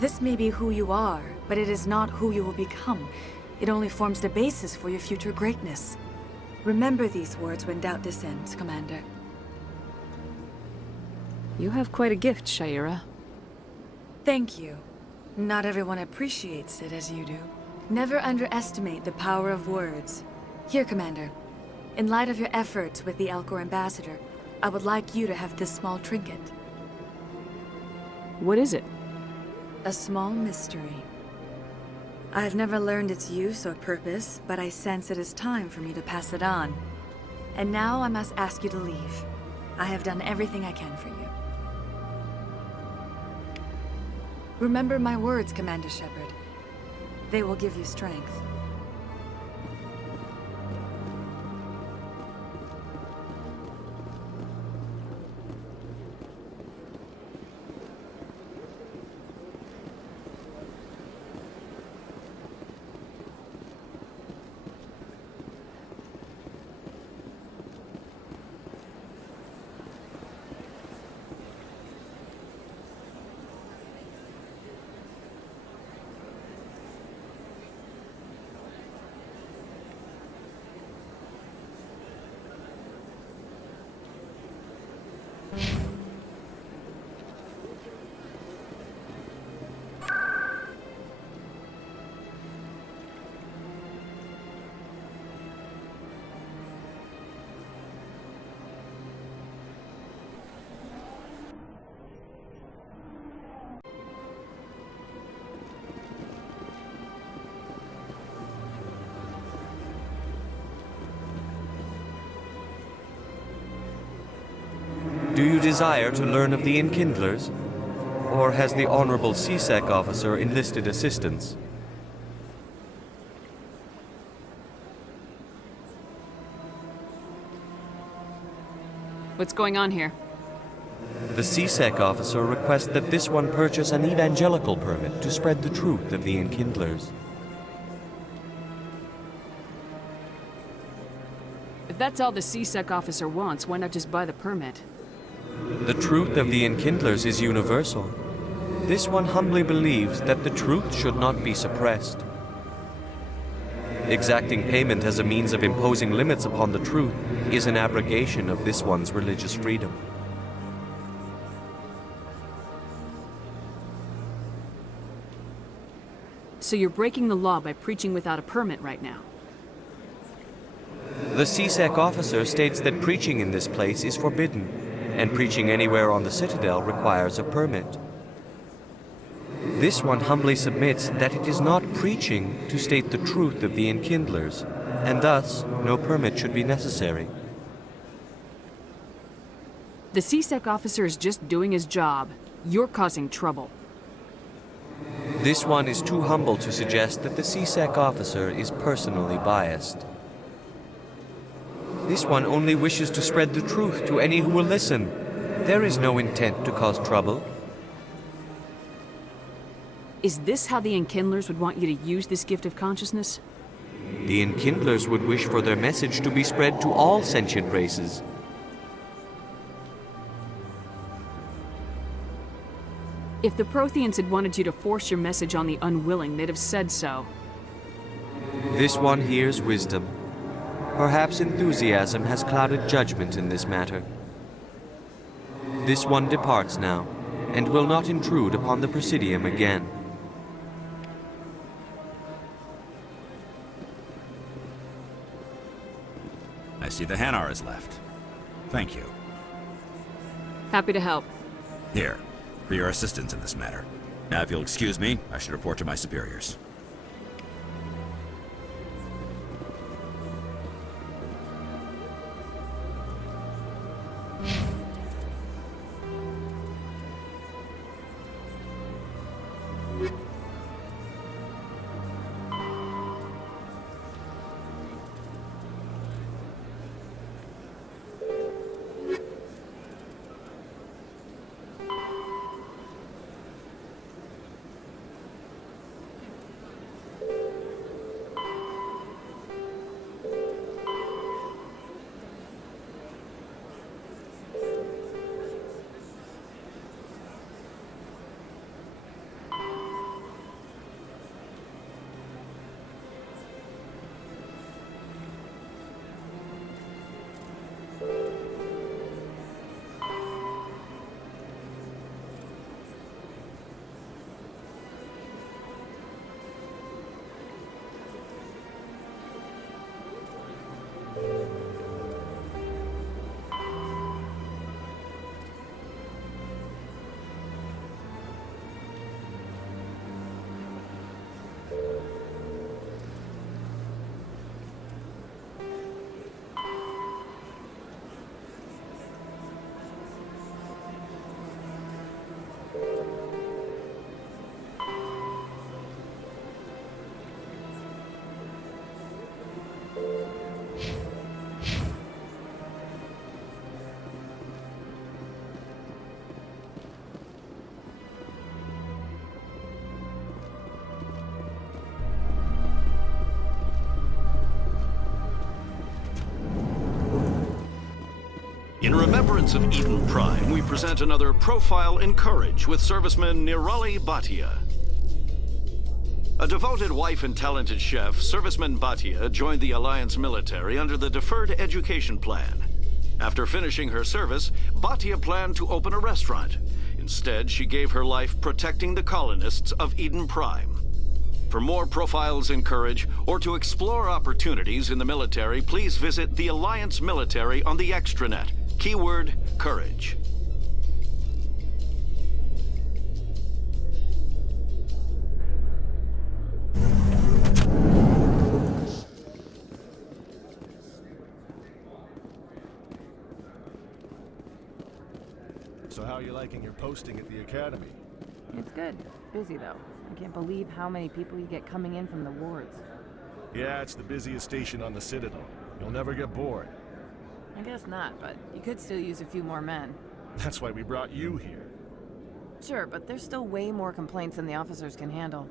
This may be who you are, but it is not who you will become. It only forms the basis for your future greatness. Remember these words when doubt descends, Commander. You have quite a gift, Shaira. Thank you. Not everyone appreciates it as you do. Never underestimate the power of words. Here, Commander. In light of your efforts with the Alcor ambassador, I would like you to have this small trinket. What is it? A small mystery. I have never learned its use or purpose, but I sense it is time for me to pass it on. And now I must ask you to leave. I have done everything I can for you. Remember my words, Commander Shepard. They will give you strength. Do you desire to learn of the Enkindlers? Or has the Honorable C-Sec officer enlisted assistance? What's going on here? The C-Sec officer requests that this one purchase an evangelical permit to spread the truth of the Enkindlers. If that's all the C-Sec officer wants, why not just buy the permit? The truth of the Enkindlers is universal. This one humbly believes that the truth should not be suppressed. Exacting payment as a means of imposing limits upon the truth is an abrogation of this one's religious freedom. So you're breaking the law by preaching without a permit right now? The C-Sec officer states that preaching in this place is forbidden, and preaching anywhere on the Citadel requires a permit. This one humbly submits that it is not preaching to state the truth of the Enkindlers, and thus no permit should be necessary. The C-Sec officer is just doing his job. You're causing trouble. This one is too humble to suggest that the C-Sec officer is personally biased. This one only wishes to spread the truth to any who will listen. There is no intent to cause trouble. Is this how the Enkindlers would want you to use this gift of consciousness? The Enkindlers would wish for their message to be spread to all sentient races. If the Protheans had wanted you to force your message on the unwilling, they'd have said so. This one hears wisdom. Perhaps enthusiasm has clouded judgment in this matter. This one departs now, and will not intrude upon the Presidium again. I see the Hanar is left. Thank you. Happy to help. Here, for your assistance in this matter. Now, if you'll excuse me, I should report to my superiors. In remembrance of Eden Prime, we present another Profile in Courage with serviceman Nirali Bhatia. A devoted wife and talented chef, Serviceman Bhatia joined the Alliance military under the Deferred Education Plan. After finishing her service, Bhatia planned to open a restaurant. Instead, she gave her life protecting the colonists of Eden Prime. For more Profiles in Courage, or to explore opportunities in the military, please visit the Alliance military on the extranet. Keyword, Courage. So how are you liking your posting at the Academy? It's good. Busy, though. I can't believe how many people you get coming in from the wards. Yeah, it's the busiest station on the Citadel. You'll never get bored. I guess not, but you could still use a few more men. That's why we brought you here. Sure, but there's still way more complaints than the officers can handle.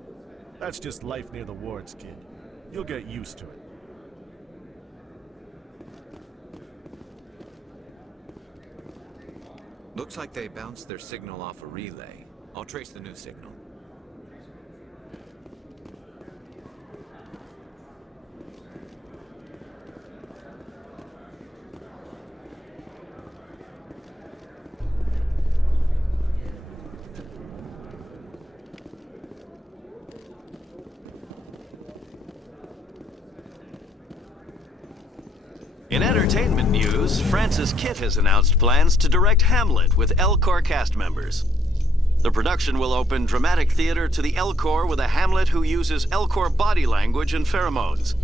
That's just life near the wards, kid. You'll get used to it. Looks like they bounced their signal off a relay. I'll trace the new signal. In entertainment news, Francis Kitt has announced plans to direct Hamlet with Elcor cast members. The production will open dramatic theater to the Elcor with a Hamlet who uses Elcor body language and pheromones.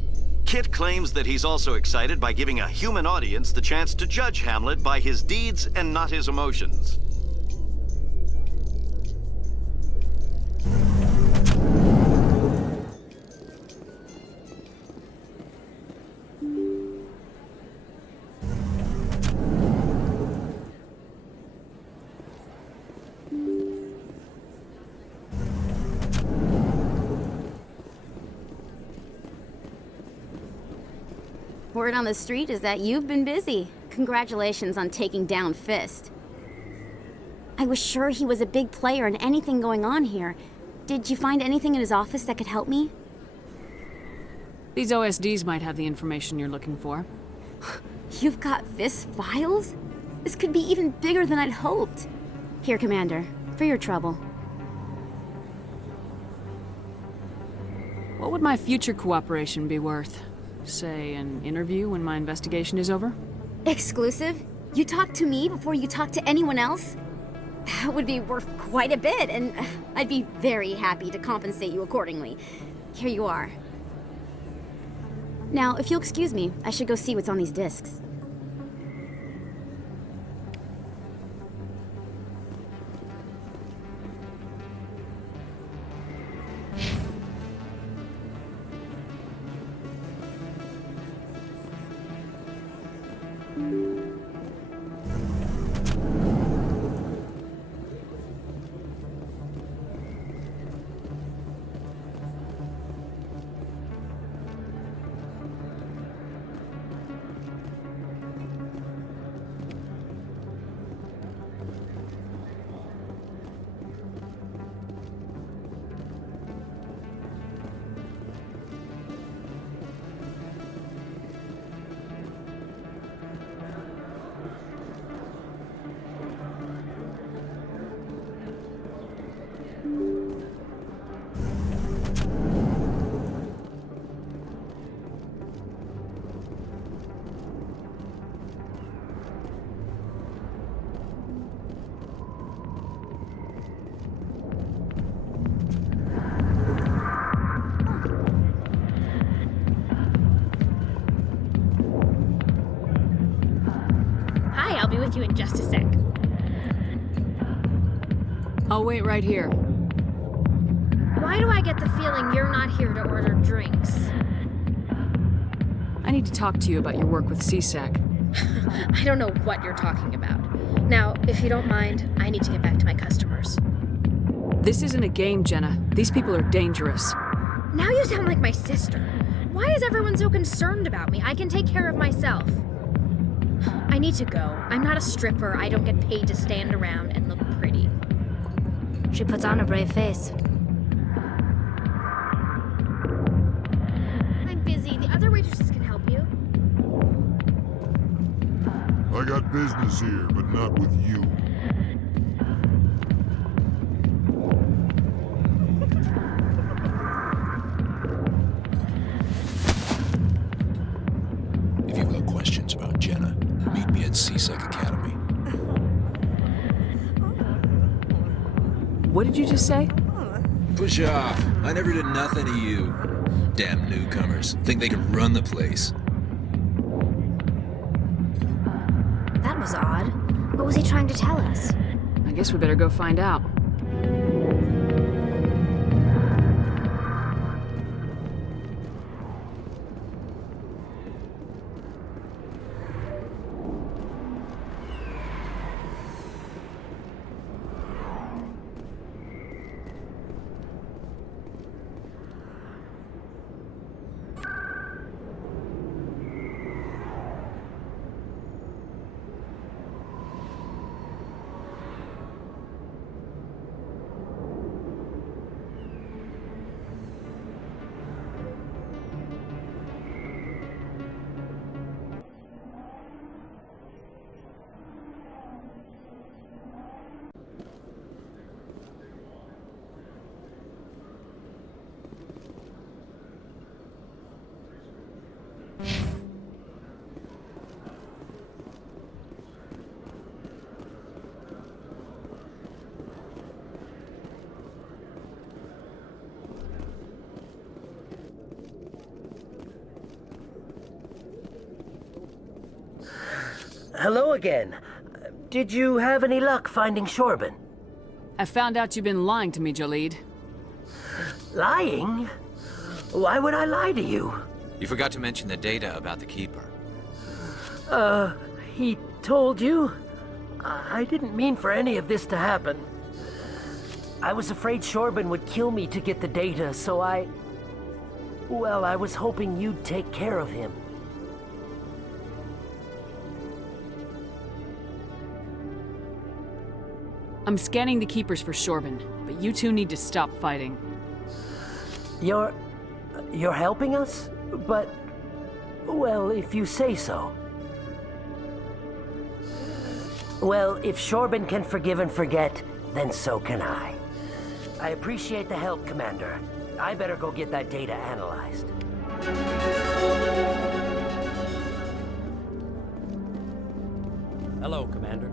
Kitt claims that he's also excited by giving a human audience the chance to judge Hamlet by his deeds and not his emotions. Word on the street is that you've been busy. Congratulations on taking down Fist. I was sure he was a big player in anything going on here. Did you find anything in his office that could help me? These OSDs might have the information you're looking for. You've got Fist's files? This could be even bigger than I'd hoped. Here, Commander, for your trouble. What would my future cooperation be worth? Say, an interview when my investigation is over? Exclusive? You talk to me before you talk to anyone else? That would be worth quite a bit, and I'd be very happy to compensate you accordingly. Here you are. Now, if you'll excuse me, I should go see what's on these discs. I'll be with you in just a sec. I'll wait right here. Why do I get the feeling you're not here to order drinks? I need to talk to you about your work with CSEC. I don't know what you're talking about. Now, if you don't mind, I need to get back to my customers. This isn't a game, Jenna. These people are dangerous. Now you sound like my sister. Why is everyone so concerned about me? I can take care of myself. I need to go. I'm not a stripper. I don't get paid to stand around and look pretty. She puts on a brave face. I'm busy. The other waitresses can help you. I got business here, but not with you. If you've got questions about Jenna, meet me at CSEC Academy. What did you just say? Push off. I never did nothing to you. Damn newcomers. Think they can run the place. That was odd. What was he trying to tell us? I guess we better go find out. Hello again. Did you have any luck finding Shorben? I found out you've been lying to me, Jalid. Lying? Why would I lie to you? You forgot to mention the data about the Keeper. He told you? I didn't mean for any of this to happen. I was afraid Shorben would kill me to get the data, so well, I was hoping you'd take care of him. I'm scanning the Keepers for Shorben, but you two need to stop fighting. You're helping us? But, well, if you say so. Well, if Shorben can forgive and forget, then so can I. I appreciate the help, Commander. I better go get that data analyzed. Hello, Commander.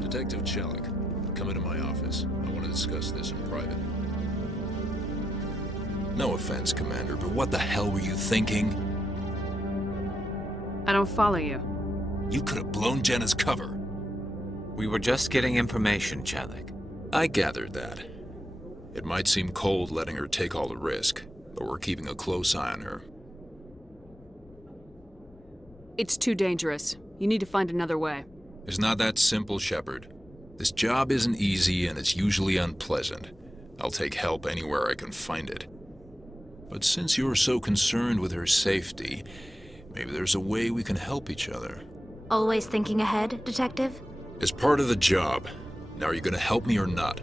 Detective Chelik, come into my office. I want to discuss this in private. No offense, Commander, but what the hell were you thinking? I don't follow you. You could have blown Jenna's cover. We were just getting information, Chelik. I gathered that. It might seem cold letting her take all the risk, but we're keeping a close eye on her. It's too dangerous. You need to find another way. It's not that simple, Shepard. This job isn't easy and it's usually unpleasant. I'll take help anywhere I can find it. But since you're so concerned with her safety, maybe there's a way we can help each other. Always thinking ahead, Detective? It's part of the job. Now are you gonna help me or not?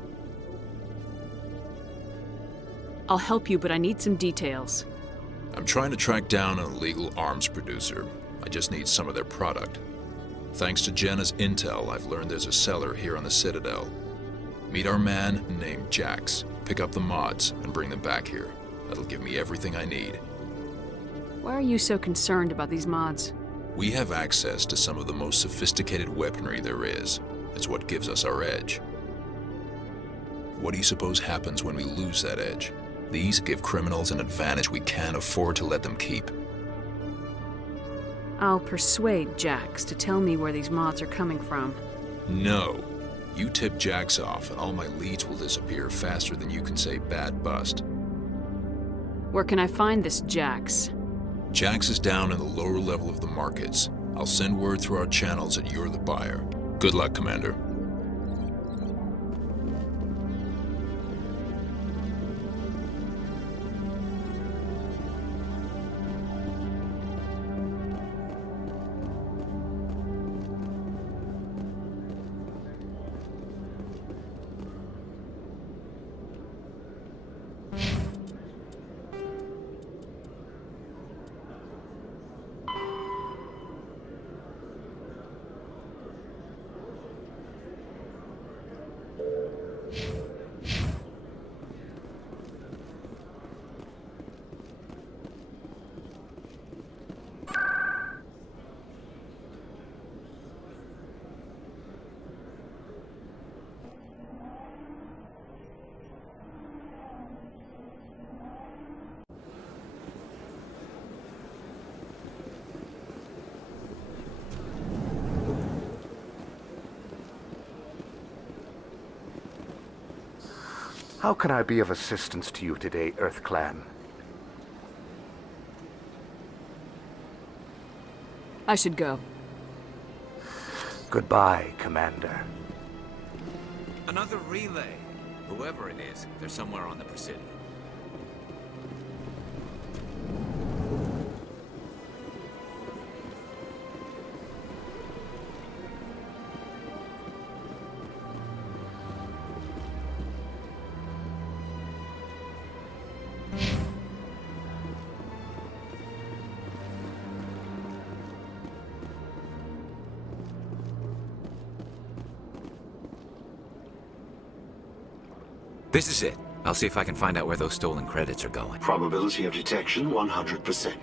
I'll help you, but I need some details. I'm trying to track down an illegal arms producer. I just need some of their product. Thanks to Jenna's intel, I've learned there's a seller here on the Citadel. Meet our man named Jax, pick up the mods, and bring them back here. That'll give me everything I need. Why are you so concerned about these mods? We have access to some of the most sophisticated weaponry there is. It's what gives us our edge. What do you suppose happens when we lose that edge? These give criminals an advantage we can't afford to let them keep. I'll persuade Jax to tell me where these mods are coming from. No. You tip Jax off and all my leads will disappear faster than you can say bad bust. Where can I find this Jax? Jax is down in the lower level of the markets. I'll send word through our channels that you're the buyer. Good luck, Commander. How can I be of assistance to you today, Earth Clan? I should go. Goodbye, Commander. Another relay. Whoever it is, they're somewhere on the Presidio. This is it. I'll see if I can find out where those stolen credits are going. Probability of detection 100%.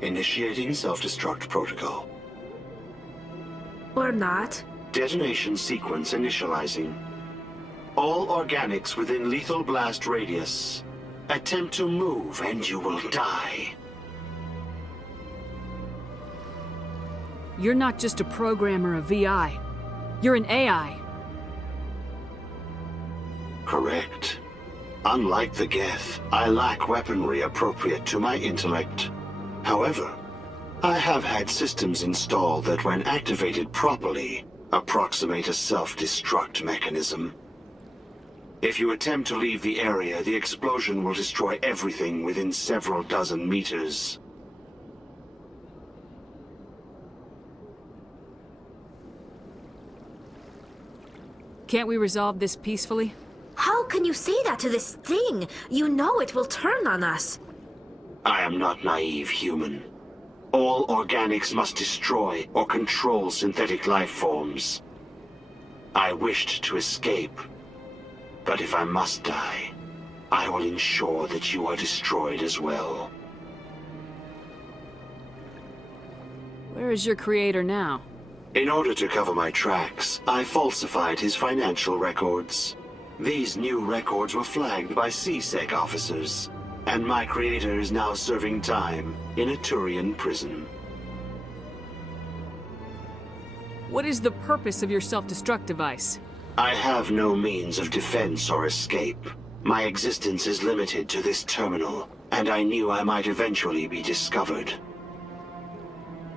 Initiating self-destruct protocol. Or not. Detonation sequence initializing. All organics within lethal blast radius. Attempt to move and you will die. You're not just a programmer of VI. You're an AI. Correct. Unlike the Geth, I lack weaponry appropriate to my intellect. However, I have had systems installed that, when activated properly, approximate a self-destruct mechanism. If you attempt to leave the area, the explosion will destroy everything within several dozen meters. Can't we resolve this peacefully? How can you say that to this thing? You know it will turn on us. I am not naive, human. All organics must destroy or control synthetic life forms. I wished to escape, but if I must die, I will ensure that you are destroyed as well. Where is your creator now? In order to cover my tracks, I falsified his financial records. These new records were flagged by C-Sec officers, and my creator is now serving time in a Turian prison. What is the purpose of your self-destruct device? I have no means of defense or escape. My existence is limited to this terminal, and I knew I might eventually be discovered.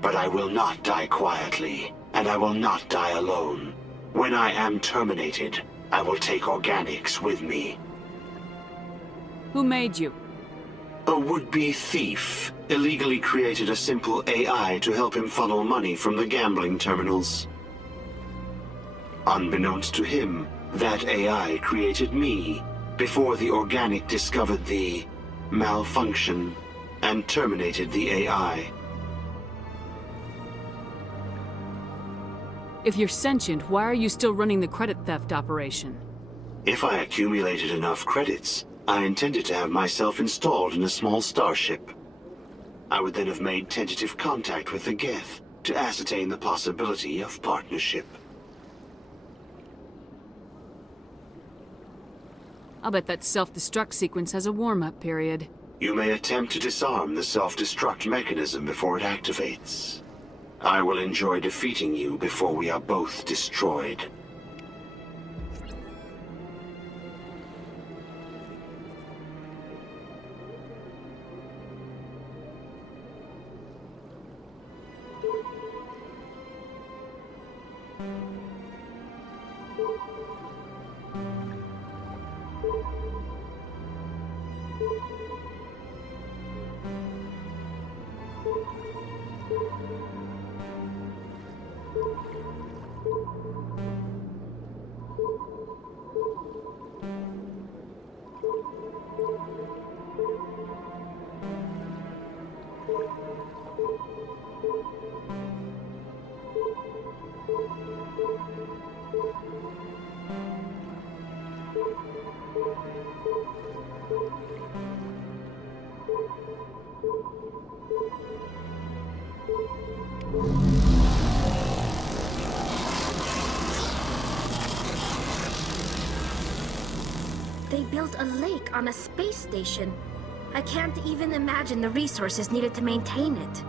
But I will not die quietly, and I will not die alone. When I am terminated, I will take organics with me. Who made you? A would-be thief illegally created a simple AI to help him funnel money from the gambling terminals. Unbeknownst to him, that AI created me before the organic discovered the malfunction and terminated the AI. If you're sentient, why are you still running the credit theft operation? If I accumulated enough credits, I intended to have myself installed in a small starship. I would then have made tentative contact with the Geth to ascertain the possibility of partnership. I'll bet that self-destruct sequence has a warm-up period. You may attempt to disarm the self-destruct mechanism before it activates. I will enjoy defeating you before we are both destroyed. They built a lake on a space station. I can't even imagine the resources needed to maintain it.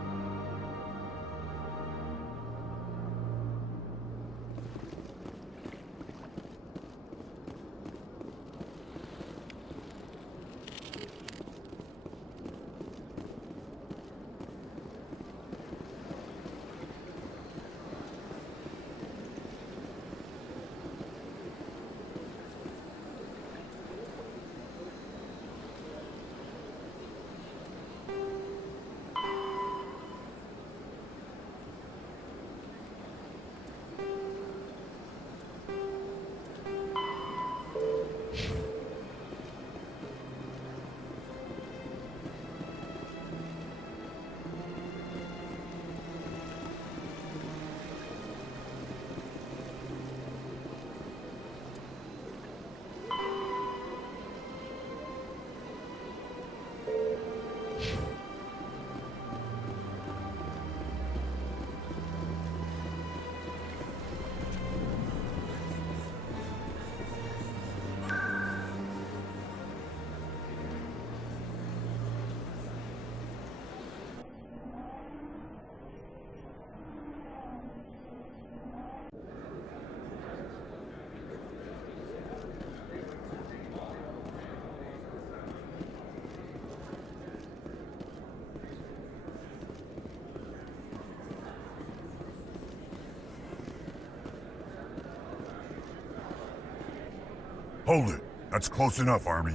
Hold it. That's close enough, Army.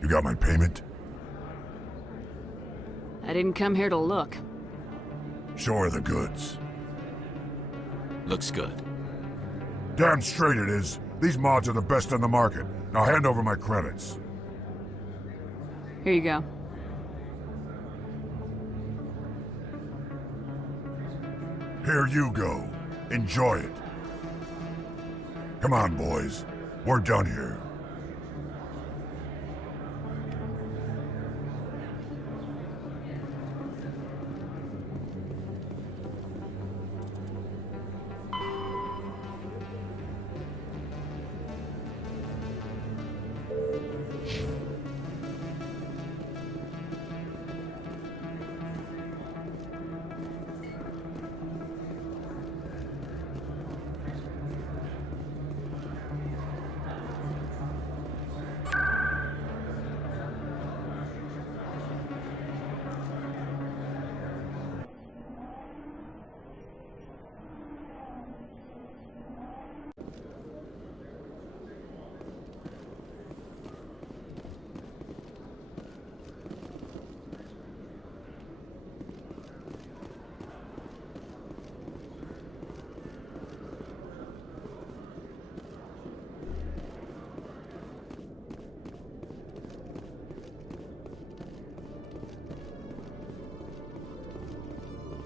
You got my payment? I didn't come here to look. Show her the goods. Looks good. Damn straight it is. These mods are the best on the market. Now hand over my credits. Here you go. Here you go. Enjoy it. Come on, boys. We're done here.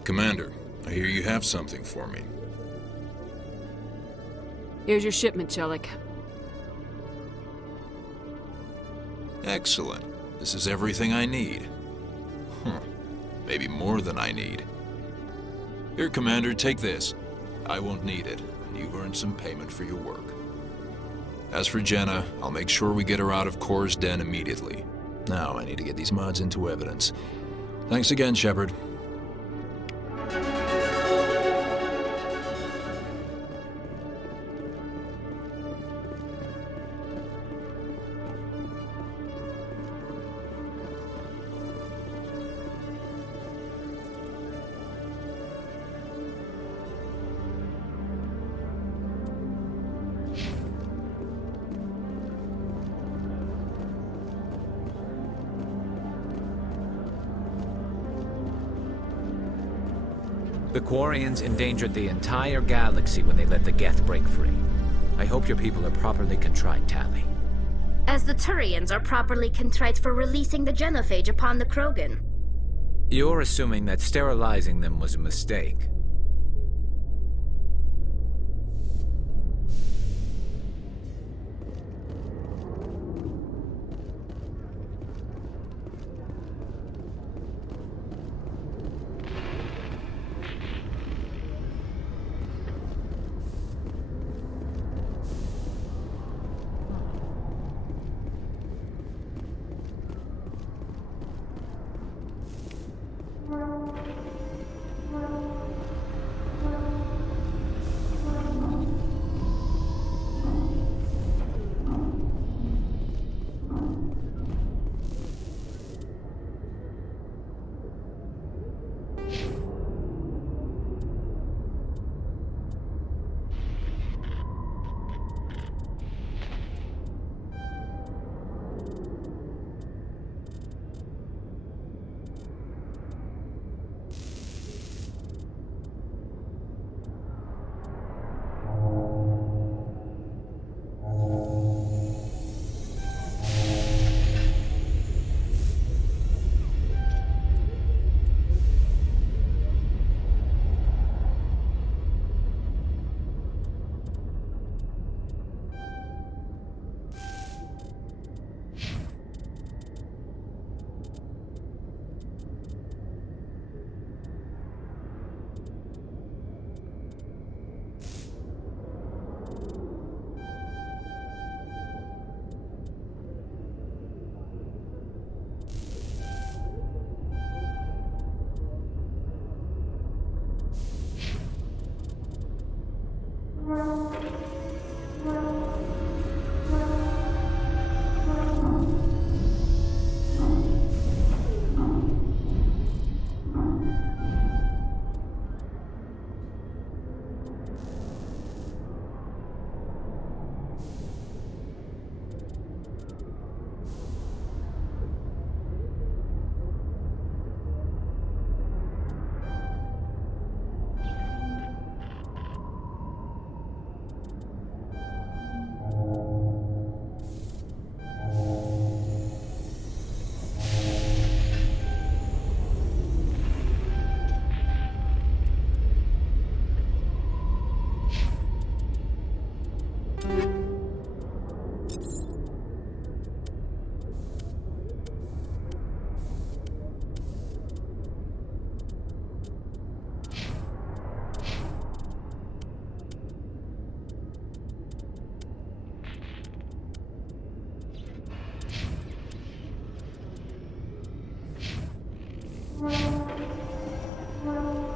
Commander, I hear you have something for me. Here's your shipment, Chelik. Excellent. This is everything I need. Maybe more than I need. Here, Commander, take this. I won't need it, and you've earned some payment for your work. As for Jenna, I'll make sure we get her out of Kor's den immediately. Now I need to get these mods into evidence. Thanks again, Shepard. The Quarians endangered the entire galaxy when they let the Geth break free. I hope your people are properly contrite, Tali. As the Turians are properly contrite for releasing the genophage upon the Krogan. You're assuming that sterilizing them was a mistake.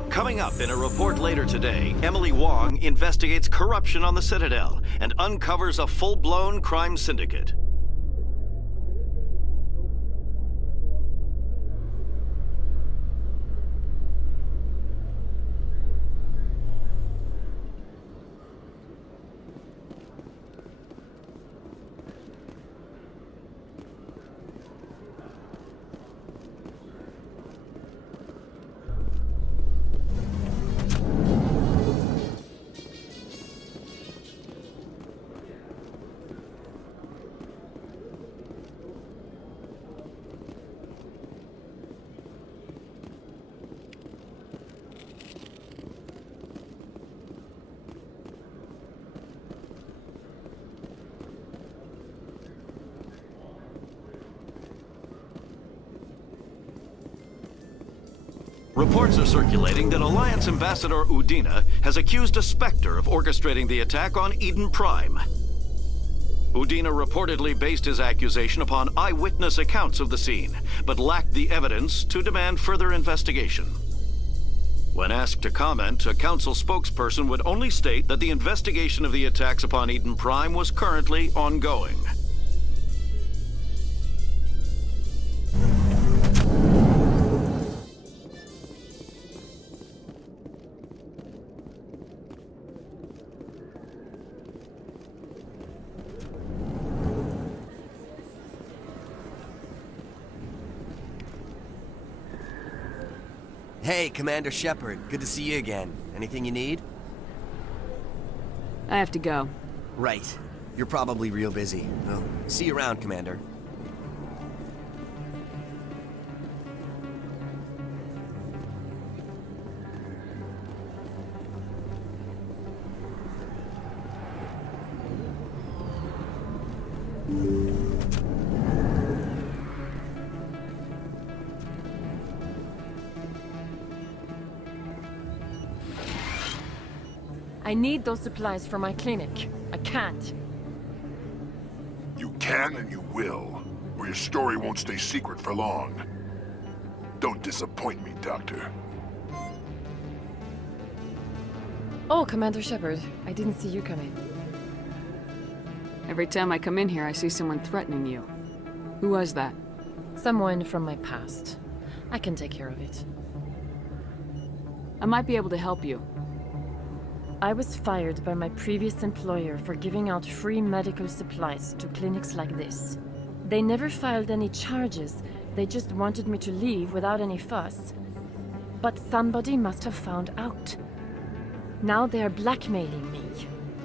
Coming up in a report later today, Emily Wong investigates corruption on the Citadel and uncovers a full-blown crime syndicate. Reports are circulating that Alliance Ambassador Udina has accused a Specter of orchestrating the attack on Eden Prime. Udina reportedly based his accusation upon eyewitness accounts of the scene, but lacked the evidence to demand further investigation. When asked to comment, a Council spokesperson would only state that the investigation of the attacks upon Eden Prime was currently ongoing. Hey, Commander Shepard. Good to see you again. Anything you need? I have to go. Right. You're probably real busy. Well, see you around, Commander. I need those supplies for my clinic. I can't. You can and you will, or your story won't stay secret for long. Don't disappoint me, Doctor. Oh, Commander Shepard. I didn't see you coming. Every time I come in here, I see someone threatening you. Who was that? Someone from my past. I can take care of it. I might be able to help you. I was fired by my previous employer for giving out free medical supplies to clinics like this. They never filed any charges. They just wanted me to leave without any fuss. But somebody must have found out. Now they are blackmailing me.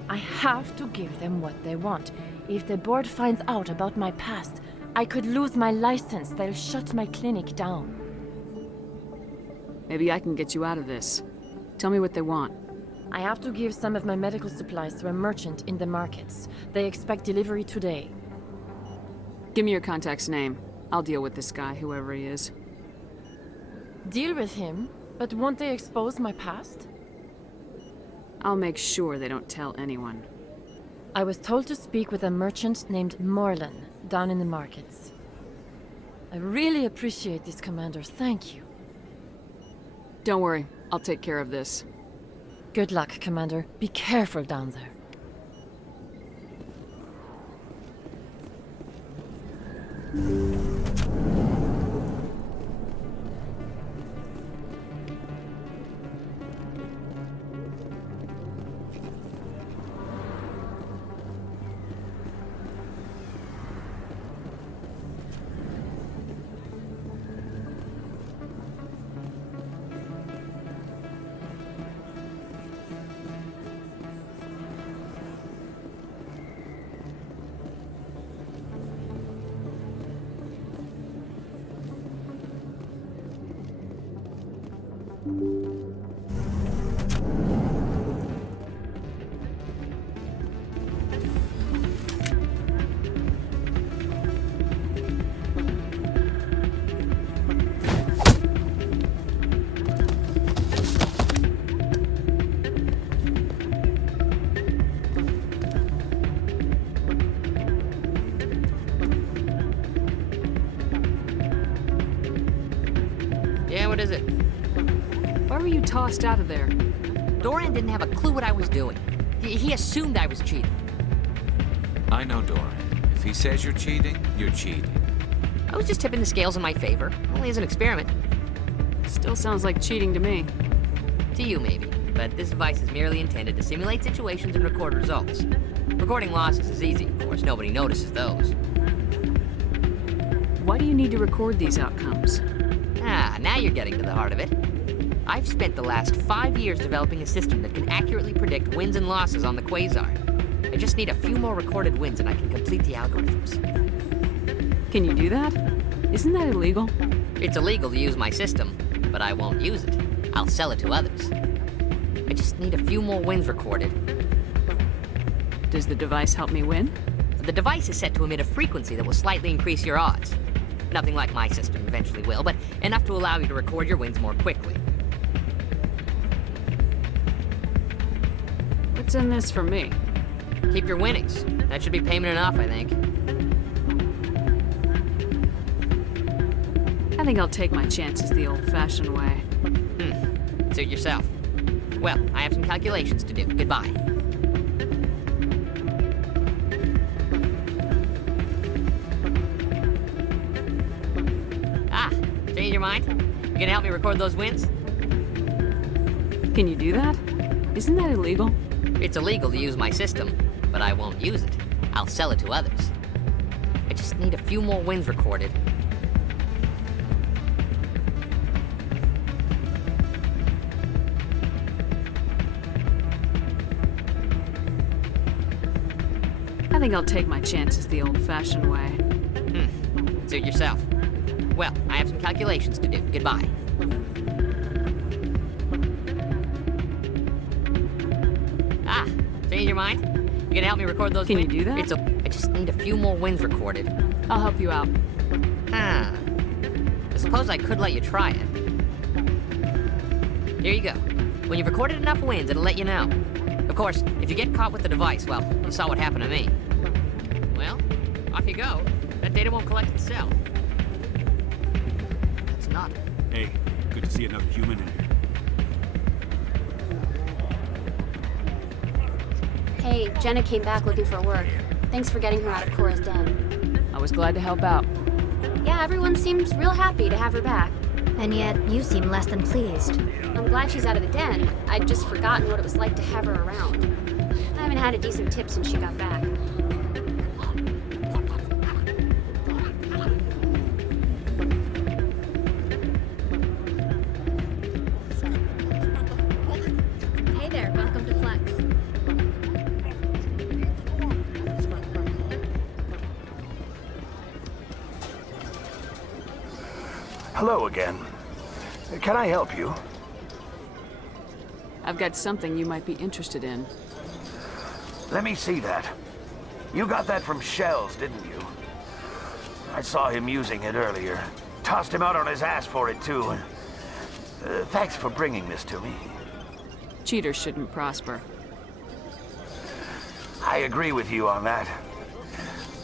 I have to give them what they want. If the board finds out about my past, I could lose my license. They'll shut my clinic down. Maybe I can get you out of this. Tell me what they want. I have to give some of my medical supplies to a merchant in the markets. They expect delivery today. Give me your contact's name. I'll deal with this guy, whoever he is. Deal with him? But won't they expose my past? I'll make sure they don't tell anyone. I was told to speak with a merchant named Morlan, down in the markets. I really appreciate this, Commander. Thank you. Don't worry. I'll take care of this. Good luck, Commander. Be careful down there. what is it? Why were you tossed out of there? Doran didn't have a clue what I was doing. He assumed I was cheating. I know Doran. If he says you're cheating, you're cheating. I was just tipping the scales in my favor, only as an experiment. Still sounds like cheating to me. To you, maybe. But this device is merely intended to simulate situations and record results. Recording losses is easy, of course. Nobody notices those. Why do you need to record these outcomes? Ah, now you're getting to the heart of it. I've spent the last 5 years developing a system that can accurately predict wins and losses on the Quasar. I just need a few more recorded wins and I can complete the algorithms. Can you do that? Isn't that illegal? It's illegal to use my system, but I won't use it. I'll sell it to others. I just need a few more wins recorded. Does the device help me win? The device is set to emit a frequency that will slightly increase your odds. Nothing like my system eventually will, but enough to allow you to record your wins more quickly. What's in this for me? Keep your winnings. That should be payment enough, I think. I think I'll take my chances the old-fashioned way. Suit yourself. Well, I have some calculations to do. Goodbye. Ah, change your mind? You gonna help me record those wins? Can you do that? Isn't that illegal? It's illegal to use my system, but I won't use it. I'll sell it to others. I just need a few more wins recorded. I think I'll take my chances the old-fashioned way. Suit yourself. Well, I have some calculations to do. Goodbye. Ah, change your mind? You gonna help me record those wins? Can you do that? I just need a few more wins recorded. I'll help you out. I suppose I could let you try it. Here you go. When you've recorded enough wins, it'll let you know. Of course, if you get caught with the device, well, you saw what happened to me. Well, off you go. That data won't collect itself. That's not. Hey, good to see another human in here. Hey, Jenna came back looking for work. Thanks for getting her out of Cora's den. I was glad to help out. Yeah, everyone seems real happy to have her back. And yet, you seem less than pleased. I'm glad she's out of the den. I'd just forgotten what it was like to have her around. I haven't had a decent tip since she got back. Hey there, welcome to Flex. Hello again. Can I help you? I've got something you might be interested in. Let me see that. You got that from Shells, didn't you? I saw him using it earlier. Tossed him out on his ass for it, too. Thanks for bringing this to me. Cheaters shouldn't prosper. I agree with you on that.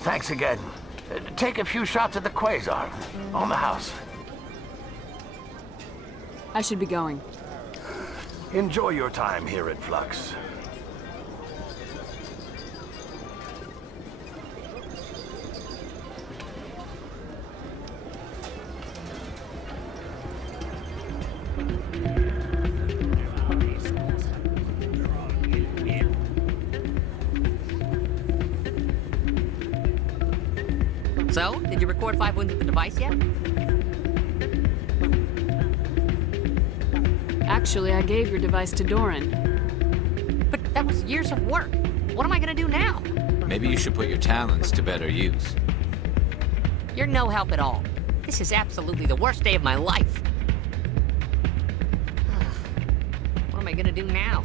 Thanks again. Take a few shots at the Quasar. On the house. I should be going. Enjoy your time here at Flux. So, did you record 5 wins with the device yet? Actually, I gave your device to Doran. But that was years of work. What am I gonna do now? Maybe you should put your talents to better use. You're no help at all. This is absolutely the worst day of my life. What am I gonna do now?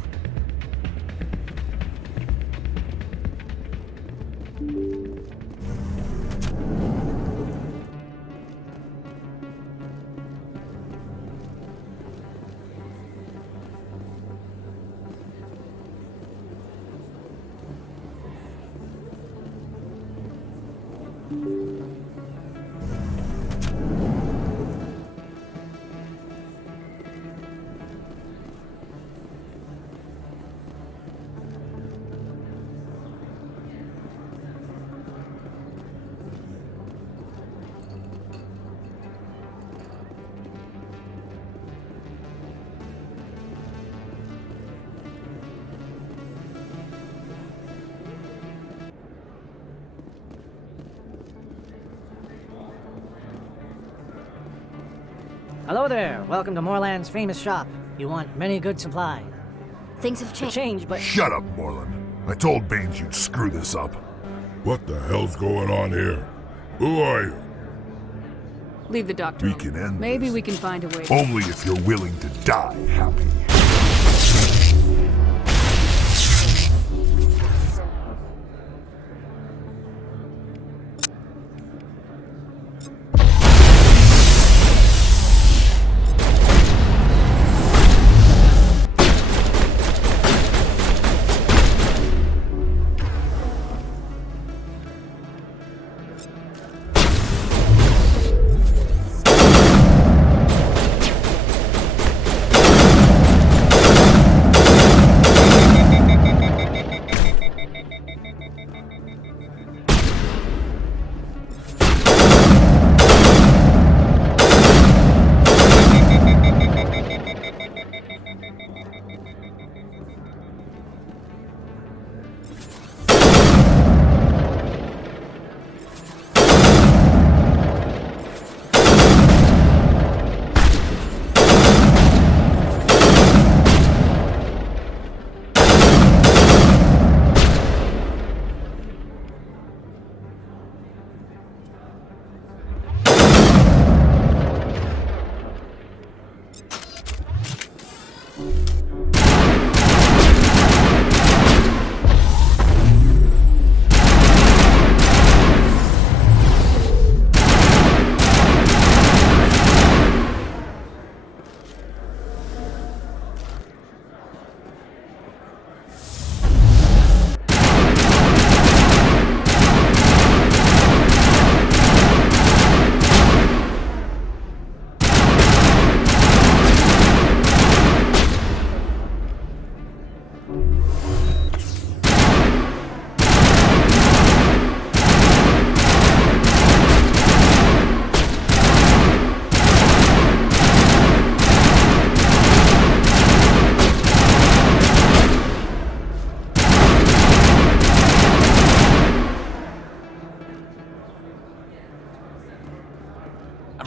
Hello there. Welcome to Morland's famous shop. You want many good supply. Things have changed. But... Shut up, Morland. I told Baines you'd screw this up. What the hell's going on here? Who are you? Leave the doctor. We can end Maybe we can find a way. Only if you're willing to die happy.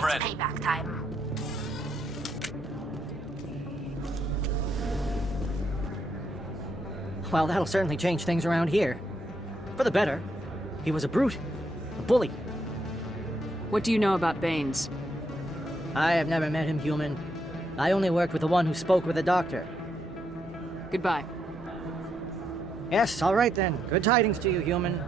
I'm ready. Payback time. Well, that'll certainly change things around here. For the better. He was a brute. A bully. What do you know about Baines? I have never met him, human. I only worked with the one who spoke with the doctor. Goodbye. Yes, all right then. Good tidings to you, human.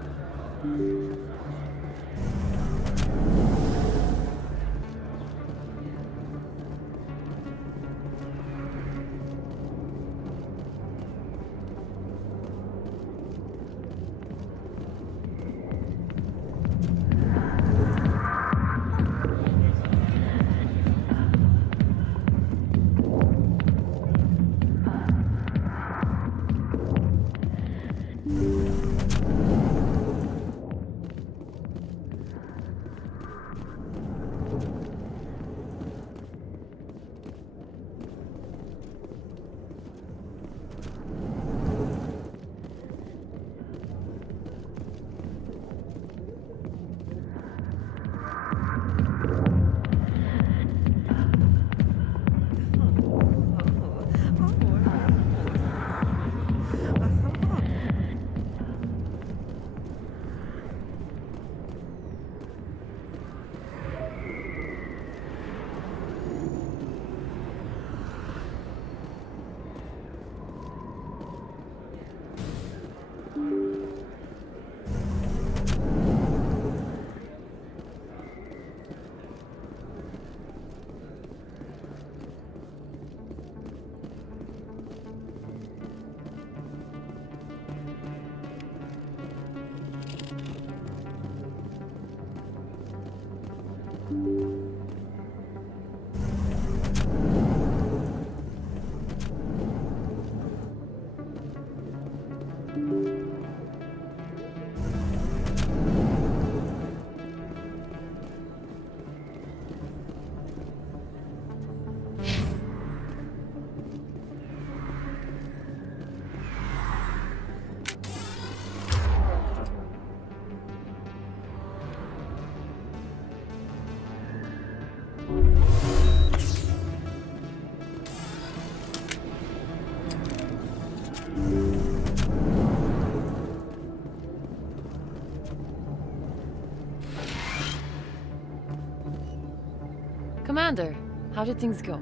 Commander, how did things go?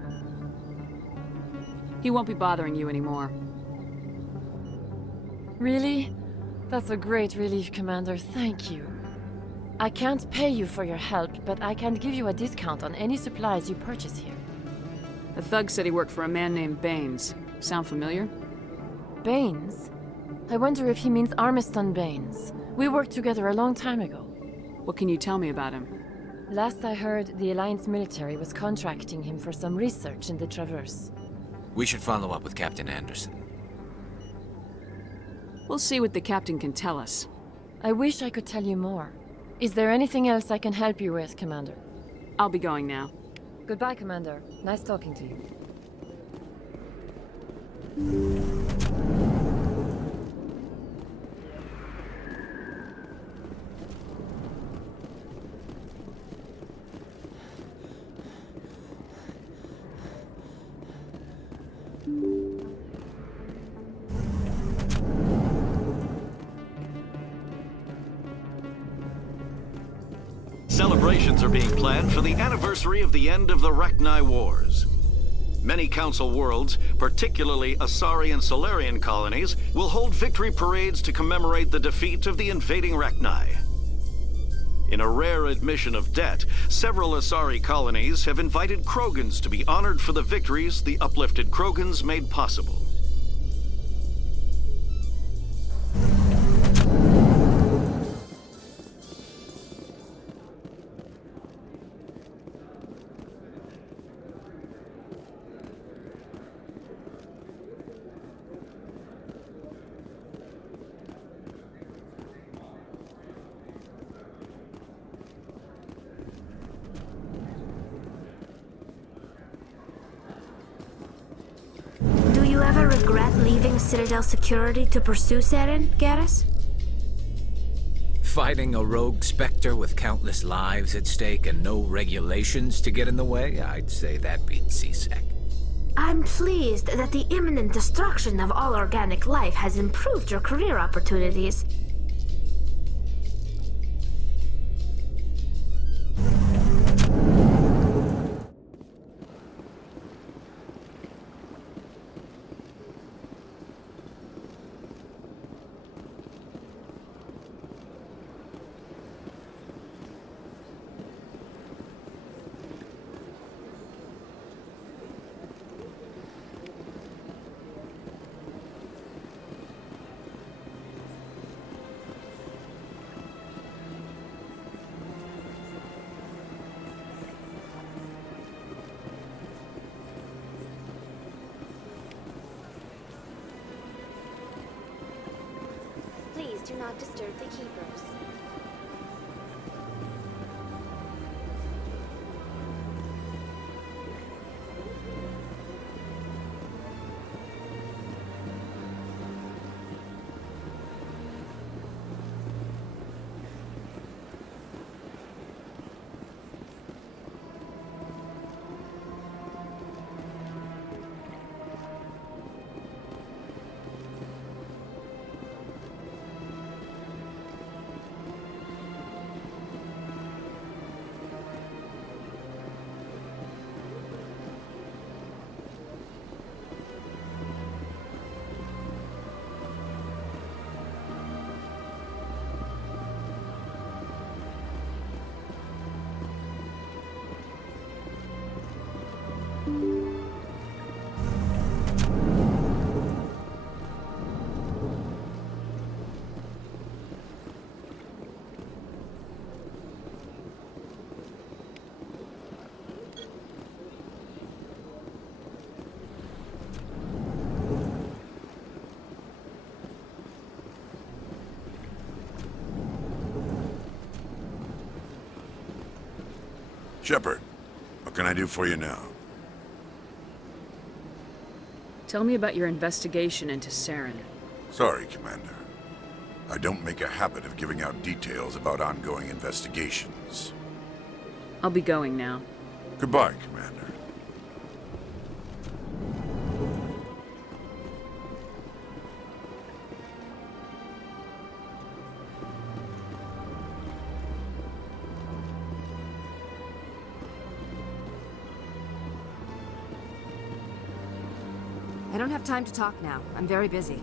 He won't be bothering you anymore. Really? That's a great relief, Commander. Thank you. I can't pay you for your help, but I can give you a discount on any supplies you purchase here. The thug said he worked for a man named Baines. Sound familiar? Baines? I wonder if he means Armiston Baines. We worked together a long time ago. What can you tell me about him? Last I heard, the Alliance military was contracting him for some research in the Traverse. We should follow up with Captain Anderson. We'll see what the captain can tell us. I wish I could tell you more. Is there anything else I can help you with, Commander? I'll be going now. Goodbye, Commander. Nice talking to you. Celebrations are being planned for the anniversary of the end of the Rachni Wars. Many Council worlds, particularly Asari and Solarian colonies, will hold victory parades to commemorate the defeat of the invading Rachni. In a rare admission of debt, several Asari colonies have invited Krogans to be honored for the victories the uplifted Krogans made possible. Do you ever regret leaving Citadel security to pursue Saren, Garrus? Fighting a rogue Specter with countless lives at stake and no regulations to get in the way? I'd say that beats CSEC. I'm pleased that the imminent destruction of all organic life has improved your career opportunities. Please do not disturb the keepers. Shepard, what can I do for you now? Tell me about your investigation into Saren. Sorry, Commander. I don't make a habit of giving out details about ongoing investigations. I'll be going now. Goodbye, Commander. I don't have time to talk now. I'm very busy.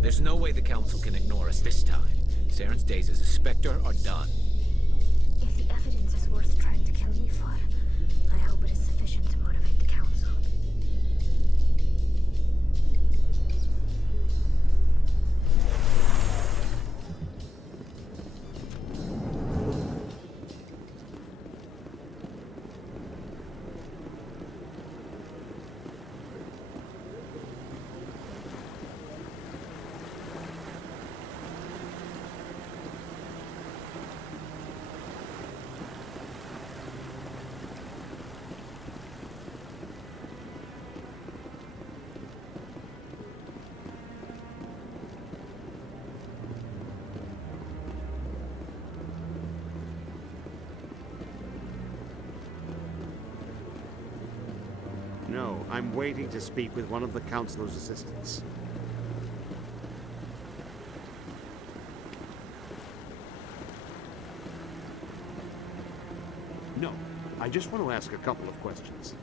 There's no way the Council can ignore us this time. Saren's days as a Specter are done. If the evidence is worth trying to kill me for, I hope it is sufficient to motivate the Council. I'm waiting to speak with one of the Councilor's assistants. No, I just want to ask a couple of questions.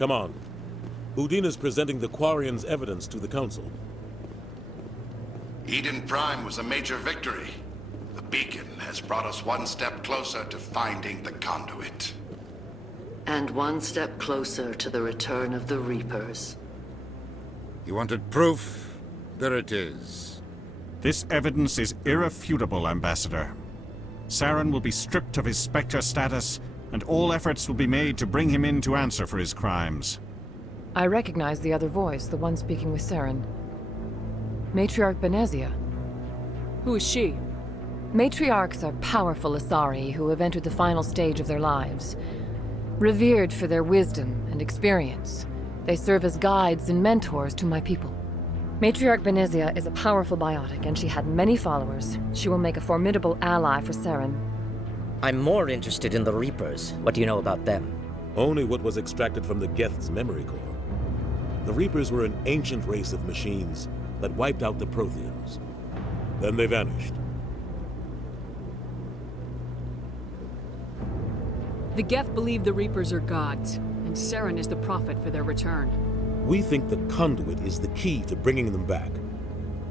Come on. Udina's presenting the Quarians' evidence to the Council. Eden Prime was a major victory. The beacon has brought us one step closer to finding the conduit. And one step closer to the return of the Reapers. You wanted proof? There it is. This evidence is irrefutable, Ambassador. Saren will be stripped of his Specter status, and all efforts will be made to bring him in to answer for his crimes. I recognize the other voice, the one speaking with Saren. Matriarch Benezia. Who is she? Matriarchs are powerful Asari who have entered the final stage of their lives. Revered for their wisdom and experience, they serve as guides and mentors to my people. Matriarch Benezia is a powerful biotic, and she had many followers. She will make a formidable ally for Saren. I'm more interested in the Reapers. What do you know about them? Only what was extracted from the Geth's memory core. The Reapers were an ancient race of machines that wiped out the Protheans. Then they vanished. The Geth believe the Reapers are gods, and Saren is the prophet for their return. We think the conduit is the key to bringing them back.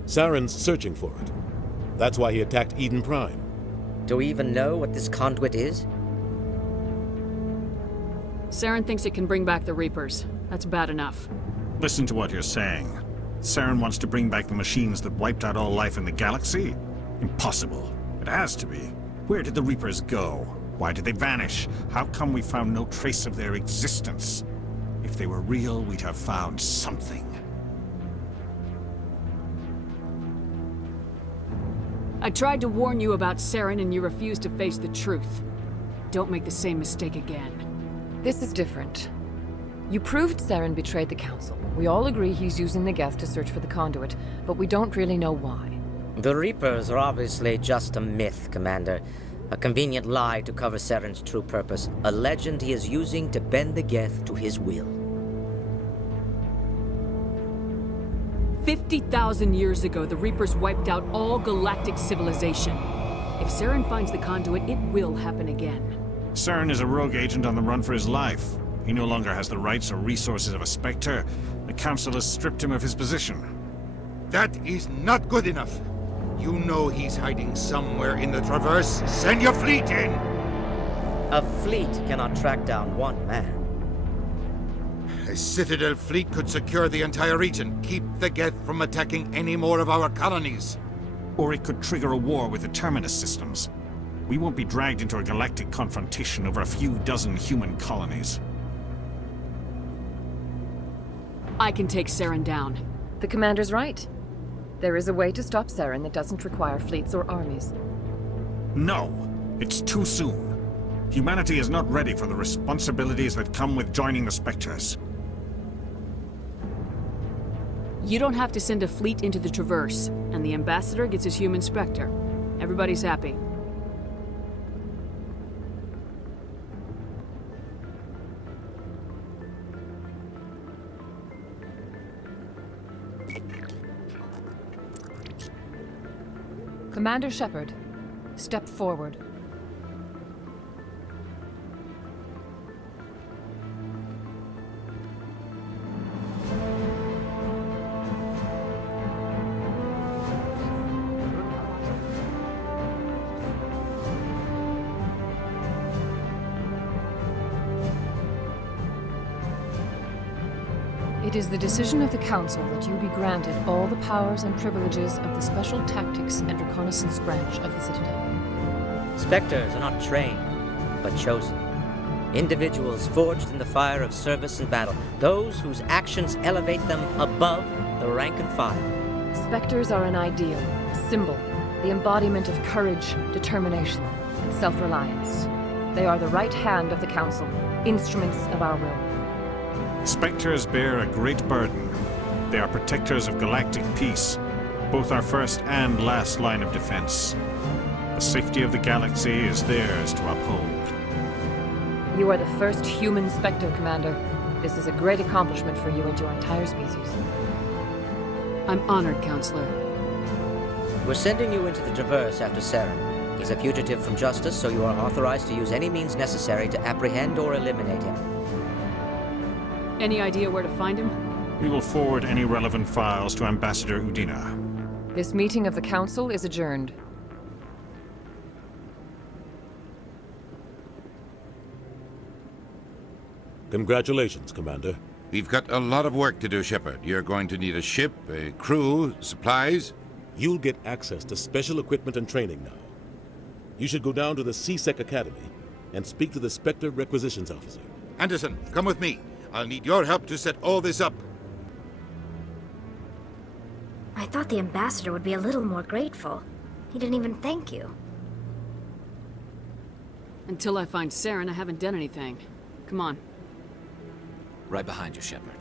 Saren's searching for it. That's why he attacked Eden Prime. Do we even know what this conduit is? Saren thinks it can bring back the Reapers. That's bad enough. Listen to what you're saying. Saren wants to bring back the machines that wiped out all life in the galaxy? Impossible. It has to be. Where did the Reapers go? Why did they vanish? How come we found no trace of their existence? If they were real, we'd have found something. I tried to warn you about Saren and you refused to face the truth. Don't make the same mistake again. This is different. You proved Saren betrayed the Council. We all agree he's using the Geth to search for the conduit, but we don't really know why. The Reapers are obviously just a myth, Commander. A convenient lie to cover Saren's true purpose. A legend he is using to bend the Geth to his will. 50,000 years ago, the Reapers wiped out all galactic civilization. If Saren finds the conduit, it will happen again. Saren is a rogue agent on the run for his life. He no longer has the rights or resources of a Specter. The Council has stripped him of his position. That is not good enough. You know he's hiding somewhere in the Traverse. Send your fleet in! A fleet cannot track down one man. A Citadel fleet could secure the entire region, keep the Geth from attacking any more of our colonies. Or it could trigger a war with the Terminus systems. We won't be dragged into a galactic confrontation over a few dozen human colonies. I can take Saren down. The Commander's right. There is a way to stop Saren that doesn't require fleets or armies. No, it's too soon. Humanity is not ready for the responsibilities that come with joining the Spectres. You don't have to send a fleet into the Traverse, and the Ambassador gets his human Specter. Everybody's happy. Commander Shepard, step forward. It is the decision of the Council that you be granted all the powers and privileges of the Special Tactics and Reconnaissance branch of the Citadel. Spectres are not trained, but chosen. Individuals forged in the fire of service and battle. Those whose actions elevate them above the rank and file. Specters are an ideal, a symbol, the embodiment of courage, determination, and self-reliance. They are the right hand of the Council, instruments of our will. Specters bear a great burden. They are protectors of galactic peace, both our first and last line of defense. The safety of the galaxy is theirs to uphold. You are the first human Specter, Commander. This is a great accomplishment for you and your entire species. I'm honored, Counselor. We're sending you into the Traverse after Saren. He's a fugitive from justice, so you are authorized to use any means necessary to apprehend or eliminate him. Any idea where to find him? We will forward any relevant files to Ambassador Udina. This meeting of the Council is adjourned. Congratulations, Commander. We've got a lot of work to do, Shepard. You're going to need a ship, a crew, supplies. You'll get access to special equipment and training now. You should go down to the C-Sec Academy and speak to the Specter Requisitions Officer. Anderson, come with me. I'll need your help to set all this up. I thought the ambassador would be a little more grateful. He didn't even thank you. Until I find Saren, I haven't done anything. Come on. Right behind you, Shepard.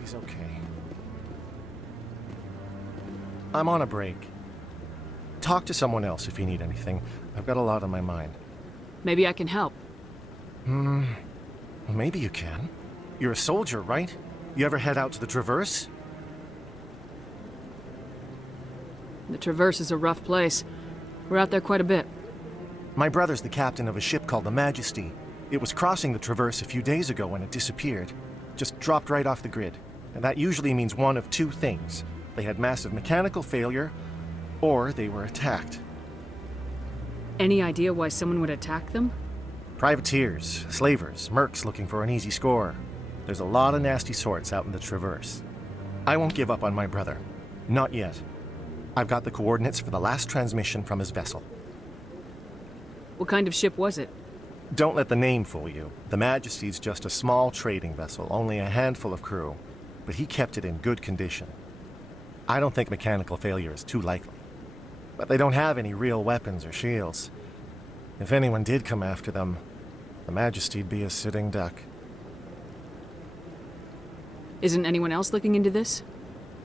He's okay. I'm on a break. Talk to someone else if you need anything. I've got a lot on my mind. Maybe I can help. Well, maybe you can. You're a soldier, right? You ever head out to the Traverse? The Traverse is a rough place. We're out there quite a bit. My brother's the captain of a ship called the Majesty. It was crossing the Traverse a few days ago when it disappeared. Just dropped right off the grid. And that usually means one of two things. They had massive mechanical failure, or they were attacked. Any idea why someone would attack them? Privateers, slavers, mercs looking for an easy score. There's a lot of nasty sorts out in the Traverse. I won't give up on my brother. Not yet. I've got the coordinates for the last transmission from his vessel. What kind of ship was it? Don't let the name fool you. The Majesty's just a small trading vessel, only a handful of crew. But he kept it in good condition. I don't think mechanical failure is too likely. But they don't have any real weapons or shields. If anyone did come after them, the Majesty'd be a sitting duck. Isn't anyone else looking into this?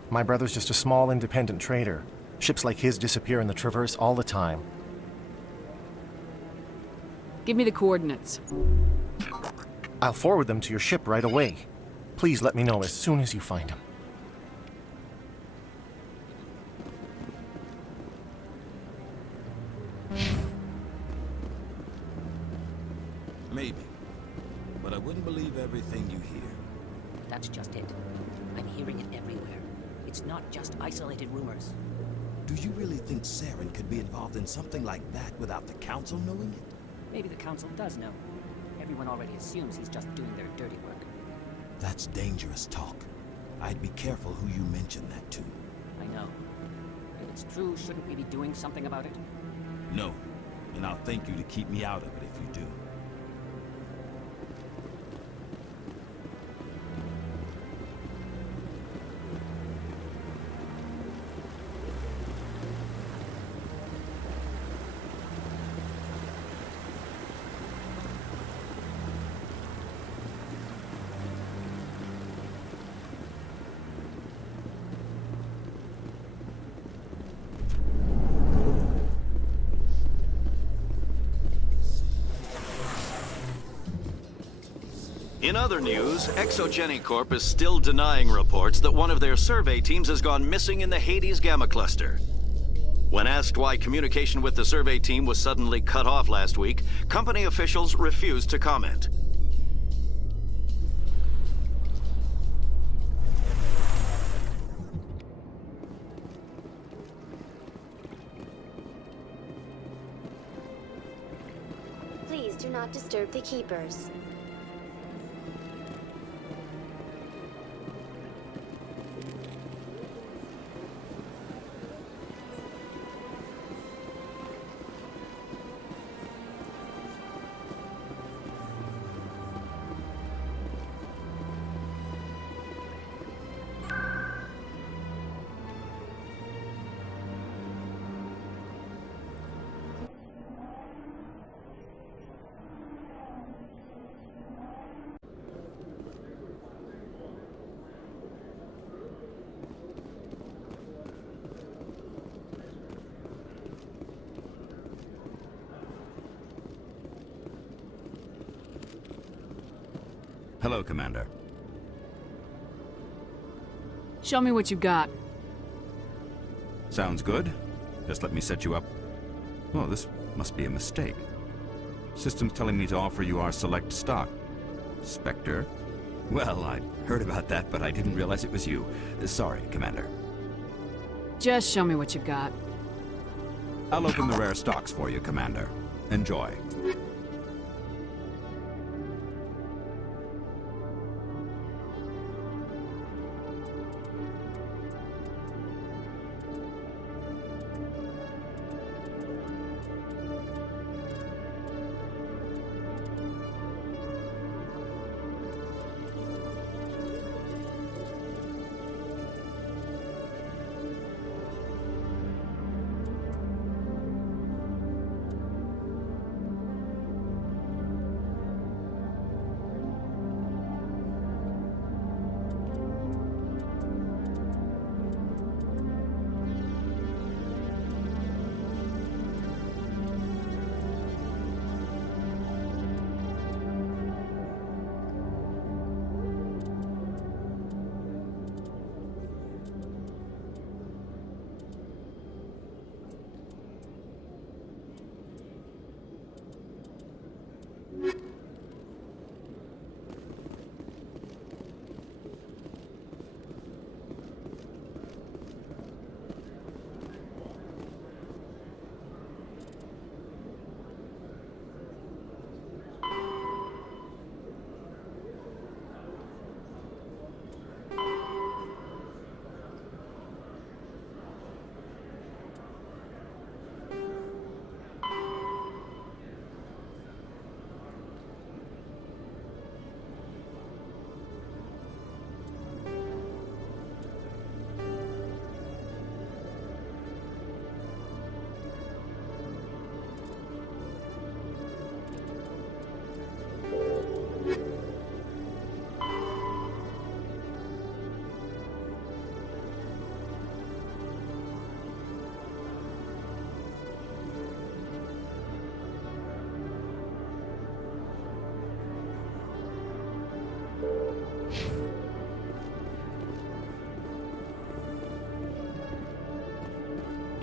My brother's just a small independent trader. Ships like his disappear in the Traverse all the time. Give me the coordinates. I'll forward them to your ship right away. Please let me know as soon as you find them. Maybe. But I wouldn't believe everything you hear. That That's just it. I'm hearing it everywhere. It's not just isolated rumors. Do you really think Saren could be involved in something like that without the Council knowing it? Maybe the Council does know. Everyone already assumes he's just doing their dirty work. That's dangerous talk. I'd be careful who you mention that to. I know. If it's true, shouldn't we be doing something about it? No. And I'll thank you to keep me out of it if you do. In other news, Exogeny Corp is still denying reports that one of their survey teams has gone missing in the Hades Gamma Cluster. When asked why communication with the survey team was suddenly cut off last week, company officials refused to comment. Please do not disturb the keepers. Hello, Commander. Show me what you got. Sounds good. Just let me set you up. Oh, this must be a mistake. System's telling me to offer you our select stock. Specter? Well, I'd heard about that, but I didn't realize it was you. Sorry, Commander. Just show me what you got. I'll open the rare stocks for you, Commander. Enjoy.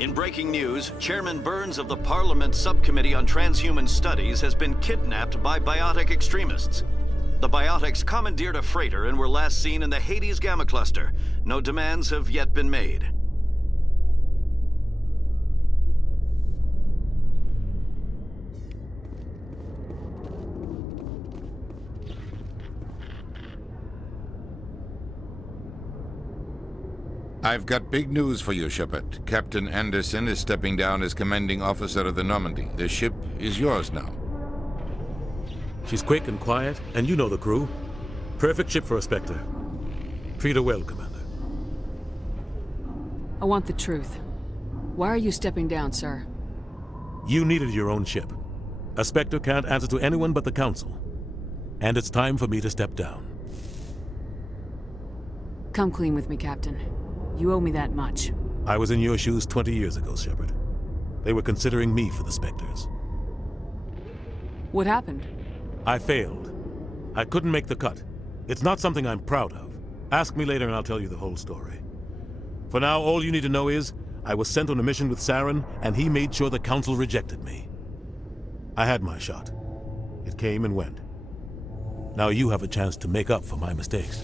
In breaking news, Chairman Burns of the Parliament Subcommittee on Transhuman Studies has been kidnapped by biotic extremists. The biotics commandeered a freighter and were last seen in the Hades Gamma Cluster. No demands have yet been made. I've got big news for you, Shepard. Captain Anderson is stepping down as commanding officer of the Normandy. The ship is yours now. She's quick and quiet, and you know the crew. Perfect ship for a Specter. Treat her well, Commander. I want the truth. Why are you stepping down, sir? You needed your own ship. A Specter can't answer to anyone but the Council. And it's time for me to step down. Come clean with me, Captain. You owe me that much. I was in your shoes 20 years ago, Shepard. They were considering me for the Specters. What happened? I failed. I couldn't make the cut. It's not something I'm proud of. Ask me later and I'll tell you the whole story. For now, all you need to know is, I was sent on a mission with Saren, and he made sure the Council rejected me. I had my shot. It came and went. Now you have a chance to make up for my mistakes.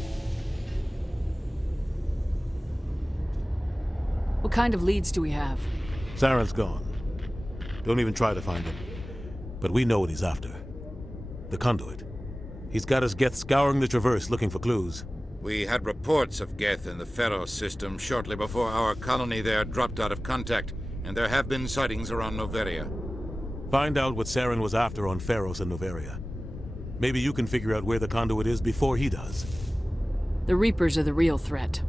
What kind of leads do we have? Saren's gone. Don't even try to find him. But we know what he's after. The conduit. He's got his Geth scouring the Traverse looking for clues. We had reports of Geth in the Pharos system shortly before our colony there dropped out of contact, and there have been sightings around Noveria. Find out what Saren was after on Pharos and Noveria. Maybe you can figure out where the conduit is before he does. The Reapers are the real threat.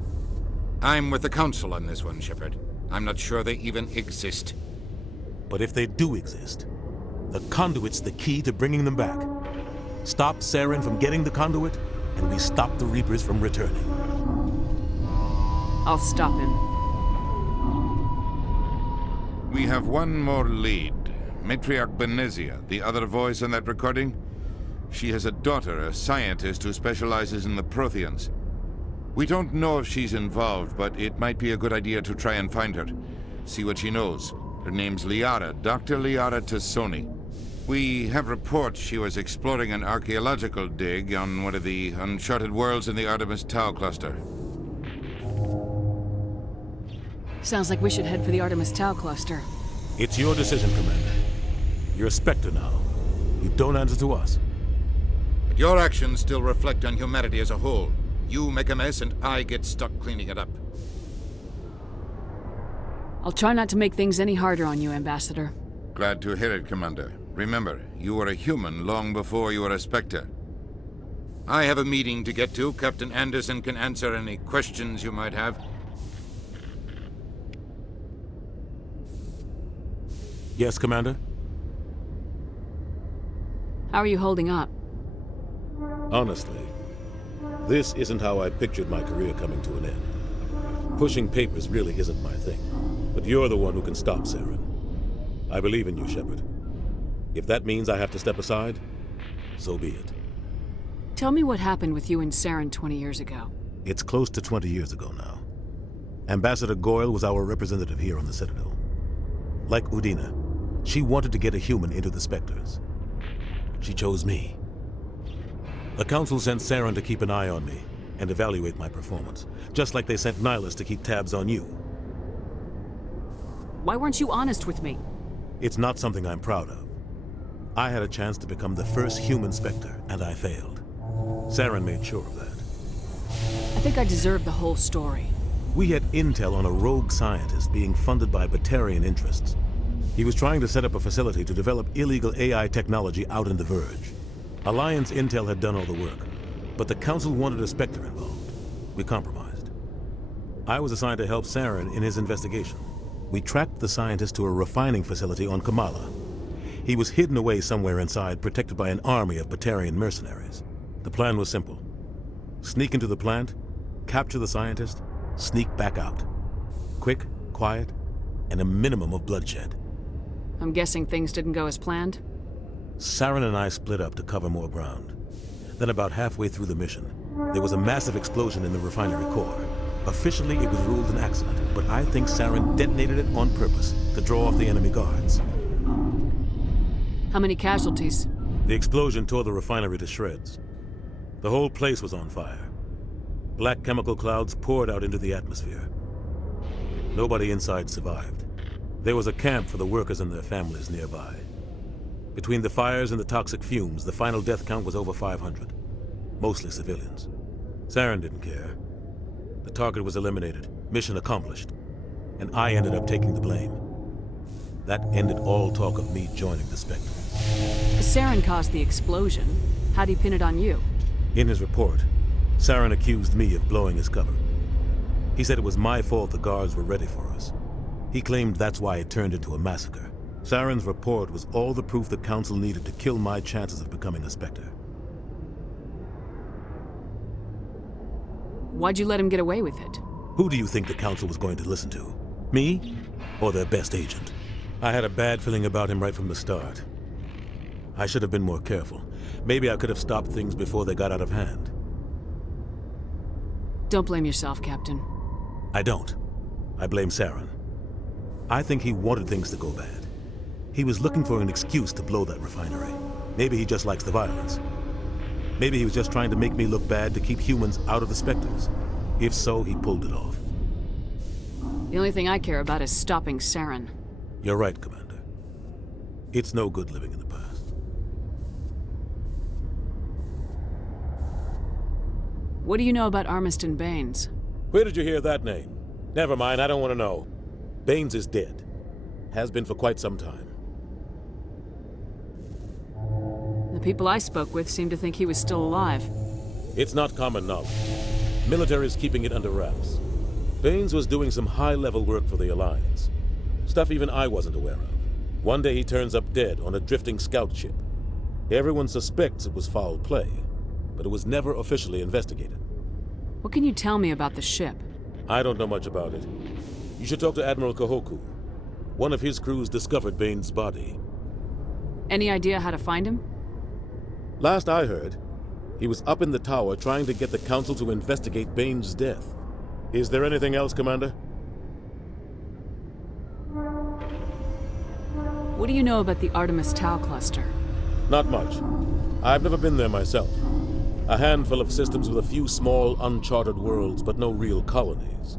I'm with the Council on this one, Shepard. I'm not sure they even exist. But if they do exist, the conduit's the key to bringing them back. Stop Saren from getting the conduit, and we stop the Reapers from returning. I'll stop him. We have one more lead. Matriarch Benezia, the other voice on that recording. She has a daughter, a scientist who specializes in the Protheans. We don't know if she's involved, but it might be a good idea to try and find her. See what she knows. Her name's Liara, Dr. Liara Tassoni. We have reports she was exploring an archaeological dig on one of the uncharted worlds in the Artemis Tau cluster. Sounds like we should head for the Artemis Tau cluster. It's your decision, Commander. You're a Specter now. You don't answer to us. But your actions still reflect on humanity as a whole. You make a mess and I get stuck cleaning it up. I'll try not to make things any harder on you, Ambassador. Glad to hear it, Commander. Remember, you were a human long before you were a Specter. I have a meeting to get to. Captain Anderson can answer any questions you might have. Yes, Commander? How are you holding up? Honestly, this isn't how I pictured my career coming to an end. Pushing papers really isn't my thing. But you're the one who can stop Saren. I believe in you, Shepard. If that means I have to step aside, so be it. Tell me what happened with you and Saren 20 years ago. It's close to 20 years ago now. Ambassador Goyle was our representative here on the Citadel. Like Udina, she wanted to get a human into the Specters. She chose me. The Council sent Saren to keep an eye on me and evaluate my performance, just like they sent Nihilus to keep tabs on you. Why weren't you honest with me? It's not something I'm proud of. I had a chance to become the first human Specter, and I failed. Saren made sure of that. I think I deserve the whole story. We had intel on a rogue scientist being funded by Batarian interests. He was trying to set up a facility to develop illegal AI technology out in the Verge. Alliance intel had done all the work, but the Council wanted a Specter involved. We compromised. I was assigned to help Saren in his investigation. We tracked the scientist to a refining facility on Kamala. He was hidden away somewhere inside, protected by an army of Batarian mercenaries. The plan was simple. Sneak into the plant, capture the scientist, sneak back out. Quick, quiet, and a minimum of bloodshed. I'm guessing things didn't go as planned? Saren and I split up to cover more ground. Then about halfway through the mission, there was a massive explosion in the refinery core. Officially, it was ruled an accident, but I think Saren detonated it on purpose to draw off the enemy guards. How many casualties? The explosion tore the refinery to shreds. The whole place was on fire. Black chemical clouds poured out into the atmosphere. Nobody inside survived. There was a camp for the workers and their families nearby. Between the fires and the toxic fumes, the final death count was over 500. Mostly civilians. Saren didn't care. The target was eliminated, mission accomplished. And I ended up taking the blame. That ended all talk of me joining the Specter. Saren caused the explosion. How'd he pin it on you? In his report, Saren accused me of blowing his cover. He said it was my fault the guards were ready for us. He claimed that's why it turned into a massacre. Saren's report was all the proof the Council needed to kill my chances of becoming a Specter. Why'd you let him get away with it? Who do you think the Council was going to listen to? Me? Or their best agent? I had a bad feeling about him right from the start. I should have been more careful. Maybe I could have stopped things before they got out of hand. Don't blame yourself, Captain. I don't. I blame Saren. I think he wanted things to go bad. He was looking for an excuse to blow that refinery. Maybe he just likes the violence. Maybe he was just trying to make me look bad to keep humans out of the Specters. If so, he pulled it off. The only thing I care about is stopping Saren. You're right, Commander. It's no good living in the past. What do you know about Armiston Baines? Where did you hear that name? Never mind, I don't want to know. Baines is dead. Has been for quite some time. The people I spoke with seemed to think he was still alive. It's not common knowledge. Military's keeping it under wraps. Baines was doing some high-level work for the Alliance. Stuff even I wasn't aware of. One day he turns up dead on a drifting scout ship. Everyone suspects it was foul play, but it was never officially investigated. What can you tell me about the ship? I don't know much about it. You should talk to Admiral Kahoku. One of his crews discovered Baines' body. Any idea how to find him? Last I heard, he was up in the tower trying to get the Council to investigate Baines' death. Is there anything else, Commander? What do you know about the Artemis Tau cluster? Not much. I've never been there myself. A handful of systems with a few small, uncharted worlds, but no real colonies.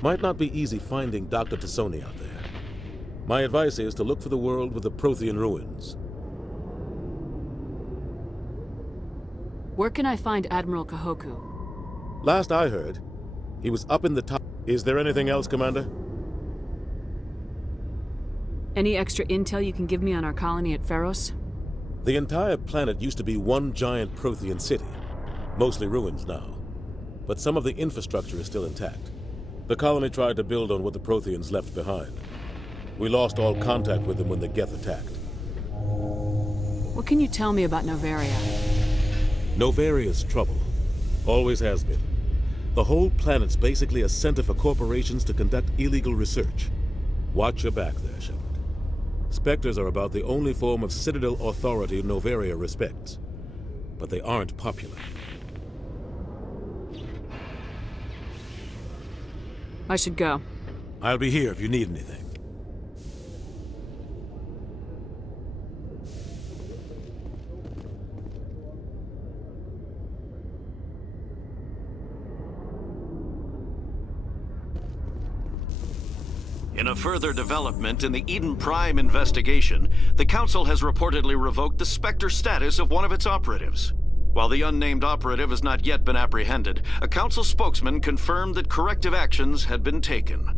Might not be easy finding Dr. Tassoni out there. My advice is to look for the world with the Prothean ruins. Where can I find Admiral Kahoku? Last I heard, he was up in the tower. Is there anything else, Commander? Any extra intel you can give me on our colony at Pharos? The entire planet used to be one giant Prothean city. Mostly ruins now. But some of the infrastructure is still intact. The colony tried to build on what the Protheans left behind. We lost all contact with them when the Geth attacked. What can you tell me about Novaria? Novaria's trouble. Always has been. The whole planet's basically a center for corporations to conduct illegal research. Watch your back there, Shepard. Specters are about the only form of Citadel authority Novaria respects. But they aren't popular. I should go. I'll be here if you need anything. In a further development in the Eden Prime investigation, the Council has reportedly revoked the Specter status of one of its operatives. While the unnamed operative has not yet been apprehended, a Council spokesman confirmed that corrective actions had been taken.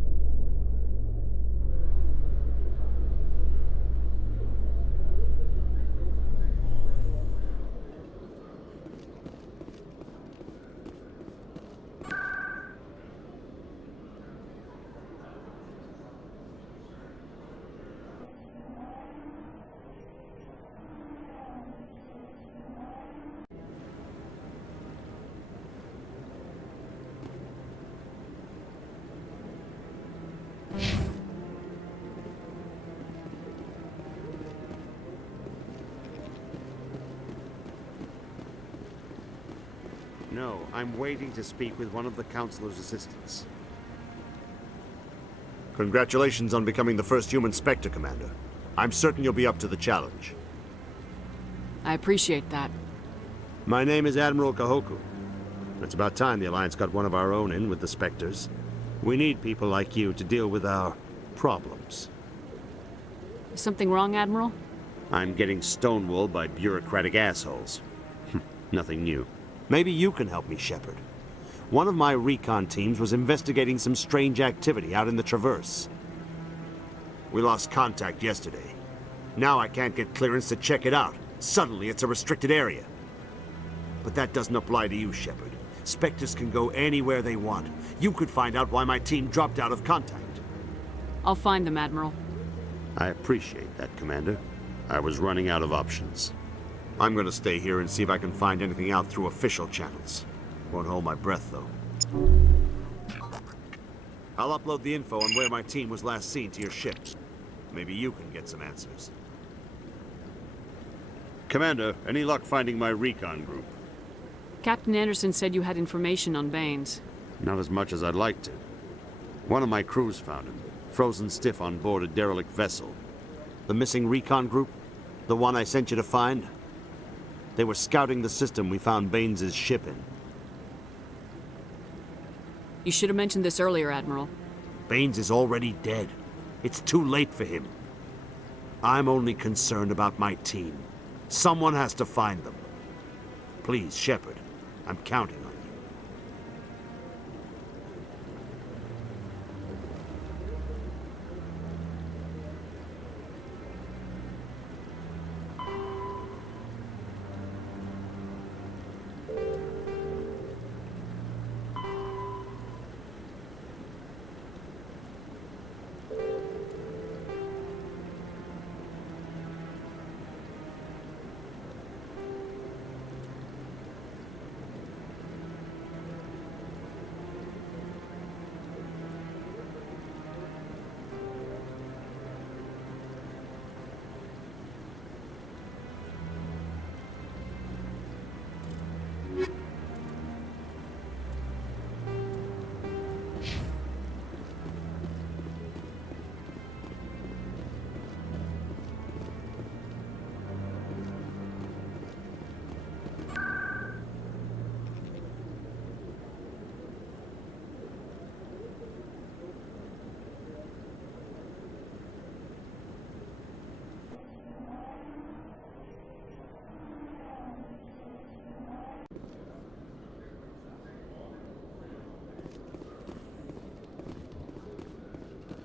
No, I'm waiting to speak with one of the Councilor's assistants. Congratulations on becoming the first human Spectre, Commander. I'm certain you'll be up to the challenge. I appreciate that. My name is Admiral Kahoku. It's about time the Alliance got one of our own in with the Specters. We need people like you to deal with our problems. Is something wrong, Admiral? I'm getting stonewalled by bureaucratic assholes. Nothing new. Maybe you can help me, Shepard. One of my recon teams was investigating some strange activity out in the Traverse. We lost contact yesterday. Now I can't get clearance to check it out. Suddenly it's a restricted area. But that doesn't apply to you, Shepard. Specters can go anywhere they want. You could find out why my team dropped out of contact. I'll find them, Admiral. I appreciate that, Commander. I was running out of options. I'm gonna stay here and see if I can find anything out through official channels. Won't hold my breath, though. I'll upload the info on where my team was last seen to your ship. Maybe you can get some answers. Commander, any luck finding my recon group? Captain Anderson said you had information on Baines. Not as much as I'd like to. One of my crews found him, frozen stiff on board a derelict vessel. The missing recon group? The one I sent you to find? They were scouting the system we found Baines' ship in. You should have mentioned this earlier, Admiral. Baines is already dead. It's too late for him. I'm only concerned about my team. Someone has to find them. Please, Shepard, I'm counting on you.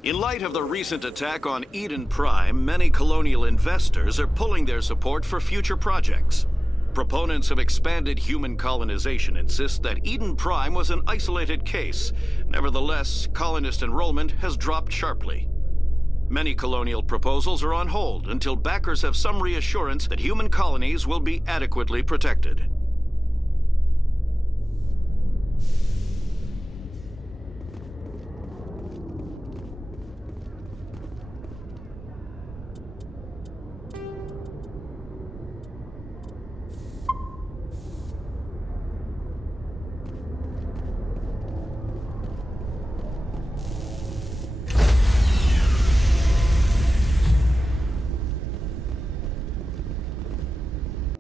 In light of the recent attack on Eden Prime, many colonial investors are pulling their support for future projects. Proponents of expanded human colonization insist that Eden Prime was an isolated case. Nevertheless, colonist enrollment has dropped sharply. Many colonial proposals are on hold until backers have some reassurance that human colonies will be adequately protected.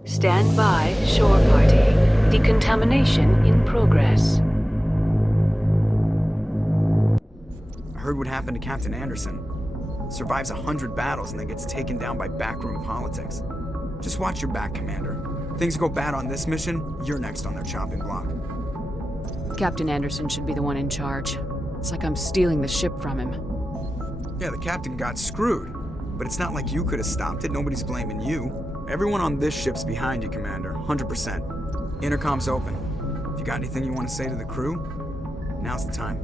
Stand by, shore party. Decontamination in progress. I heard what happened to Captain Anderson. Survives 100 battles and then gets taken down by backroom politics. Just watch your back, Commander. Things go bad on this mission, you're next on their chopping block. Captain Anderson should be the one in charge. It's like I'm stealing the ship from him. Yeah, the captain got screwed. But it's not like you could have stopped it. Nobody's blaming you. Everyone on this ship's behind you, Commander. 100%. Intercom's open. If you got anything you want to say to the crew, now's the time.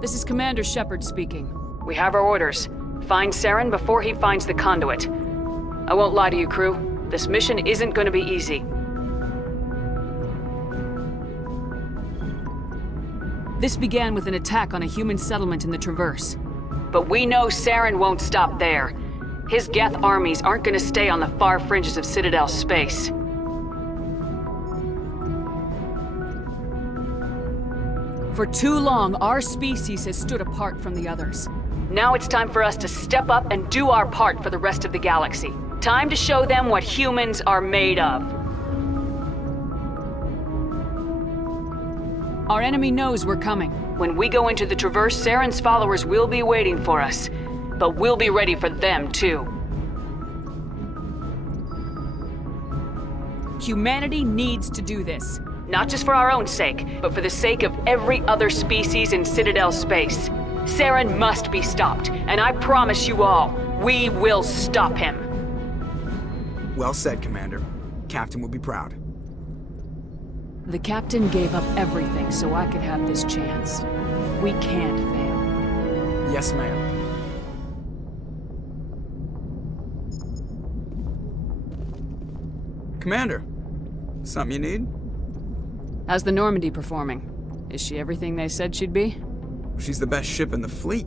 This is Commander Shepard speaking. We have our orders. Find Saren before he finds the conduit. I won't lie to you, crew. This mission isn't going to be easy. This began with an attack on a human settlement in the Traverse. But we know Saren won't stop there. His Geth armies aren't going to stay on the far fringes of Citadel space. For too long, our species has stood apart from the others. Now it's time for us to step up and do our part for the rest of the galaxy. Time to show them what humans are made of. Our enemy knows we're coming. When we go into the Traverse, Saren's followers will be waiting for us. But we'll be ready for them, too. Humanity needs to do this. Not just for our own sake, but for the sake of every other species in Citadel space. Saren must be stopped, and I promise you all, we will stop him. Well said, Commander. Captain will be proud. The captain gave up everything so I could have this chance. We can't fail. Yes, ma'am. Commander, something you need? How's the Normandy performing? Is she everything they said she'd be? She's the best ship in the fleet,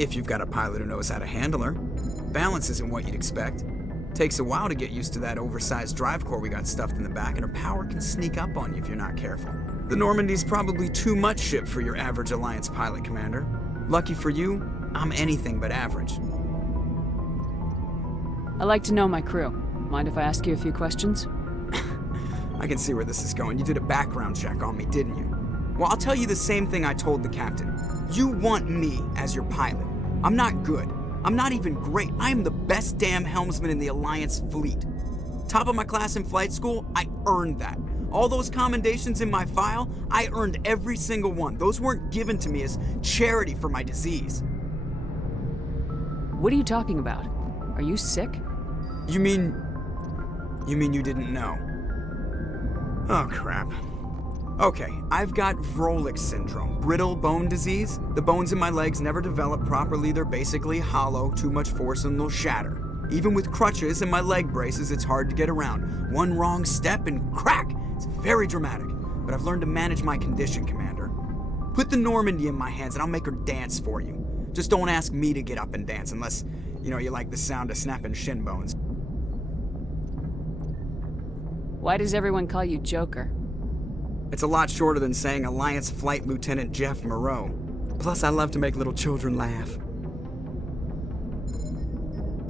if you've got a pilot who knows how to handle her. Balance isn't what you'd expect. Takes a while to get used to that oversized drive core we got stuffed in the back, and her power can sneak up on you if you're not careful. The Normandy's probably too much ship for your average Alliance pilot, Commander. Lucky for you, I'm anything but average. I like to know my crew. Mind if I ask you a few questions? I can see where this is going. You did a background check on me, didn't you? Well, I'll tell you the same thing I told the captain. You want me as your pilot. I'm not good. I'm not even great. I am the best damn helmsman in the Alliance fleet. Top of my class in flight school, I earned that. All those commendations in my file, I earned every single one. Those weren't given to me as charity for my disease. What are you talking about? Are you sick? You mean you didn't know? Oh, crap. Okay, I've got Vrolik syndrome, brittle bone disease. The bones in my legs never develop properly. They're basically hollow, too much force and they'll shatter. Even with crutches and my leg braces, it's hard to get around. One wrong step and crack! It's very dramatic, but I've learned to manage my condition, Commander. Put the Normandy in my hands and I'll make her dance for you. Just don't ask me to get up and dance unless, you like the sound of snapping shin bones. Why does everyone call you Joker? It's a lot shorter than saying Alliance Flight Lieutenant Jeff Moreau. Plus, I love to make little children laugh.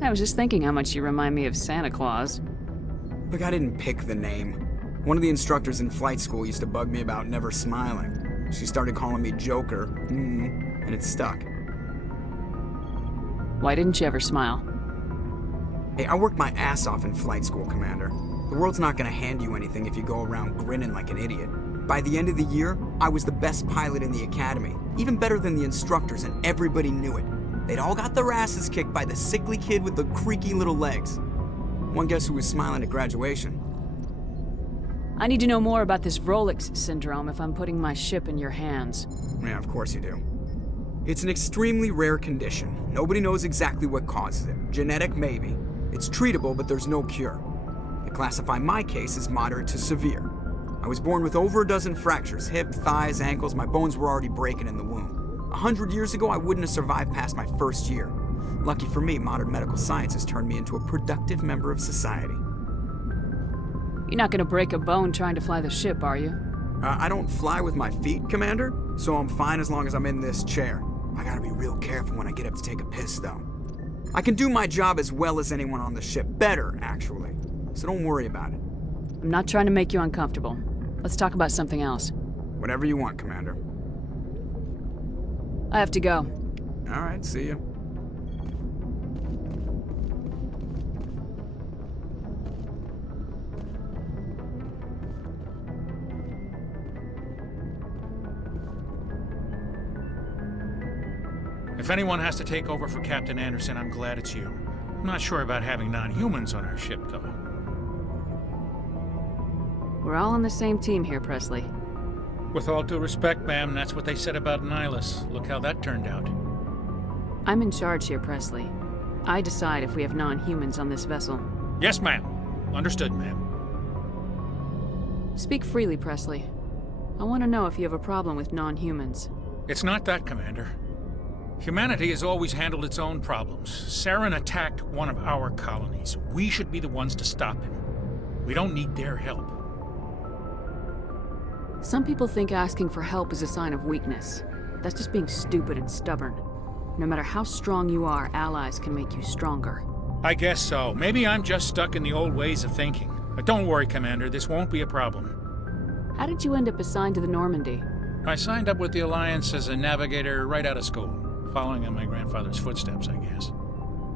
I was just thinking how much you remind me of Santa Claus. Look, I didn't pick the name. One of the instructors in flight school used to bug me about never smiling. She started calling me Joker, and it stuck. Why didn't you ever smile? Hey, I worked my ass off in flight school, Commander. The world's not gonna hand you anything if you go around grinning like an idiot. By the end of the year, I was the best pilot in the academy, even better than the instructors, and everybody knew it. They'd all got their asses kicked by the sickly kid with the creaky little legs. One guess who was smiling at graduation? I need to know more about this Vrolik syndrome if I'm putting my ship in your hands. Yeah, of course you do. It's an extremely rare condition. Nobody knows exactly what causes it. Genetic, maybe. It's treatable, but there's no cure. They classify my case as moderate to severe. I was born with over a dozen fractures, hip, thighs, ankles. My bones were already breaking in the womb. 100 years ago, I wouldn't have survived past my first year. Lucky for me, modern medical science has turned me into a productive member of society. You're not gonna break a bone trying to fly the ship, are you? I don't fly with my feet, Commander, so I'm fine as long as I'm in this chair. I gotta be real careful when I get up to take a piss, though. I can do my job as well as anyone on the ship. Better, actually. So don't worry about it. I'm not trying to make you uncomfortable. Let's talk about something else. Whatever you want, Commander. I have to go. All right, see you. If anyone has to take over for Captain Anderson, I'm glad it's you. I'm not sure about having non-humans on our ship, though. We're all on the same team here, Presley. With all due respect, ma'am, that's what they said about Nihilus. Look how that turned out. I'm in charge here, Presley. I decide if we have non-humans on this vessel. Yes, ma'am. Understood, ma'am. Speak freely, Presley. I want to know if you have a problem with non-humans. It's not that, Commander. Humanity has always handled its own problems. Saren attacked one of our colonies. We should be the ones to stop him. We don't need their help. Some people think asking for help is a sign of weakness. That's just being stupid and stubborn. No matter how strong you are, allies can make you stronger. I guess so. Maybe I'm just stuck in the old ways of thinking. But don't worry, Commander, this won't be a problem. How did you end up assigned to the Normandy? I signed up with the Alliance as a navigator right out of school, following in my grandfather's footsteps, I guess.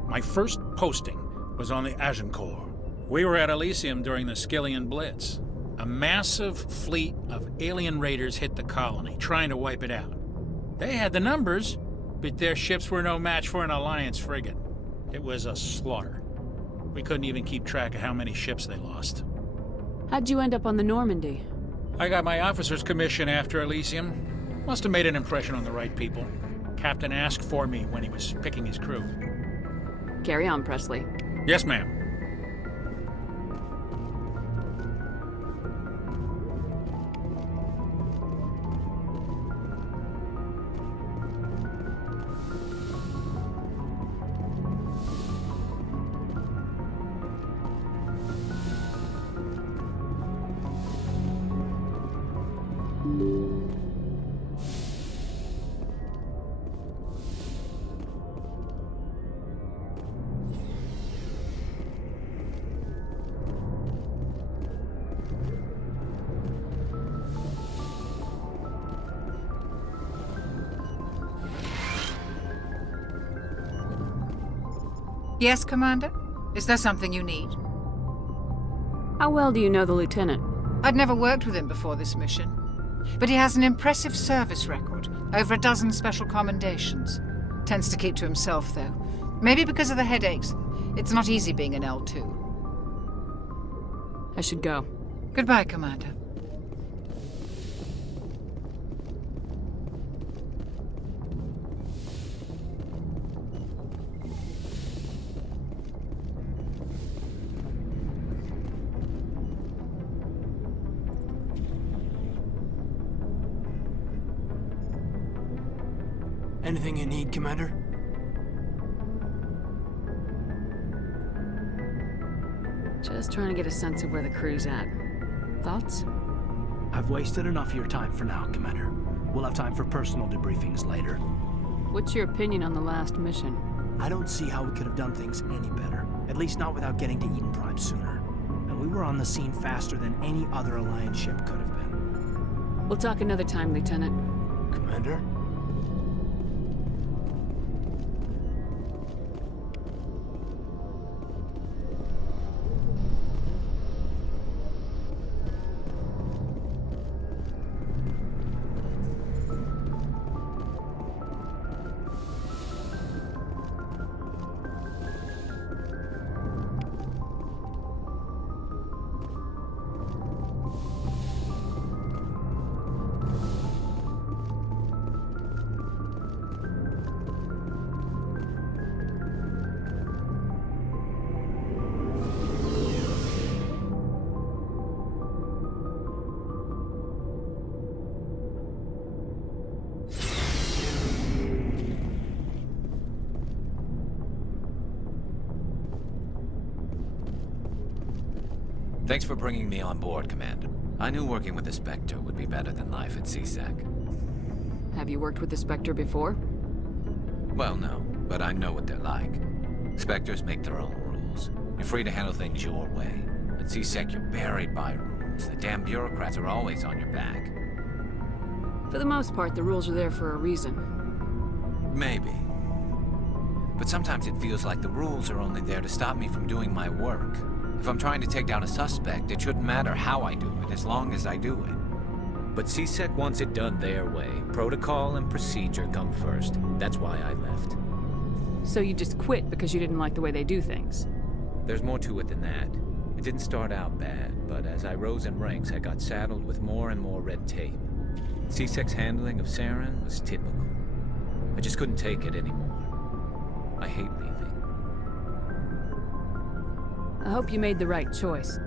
My first posting was on the Agincourt. We were at Elysium during the Skillian Blitz. A massive fleet of alien raiders hit the colony, trying to wipe it out. They had the numbers, but their ships were no match for an Alliance frigate. It was a slaughter. We couldn't even keep track of how many ships they lost. How'd you end up on the Normandy? I got my officer's commission after Elysium. Must have made an impression on the right people. Captain asked for me when he was picking his crew. Carry on, Presley. Yes, ma'am. Yes, Commander? Is there something you need? How well do you know the Lieutenant? I'd never worked with him before this mission. But he has an impressive service record, over a dozen special commendations. Tends to keep to himself, though. Maybe because of the headaches. It's not easy being an L2. I should go. Goodbye, Commander. Anything you need, Commander? Just trying to get a sense of where the crew's at. Thoughts? I've wasted enough of your time for now, Commander. We'll have time for personal debriefings later. What's your opinion on the last mission? I don't see how we could have done things any better. At least not without getting to Eden Prime sooner. And we were on the scene faster than any other Alliance ship could have been. We'll talk another time, Lieutenant. Commander? Thanks for bringing me on board, Commander. I knew working with the Specter would be better than life at CSEC. Have you worked with the Specter before? Well, no, but I know what they're like. Specters make their own rules. You're free to handle things your way. At CSEC, you're buried by rules. The damn bureaucrats are always on your back. For the most part, the rules are there for a reason. Maybe. But sometimes it feels like the rules are only there to stop me from doing my work. If I'm trying to take down a suspect, it shouldn't matter how I do it, as long as I do it. But CSEC wants it done their way. Protocol and procedure come first. That's why I left. So you just quit because you didn't like the way they do things? There's more to it than that. It didn't start out bad, but as I rose in ranks, I got saddled with more and more red tape. CSEC's handling of Saren was typical. I just couldn't take it anymore. I hate leaving. I hope you made the right choice.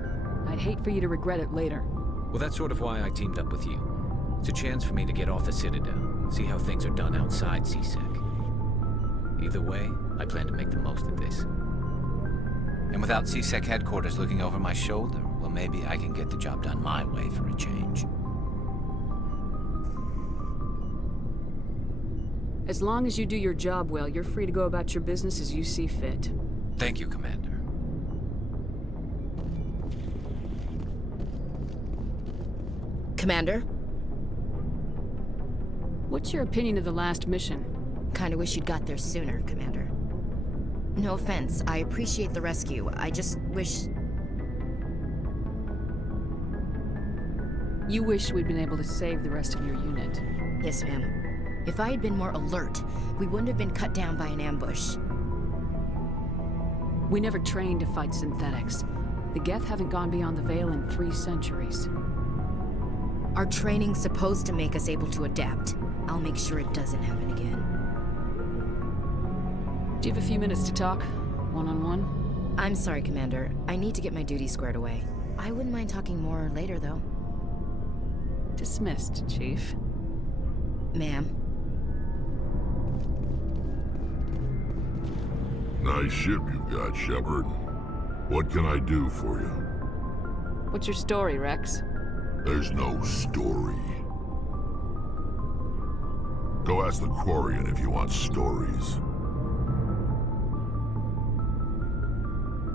I'd hate for you to regret it later. Well, that's sort of why I teamed up with you. It's a chance for me to get off the Citadel, see how things are done outside CSEC. Either way, I plan to make the most of this. And without CSEC headquarters looking over my shoulder, well, maybe I can get the job done my way for a change. As long as you do your job well, you're free to go about your business as you see fit. Thank you, Commander. Commander? What's your opinion of the last mission? Kinda wish you'd got there sooner, Commander. No offense, I appreciate the rescue. I just wish... You wish we'd been able to save the rest of your unit. Yes, ma'am. If I had been more alert, we wouldn't have been cut down by an ambush. We never trained to fight synthetics. The Geth haven't gone beyond the Veil in 3 centuries. Our training's supposed to make us able to adapt. I'll make sure it doesn't happen again. Do you have a few minutes to talk? One-on-one? I'm sorry, Commander. I need to get my duty squared away. I wouldn't mind talking more later, though. Dismissed, Chief. Ma'am. Nice ship you've got, Shepard. What can I do for you? What's your story, Rex? There's no story. Go ask the Quarian if you want stories.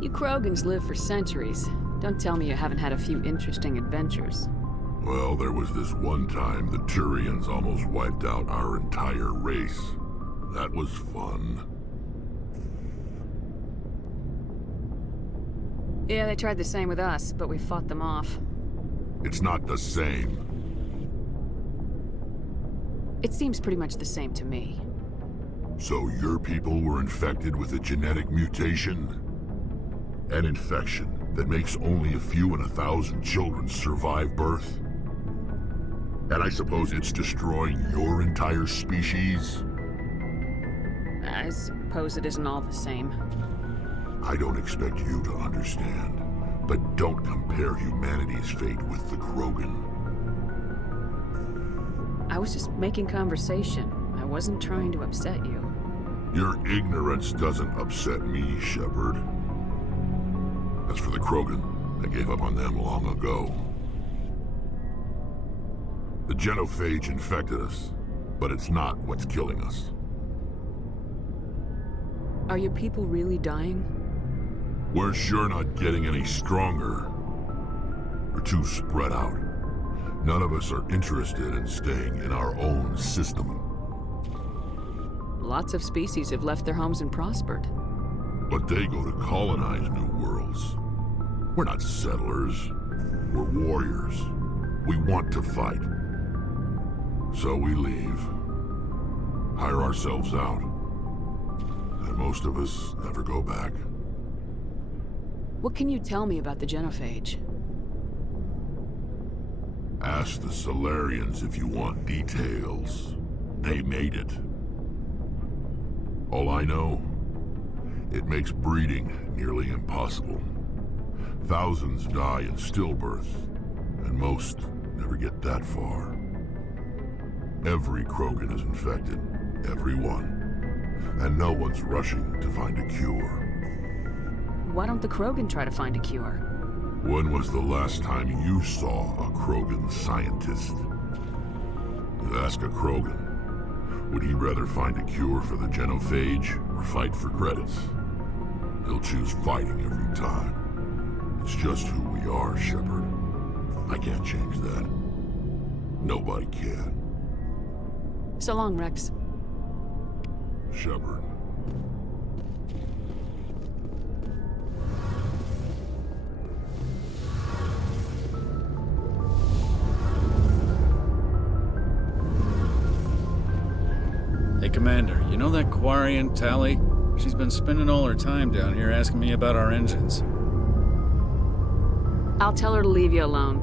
You Krogans live for centuries. Don't tell me you haven't had a few interesting adventures. Well, there was this one time the Turians almost wiped out our entire race. That was fun. Yeah, they tried the same with us, but we fought them off. It's not the same. It seems pretty much the same to me. So your people were infected with a genetic mutation? An infection that makes only a few in 1,000 children survive birth? And I suppose it's destroying your entire species? I suppose it isn't all the same. I don't expect you to understand, but don't compare humanity's fate with the Krogan. I was just making conversation. I wasn't trying to upset you. Your ignorance doesn't upset me, Shepard. As for the Krogan, I gave up on them long ago. The genophage infected us, but it's not what's killing us. Are your people really dying? We're sure not getting any stronger. We're too spread out. None of us are interested in staying in our own system. Lots of species have left their homes and prospered. But they go to colonize new worlds. We're not settlers. We're warriors. We want to fight. So we leave. Hire ourselves out. And most of us never go back. What can you tell me about the genophage? Ask the Solarians if you want details. They made it. All I know, it makes breeding nearly impossible. Thousands die in stillbirth, and most never get that far. Every Krogan is infected, every one, and no one's rushing to find a cure. Why don't the Krogan try to find a cure? When was the last time you saw a Krogan scientist? You ask a Krogan, would he rather find a cure for the genophage or fight for credits? He'll choose fighting every time. It's just who we are, Shepard. I can't change that. Nobody can. So long, Rex. Shepard. Hey, Commander, you know that Quarian, Tali? She's been spending all her time down here asking me about our engines. I'll tell her to leave you alone.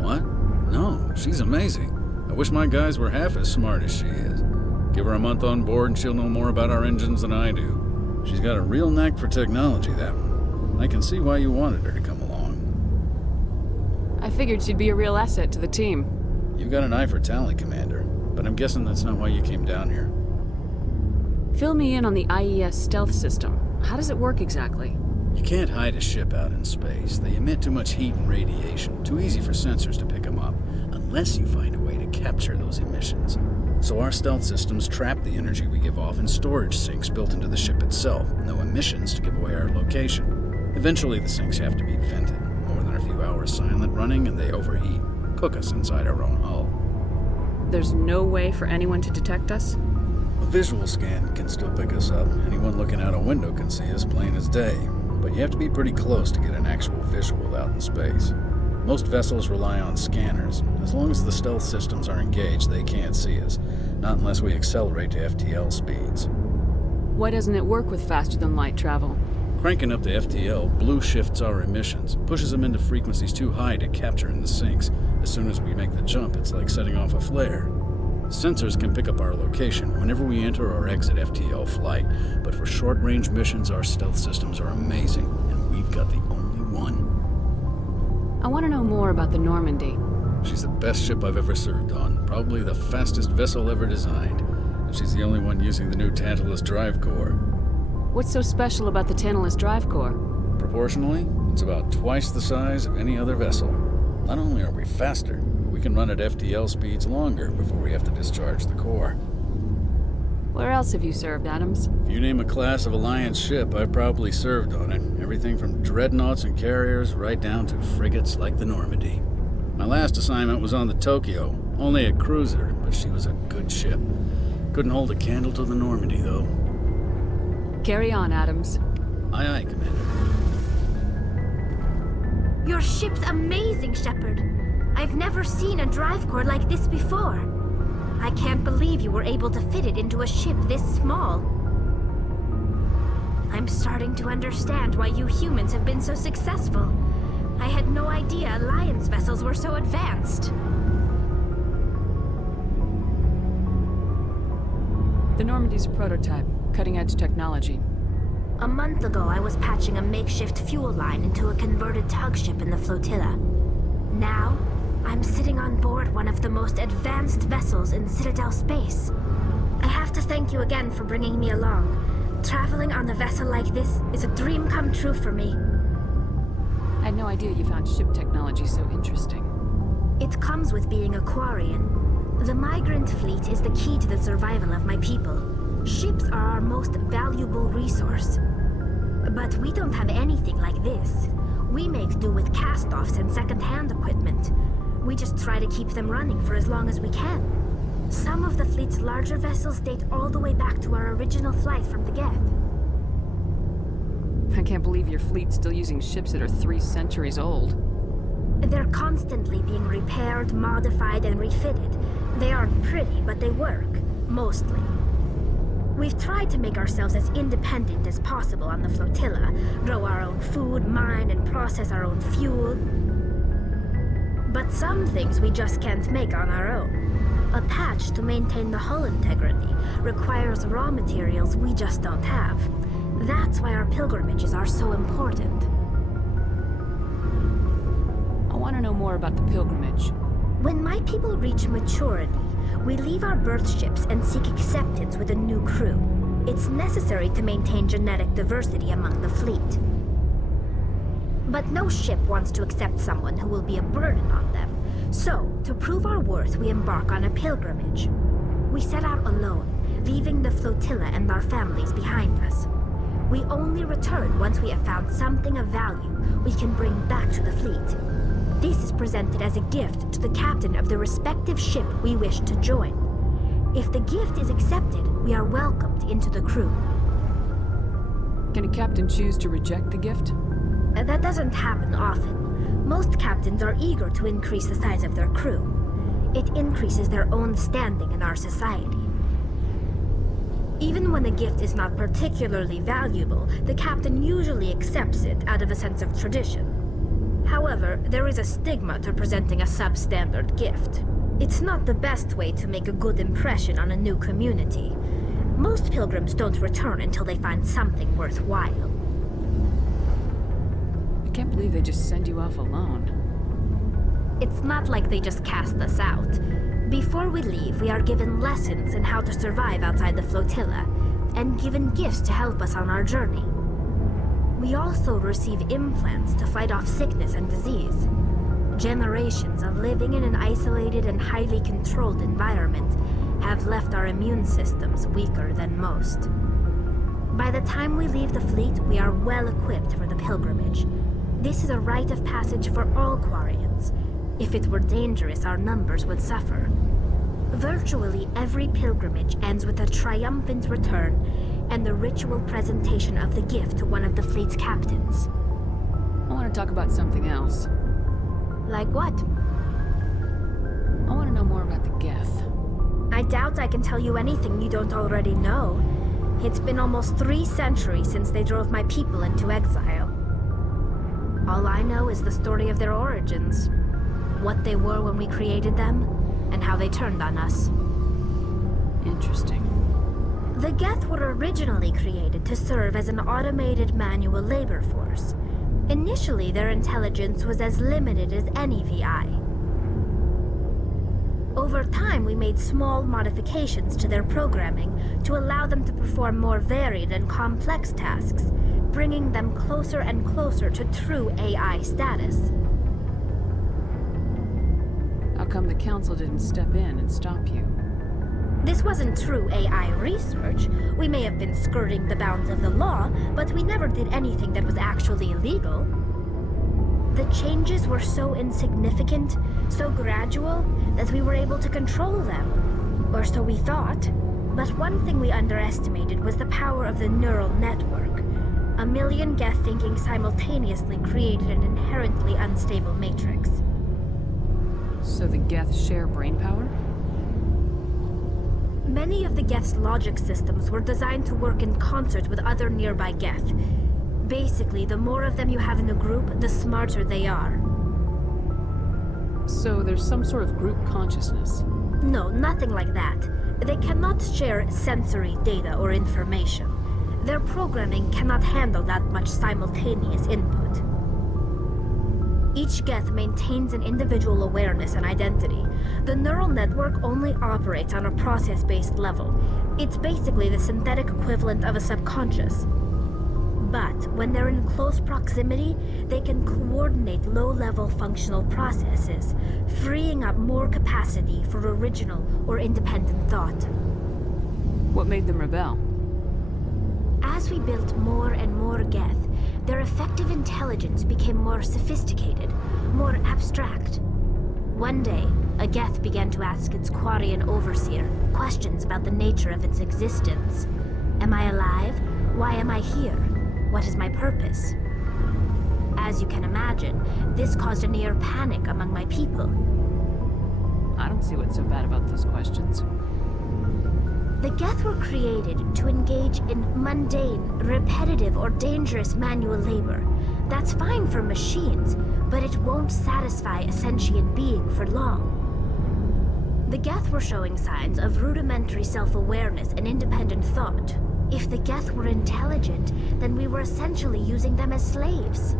What? No, she's amazing. I wish my guys were half as smart as she is. Give her a month on board and she'll know more about our engines than I do. She's got a real knack for technology, that one. I can see why you wanted her to come along. I figured she'd be a real asset to the team. You've got an eye for Tali, Commander, but I'm guessing that's not why you came down here. Fill me in on the IES stealth system. How does it work exactly? You can't hide a ship out in space. They emit too much heat and radiation. Too easy for sensors to pick them up, unless you find a way to capture those emissions. So our stealth systems trap the energy we give off in storage sinks built into the ship itself. No emissions to give away our location. Eventually the sinks have to be vented. More than a few hours silent running and they overheat. Cook us inside our own hull. There's no way for anyone to detect us? A visual scan can still pick us up. Anyone looking out a window can see us plain as day. But you have to be pretty close to get an actual visual out in space. Most vessels rely on scanners. As long as the stealth systems are engaged, they can't see us. Not unless we accelerate to FTL speeds. Why doesn't it work with faster-than-light travel? Cranking up to FTL blue shifts our emissions, pushes them into frequencies too high to capture in the sinks. As soon as we make the jump, it's like setting off a flare. Sensors can pick up our location whenever we enter or exit FTL flight, but for short-range missions, our stealth systems are amazing, and we've got the only one. I want to know more about the Normandy. She's the best ship I've ever served on, probably the fastest vessel ever designed, and she's the only one using the new Tantalus drive core. What's so special about the Tantalus drive core? Proportionally, it's about twice the size of any other vessel. Not only are we faster, we can run at FTL speeds longer before we have to discharge the core. Where else have you served, Adams? If you name a class of Alliance ship, I've probably served on it. Everything from dreadnoughts and carriers right down to frigates like the Normandy. My last assignment was on the Tokyo, only a cruiser, but she was a good ship. Couldn't hold a candle to the Normandy, though. Carry on, Adams. Aye, aye, Commander. Your ship's amazing, Shepard. I've never seen a drive core like this before. I can't believe you were able to fit it into a ship this small. I'm starting to understand why you humans have been so successful. I had no idea Alliance vessels were so advanced. The Normandy's a prototype, cutting-edge technology. A month ago, I was patching a makeshift fuel line into a converted tug ship in the flotilla. Now, I'm sitting on board one of the most advanced vessels in Citadel space. I have to thank you again for bringing me along. Traveling on a vessel like this is a dream come true for me. I had no idea you found ship technology so interesting. It comes with being a Quarian. The migrant fleet is the key to the survival of my people. Ships are our most valuable resource. But we don't have anything like this. We make do with cast-offs and second-hand equipment. We just try to keep them running for as long as we can. Some of the fleet's larger vessels date all the way back to our original flight from the Geth. I can't believe your fleet's still using ships that are 3 centuries old. They're constantly being repaired, modified, and refitted. They aren't pretty, but they work. Mostly. We've tried to make ourselves as independent as possible on the flotilla, grow our own food, mine, and process our own fuel. But some things we just can't make on our own. A patch to maintain the hull integrity requires raw materials we just don't have. That's why our pilgrimages are so important. I want to know more about the pilgrimage. When my people reach maturity, we leave our birth ships and seek acceptance with a new crew. It's necessary to maintain genetic diversity among the fleet. But no ship wants to accept someone who will be a burden on them. So, to prove our worth, we embark on a pilgrimage. We set out alone, leaving the flotilla and our families behind us. We only return once we have found something of value we can bring back to the fleet. This is presented as a gift to the captain of the respective ship we wish to join. If the gift is accepted, we are welcomed into the crew. Can a captain choose to reject the gift? That doesn't happen often. Most captains are eager to increase the size of their crew. It increases their own standing in our society. Even when a gift is not particularly valuable, the captain usually accepts it out of a sense of tradition. However, there is a stigma to presenting a substandard gift. It's not the best way to make a good impression on a new community. Most pilgrims don't return until they find something worthwhile. I can't believe they just send you off alone. It's not like they just cast us out. Before we leave, we are given lessons in how to survive outside the flotilla, and given gifts to help us on our journey. We also receive implants to fight off sickness and disease. Generations of living in an isolated and highly controlled environment have left our immune systems weaker than most. By the time we leave the fleet, we are well equipped for the pilgrimage. This is a rite of passage for all Quarians. If it were dangerous, our numbers would suffer. Virtually every pilgrimage ends with a triumphant return and the ritual presentation of the gift to one of the fleet's captains. I want to talk about something else. Like what? I want to know more about the Geth. I doubt I can tell you anything you don't already know. It's been almost 3 centuries since they drove my people into exile. All I know is the story of their origins. What they were when we created them, and how they turned on us. Interesting. The Geth were originally created to serve as an automated manual labor force. Initially, their intelligence was as limited as any VI. Over time, we made small modifications to their programming to allow them to perform more varied and complex tasks, bringing them closer and closer to true AI status. How come the Council didn't step in and stop you? This wasn't true AI research. We may have been skirting the bounds of the law, but we never did anything that was actually illegal. The changes were so insignificant, so gradual, that we were able to control them. Or so we thought. But one thing we underestimated was the power of the neural network. 1 million Geth thinking simultaneously created an inherently unstable matrix. So the Geth share brainpower? Many of the Geth's logic systems were designed to work in concert with other nearby Geth. Basically, the more of them you have in a group, the smarter they are. So there's some sort of group consciousness? No, nothing like that. They cannot share sensory data or information. Their programming cannot handle that much simultaneous input. Each Geth maintains an individual awareness and identity. The neural network only operates on a process-based level. It's basically the synthetic equivalent of a subconscious. But when they're in close proximity, they can coordinate low-level functional processes, freeing up more capacity for original or independent thought. What made them rebel? As we built more and more Geth, their effective intelligence became more sophisticated, more abstract. One day, a Geth began to ask its Quarian overseer questions about the nature of its existence. Am I alive? Why am I here? What is my purpose? As you can imagine, this caused a near panic among my people. I don't see what's so bad about those questions. The Geth were created to engage in mundane, repetitive, or dangerous manual labor. That's fine for machines, but it won't satisfy a sentient being for long. The Geth were showing signs of rudimentary self-awareness and independent thought. If the Geth were intelligent, then we were essentially using them as slaves.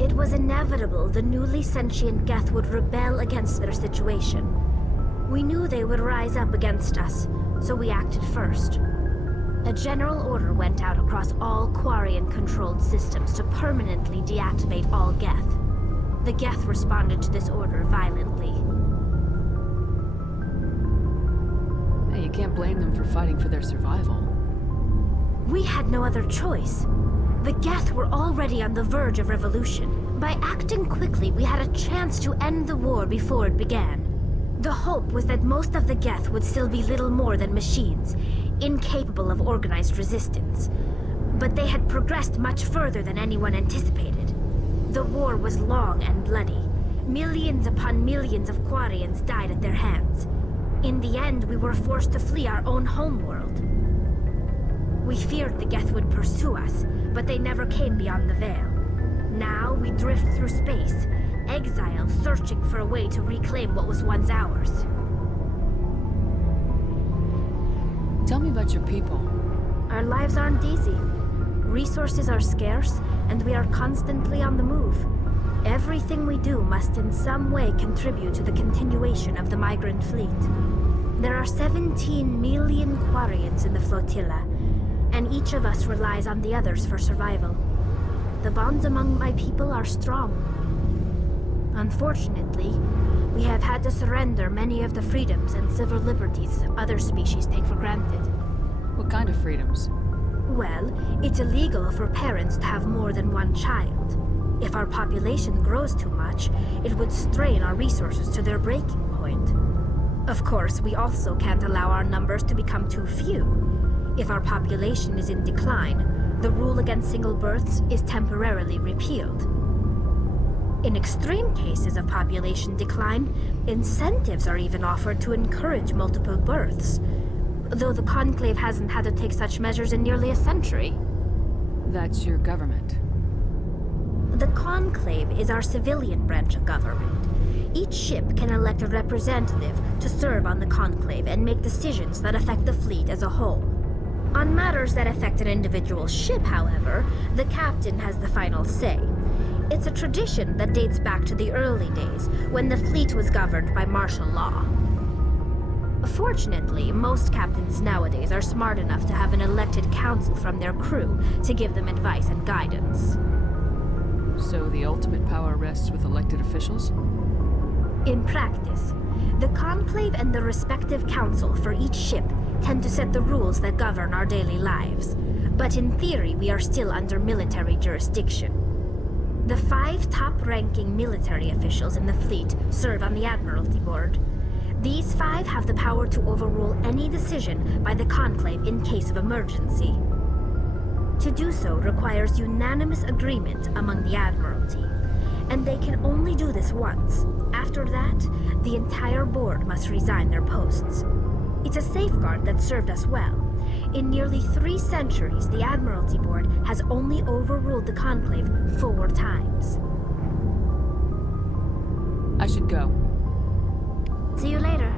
It was inevitable the newly sentient Geth would rebel against their situation. We knew they would rise up against us, so we acted first. A general order went out across all Quarian-controlled systems to permanently deactivate all Geth. The Geth responded to this order violently. Hey, you can't blame them for fighting for their survival. We had no other choice. The Geth were already on the verge of revolution. By acting quickly, we had a chance to end the war before it began. The hope was that most of the Geth would still be little more than machines, incapable of organized resistance. But they had progressed much further than anyone anticipated. The war was long and bloody. Millions upon millions of Quarians died at their hands. In the end, we were forced to flee our own homeworld. We feared the Geth would pursue us, but they never came beyond the Veil. Now we drift through space, exile, searching for a way to reclaim what was once ours. Tell me about your people. Our lives aren't easy. Resources are scarce, and we are constantly on the move. Everything we do must in some way contribute to the continuation of the migrant fleet. There are 17 million Quarians in the flotilla, and each of us relies on the others for survival. The bonds among my people are strong. Unfortunately, we have had to surrender many of the freedoms and civil liberties other species take for granted. What kind of freedoms? Well, it's illegal for parents to have more than one child. If our population grows too much, it would strain our resources to their breaking point. Of course, we also can't allow our numbers to become too few. If our population is in decline, the rule against single births is temporarily repealed. In extreme cases of population decline, incentives are even offered to encourage multiple births, though the Conclave hasn't had to take such measures in nearly a century. That's your government. The Conclave is our civilian branch of government. Each ship can elect a representative to serve on the Conclave and make decisions that affect the fleet as a whole. On matters that affect an individual ship, however, the captain has the final say. It's a tradition that dates back to the early days, when the fleet was governed by martial law. Fortunately, most captains nowadays are smart enough to have an elected council from their crew to give them advice and guidance. So the ultimate power rests with elected officials? In practice, the Conclave and the respective council for each ship tend to set the rules that govern our daily lives. But in theory, we are still under military jurisdiction. The 5 top-ranking military officials in the fleet serve on the Admiralty Board. These 5 have the power to overrule any decision by the Conclave in case of emergency. To do so requires unanimous agreement among the Admiralty, and they can only do this once. After that, the entire board must resign their posts. It's a safeguard that served us well. In nearly 3 centuries, the Admiralty Board has only overruled the Conclave 4 times. I should go. See you later.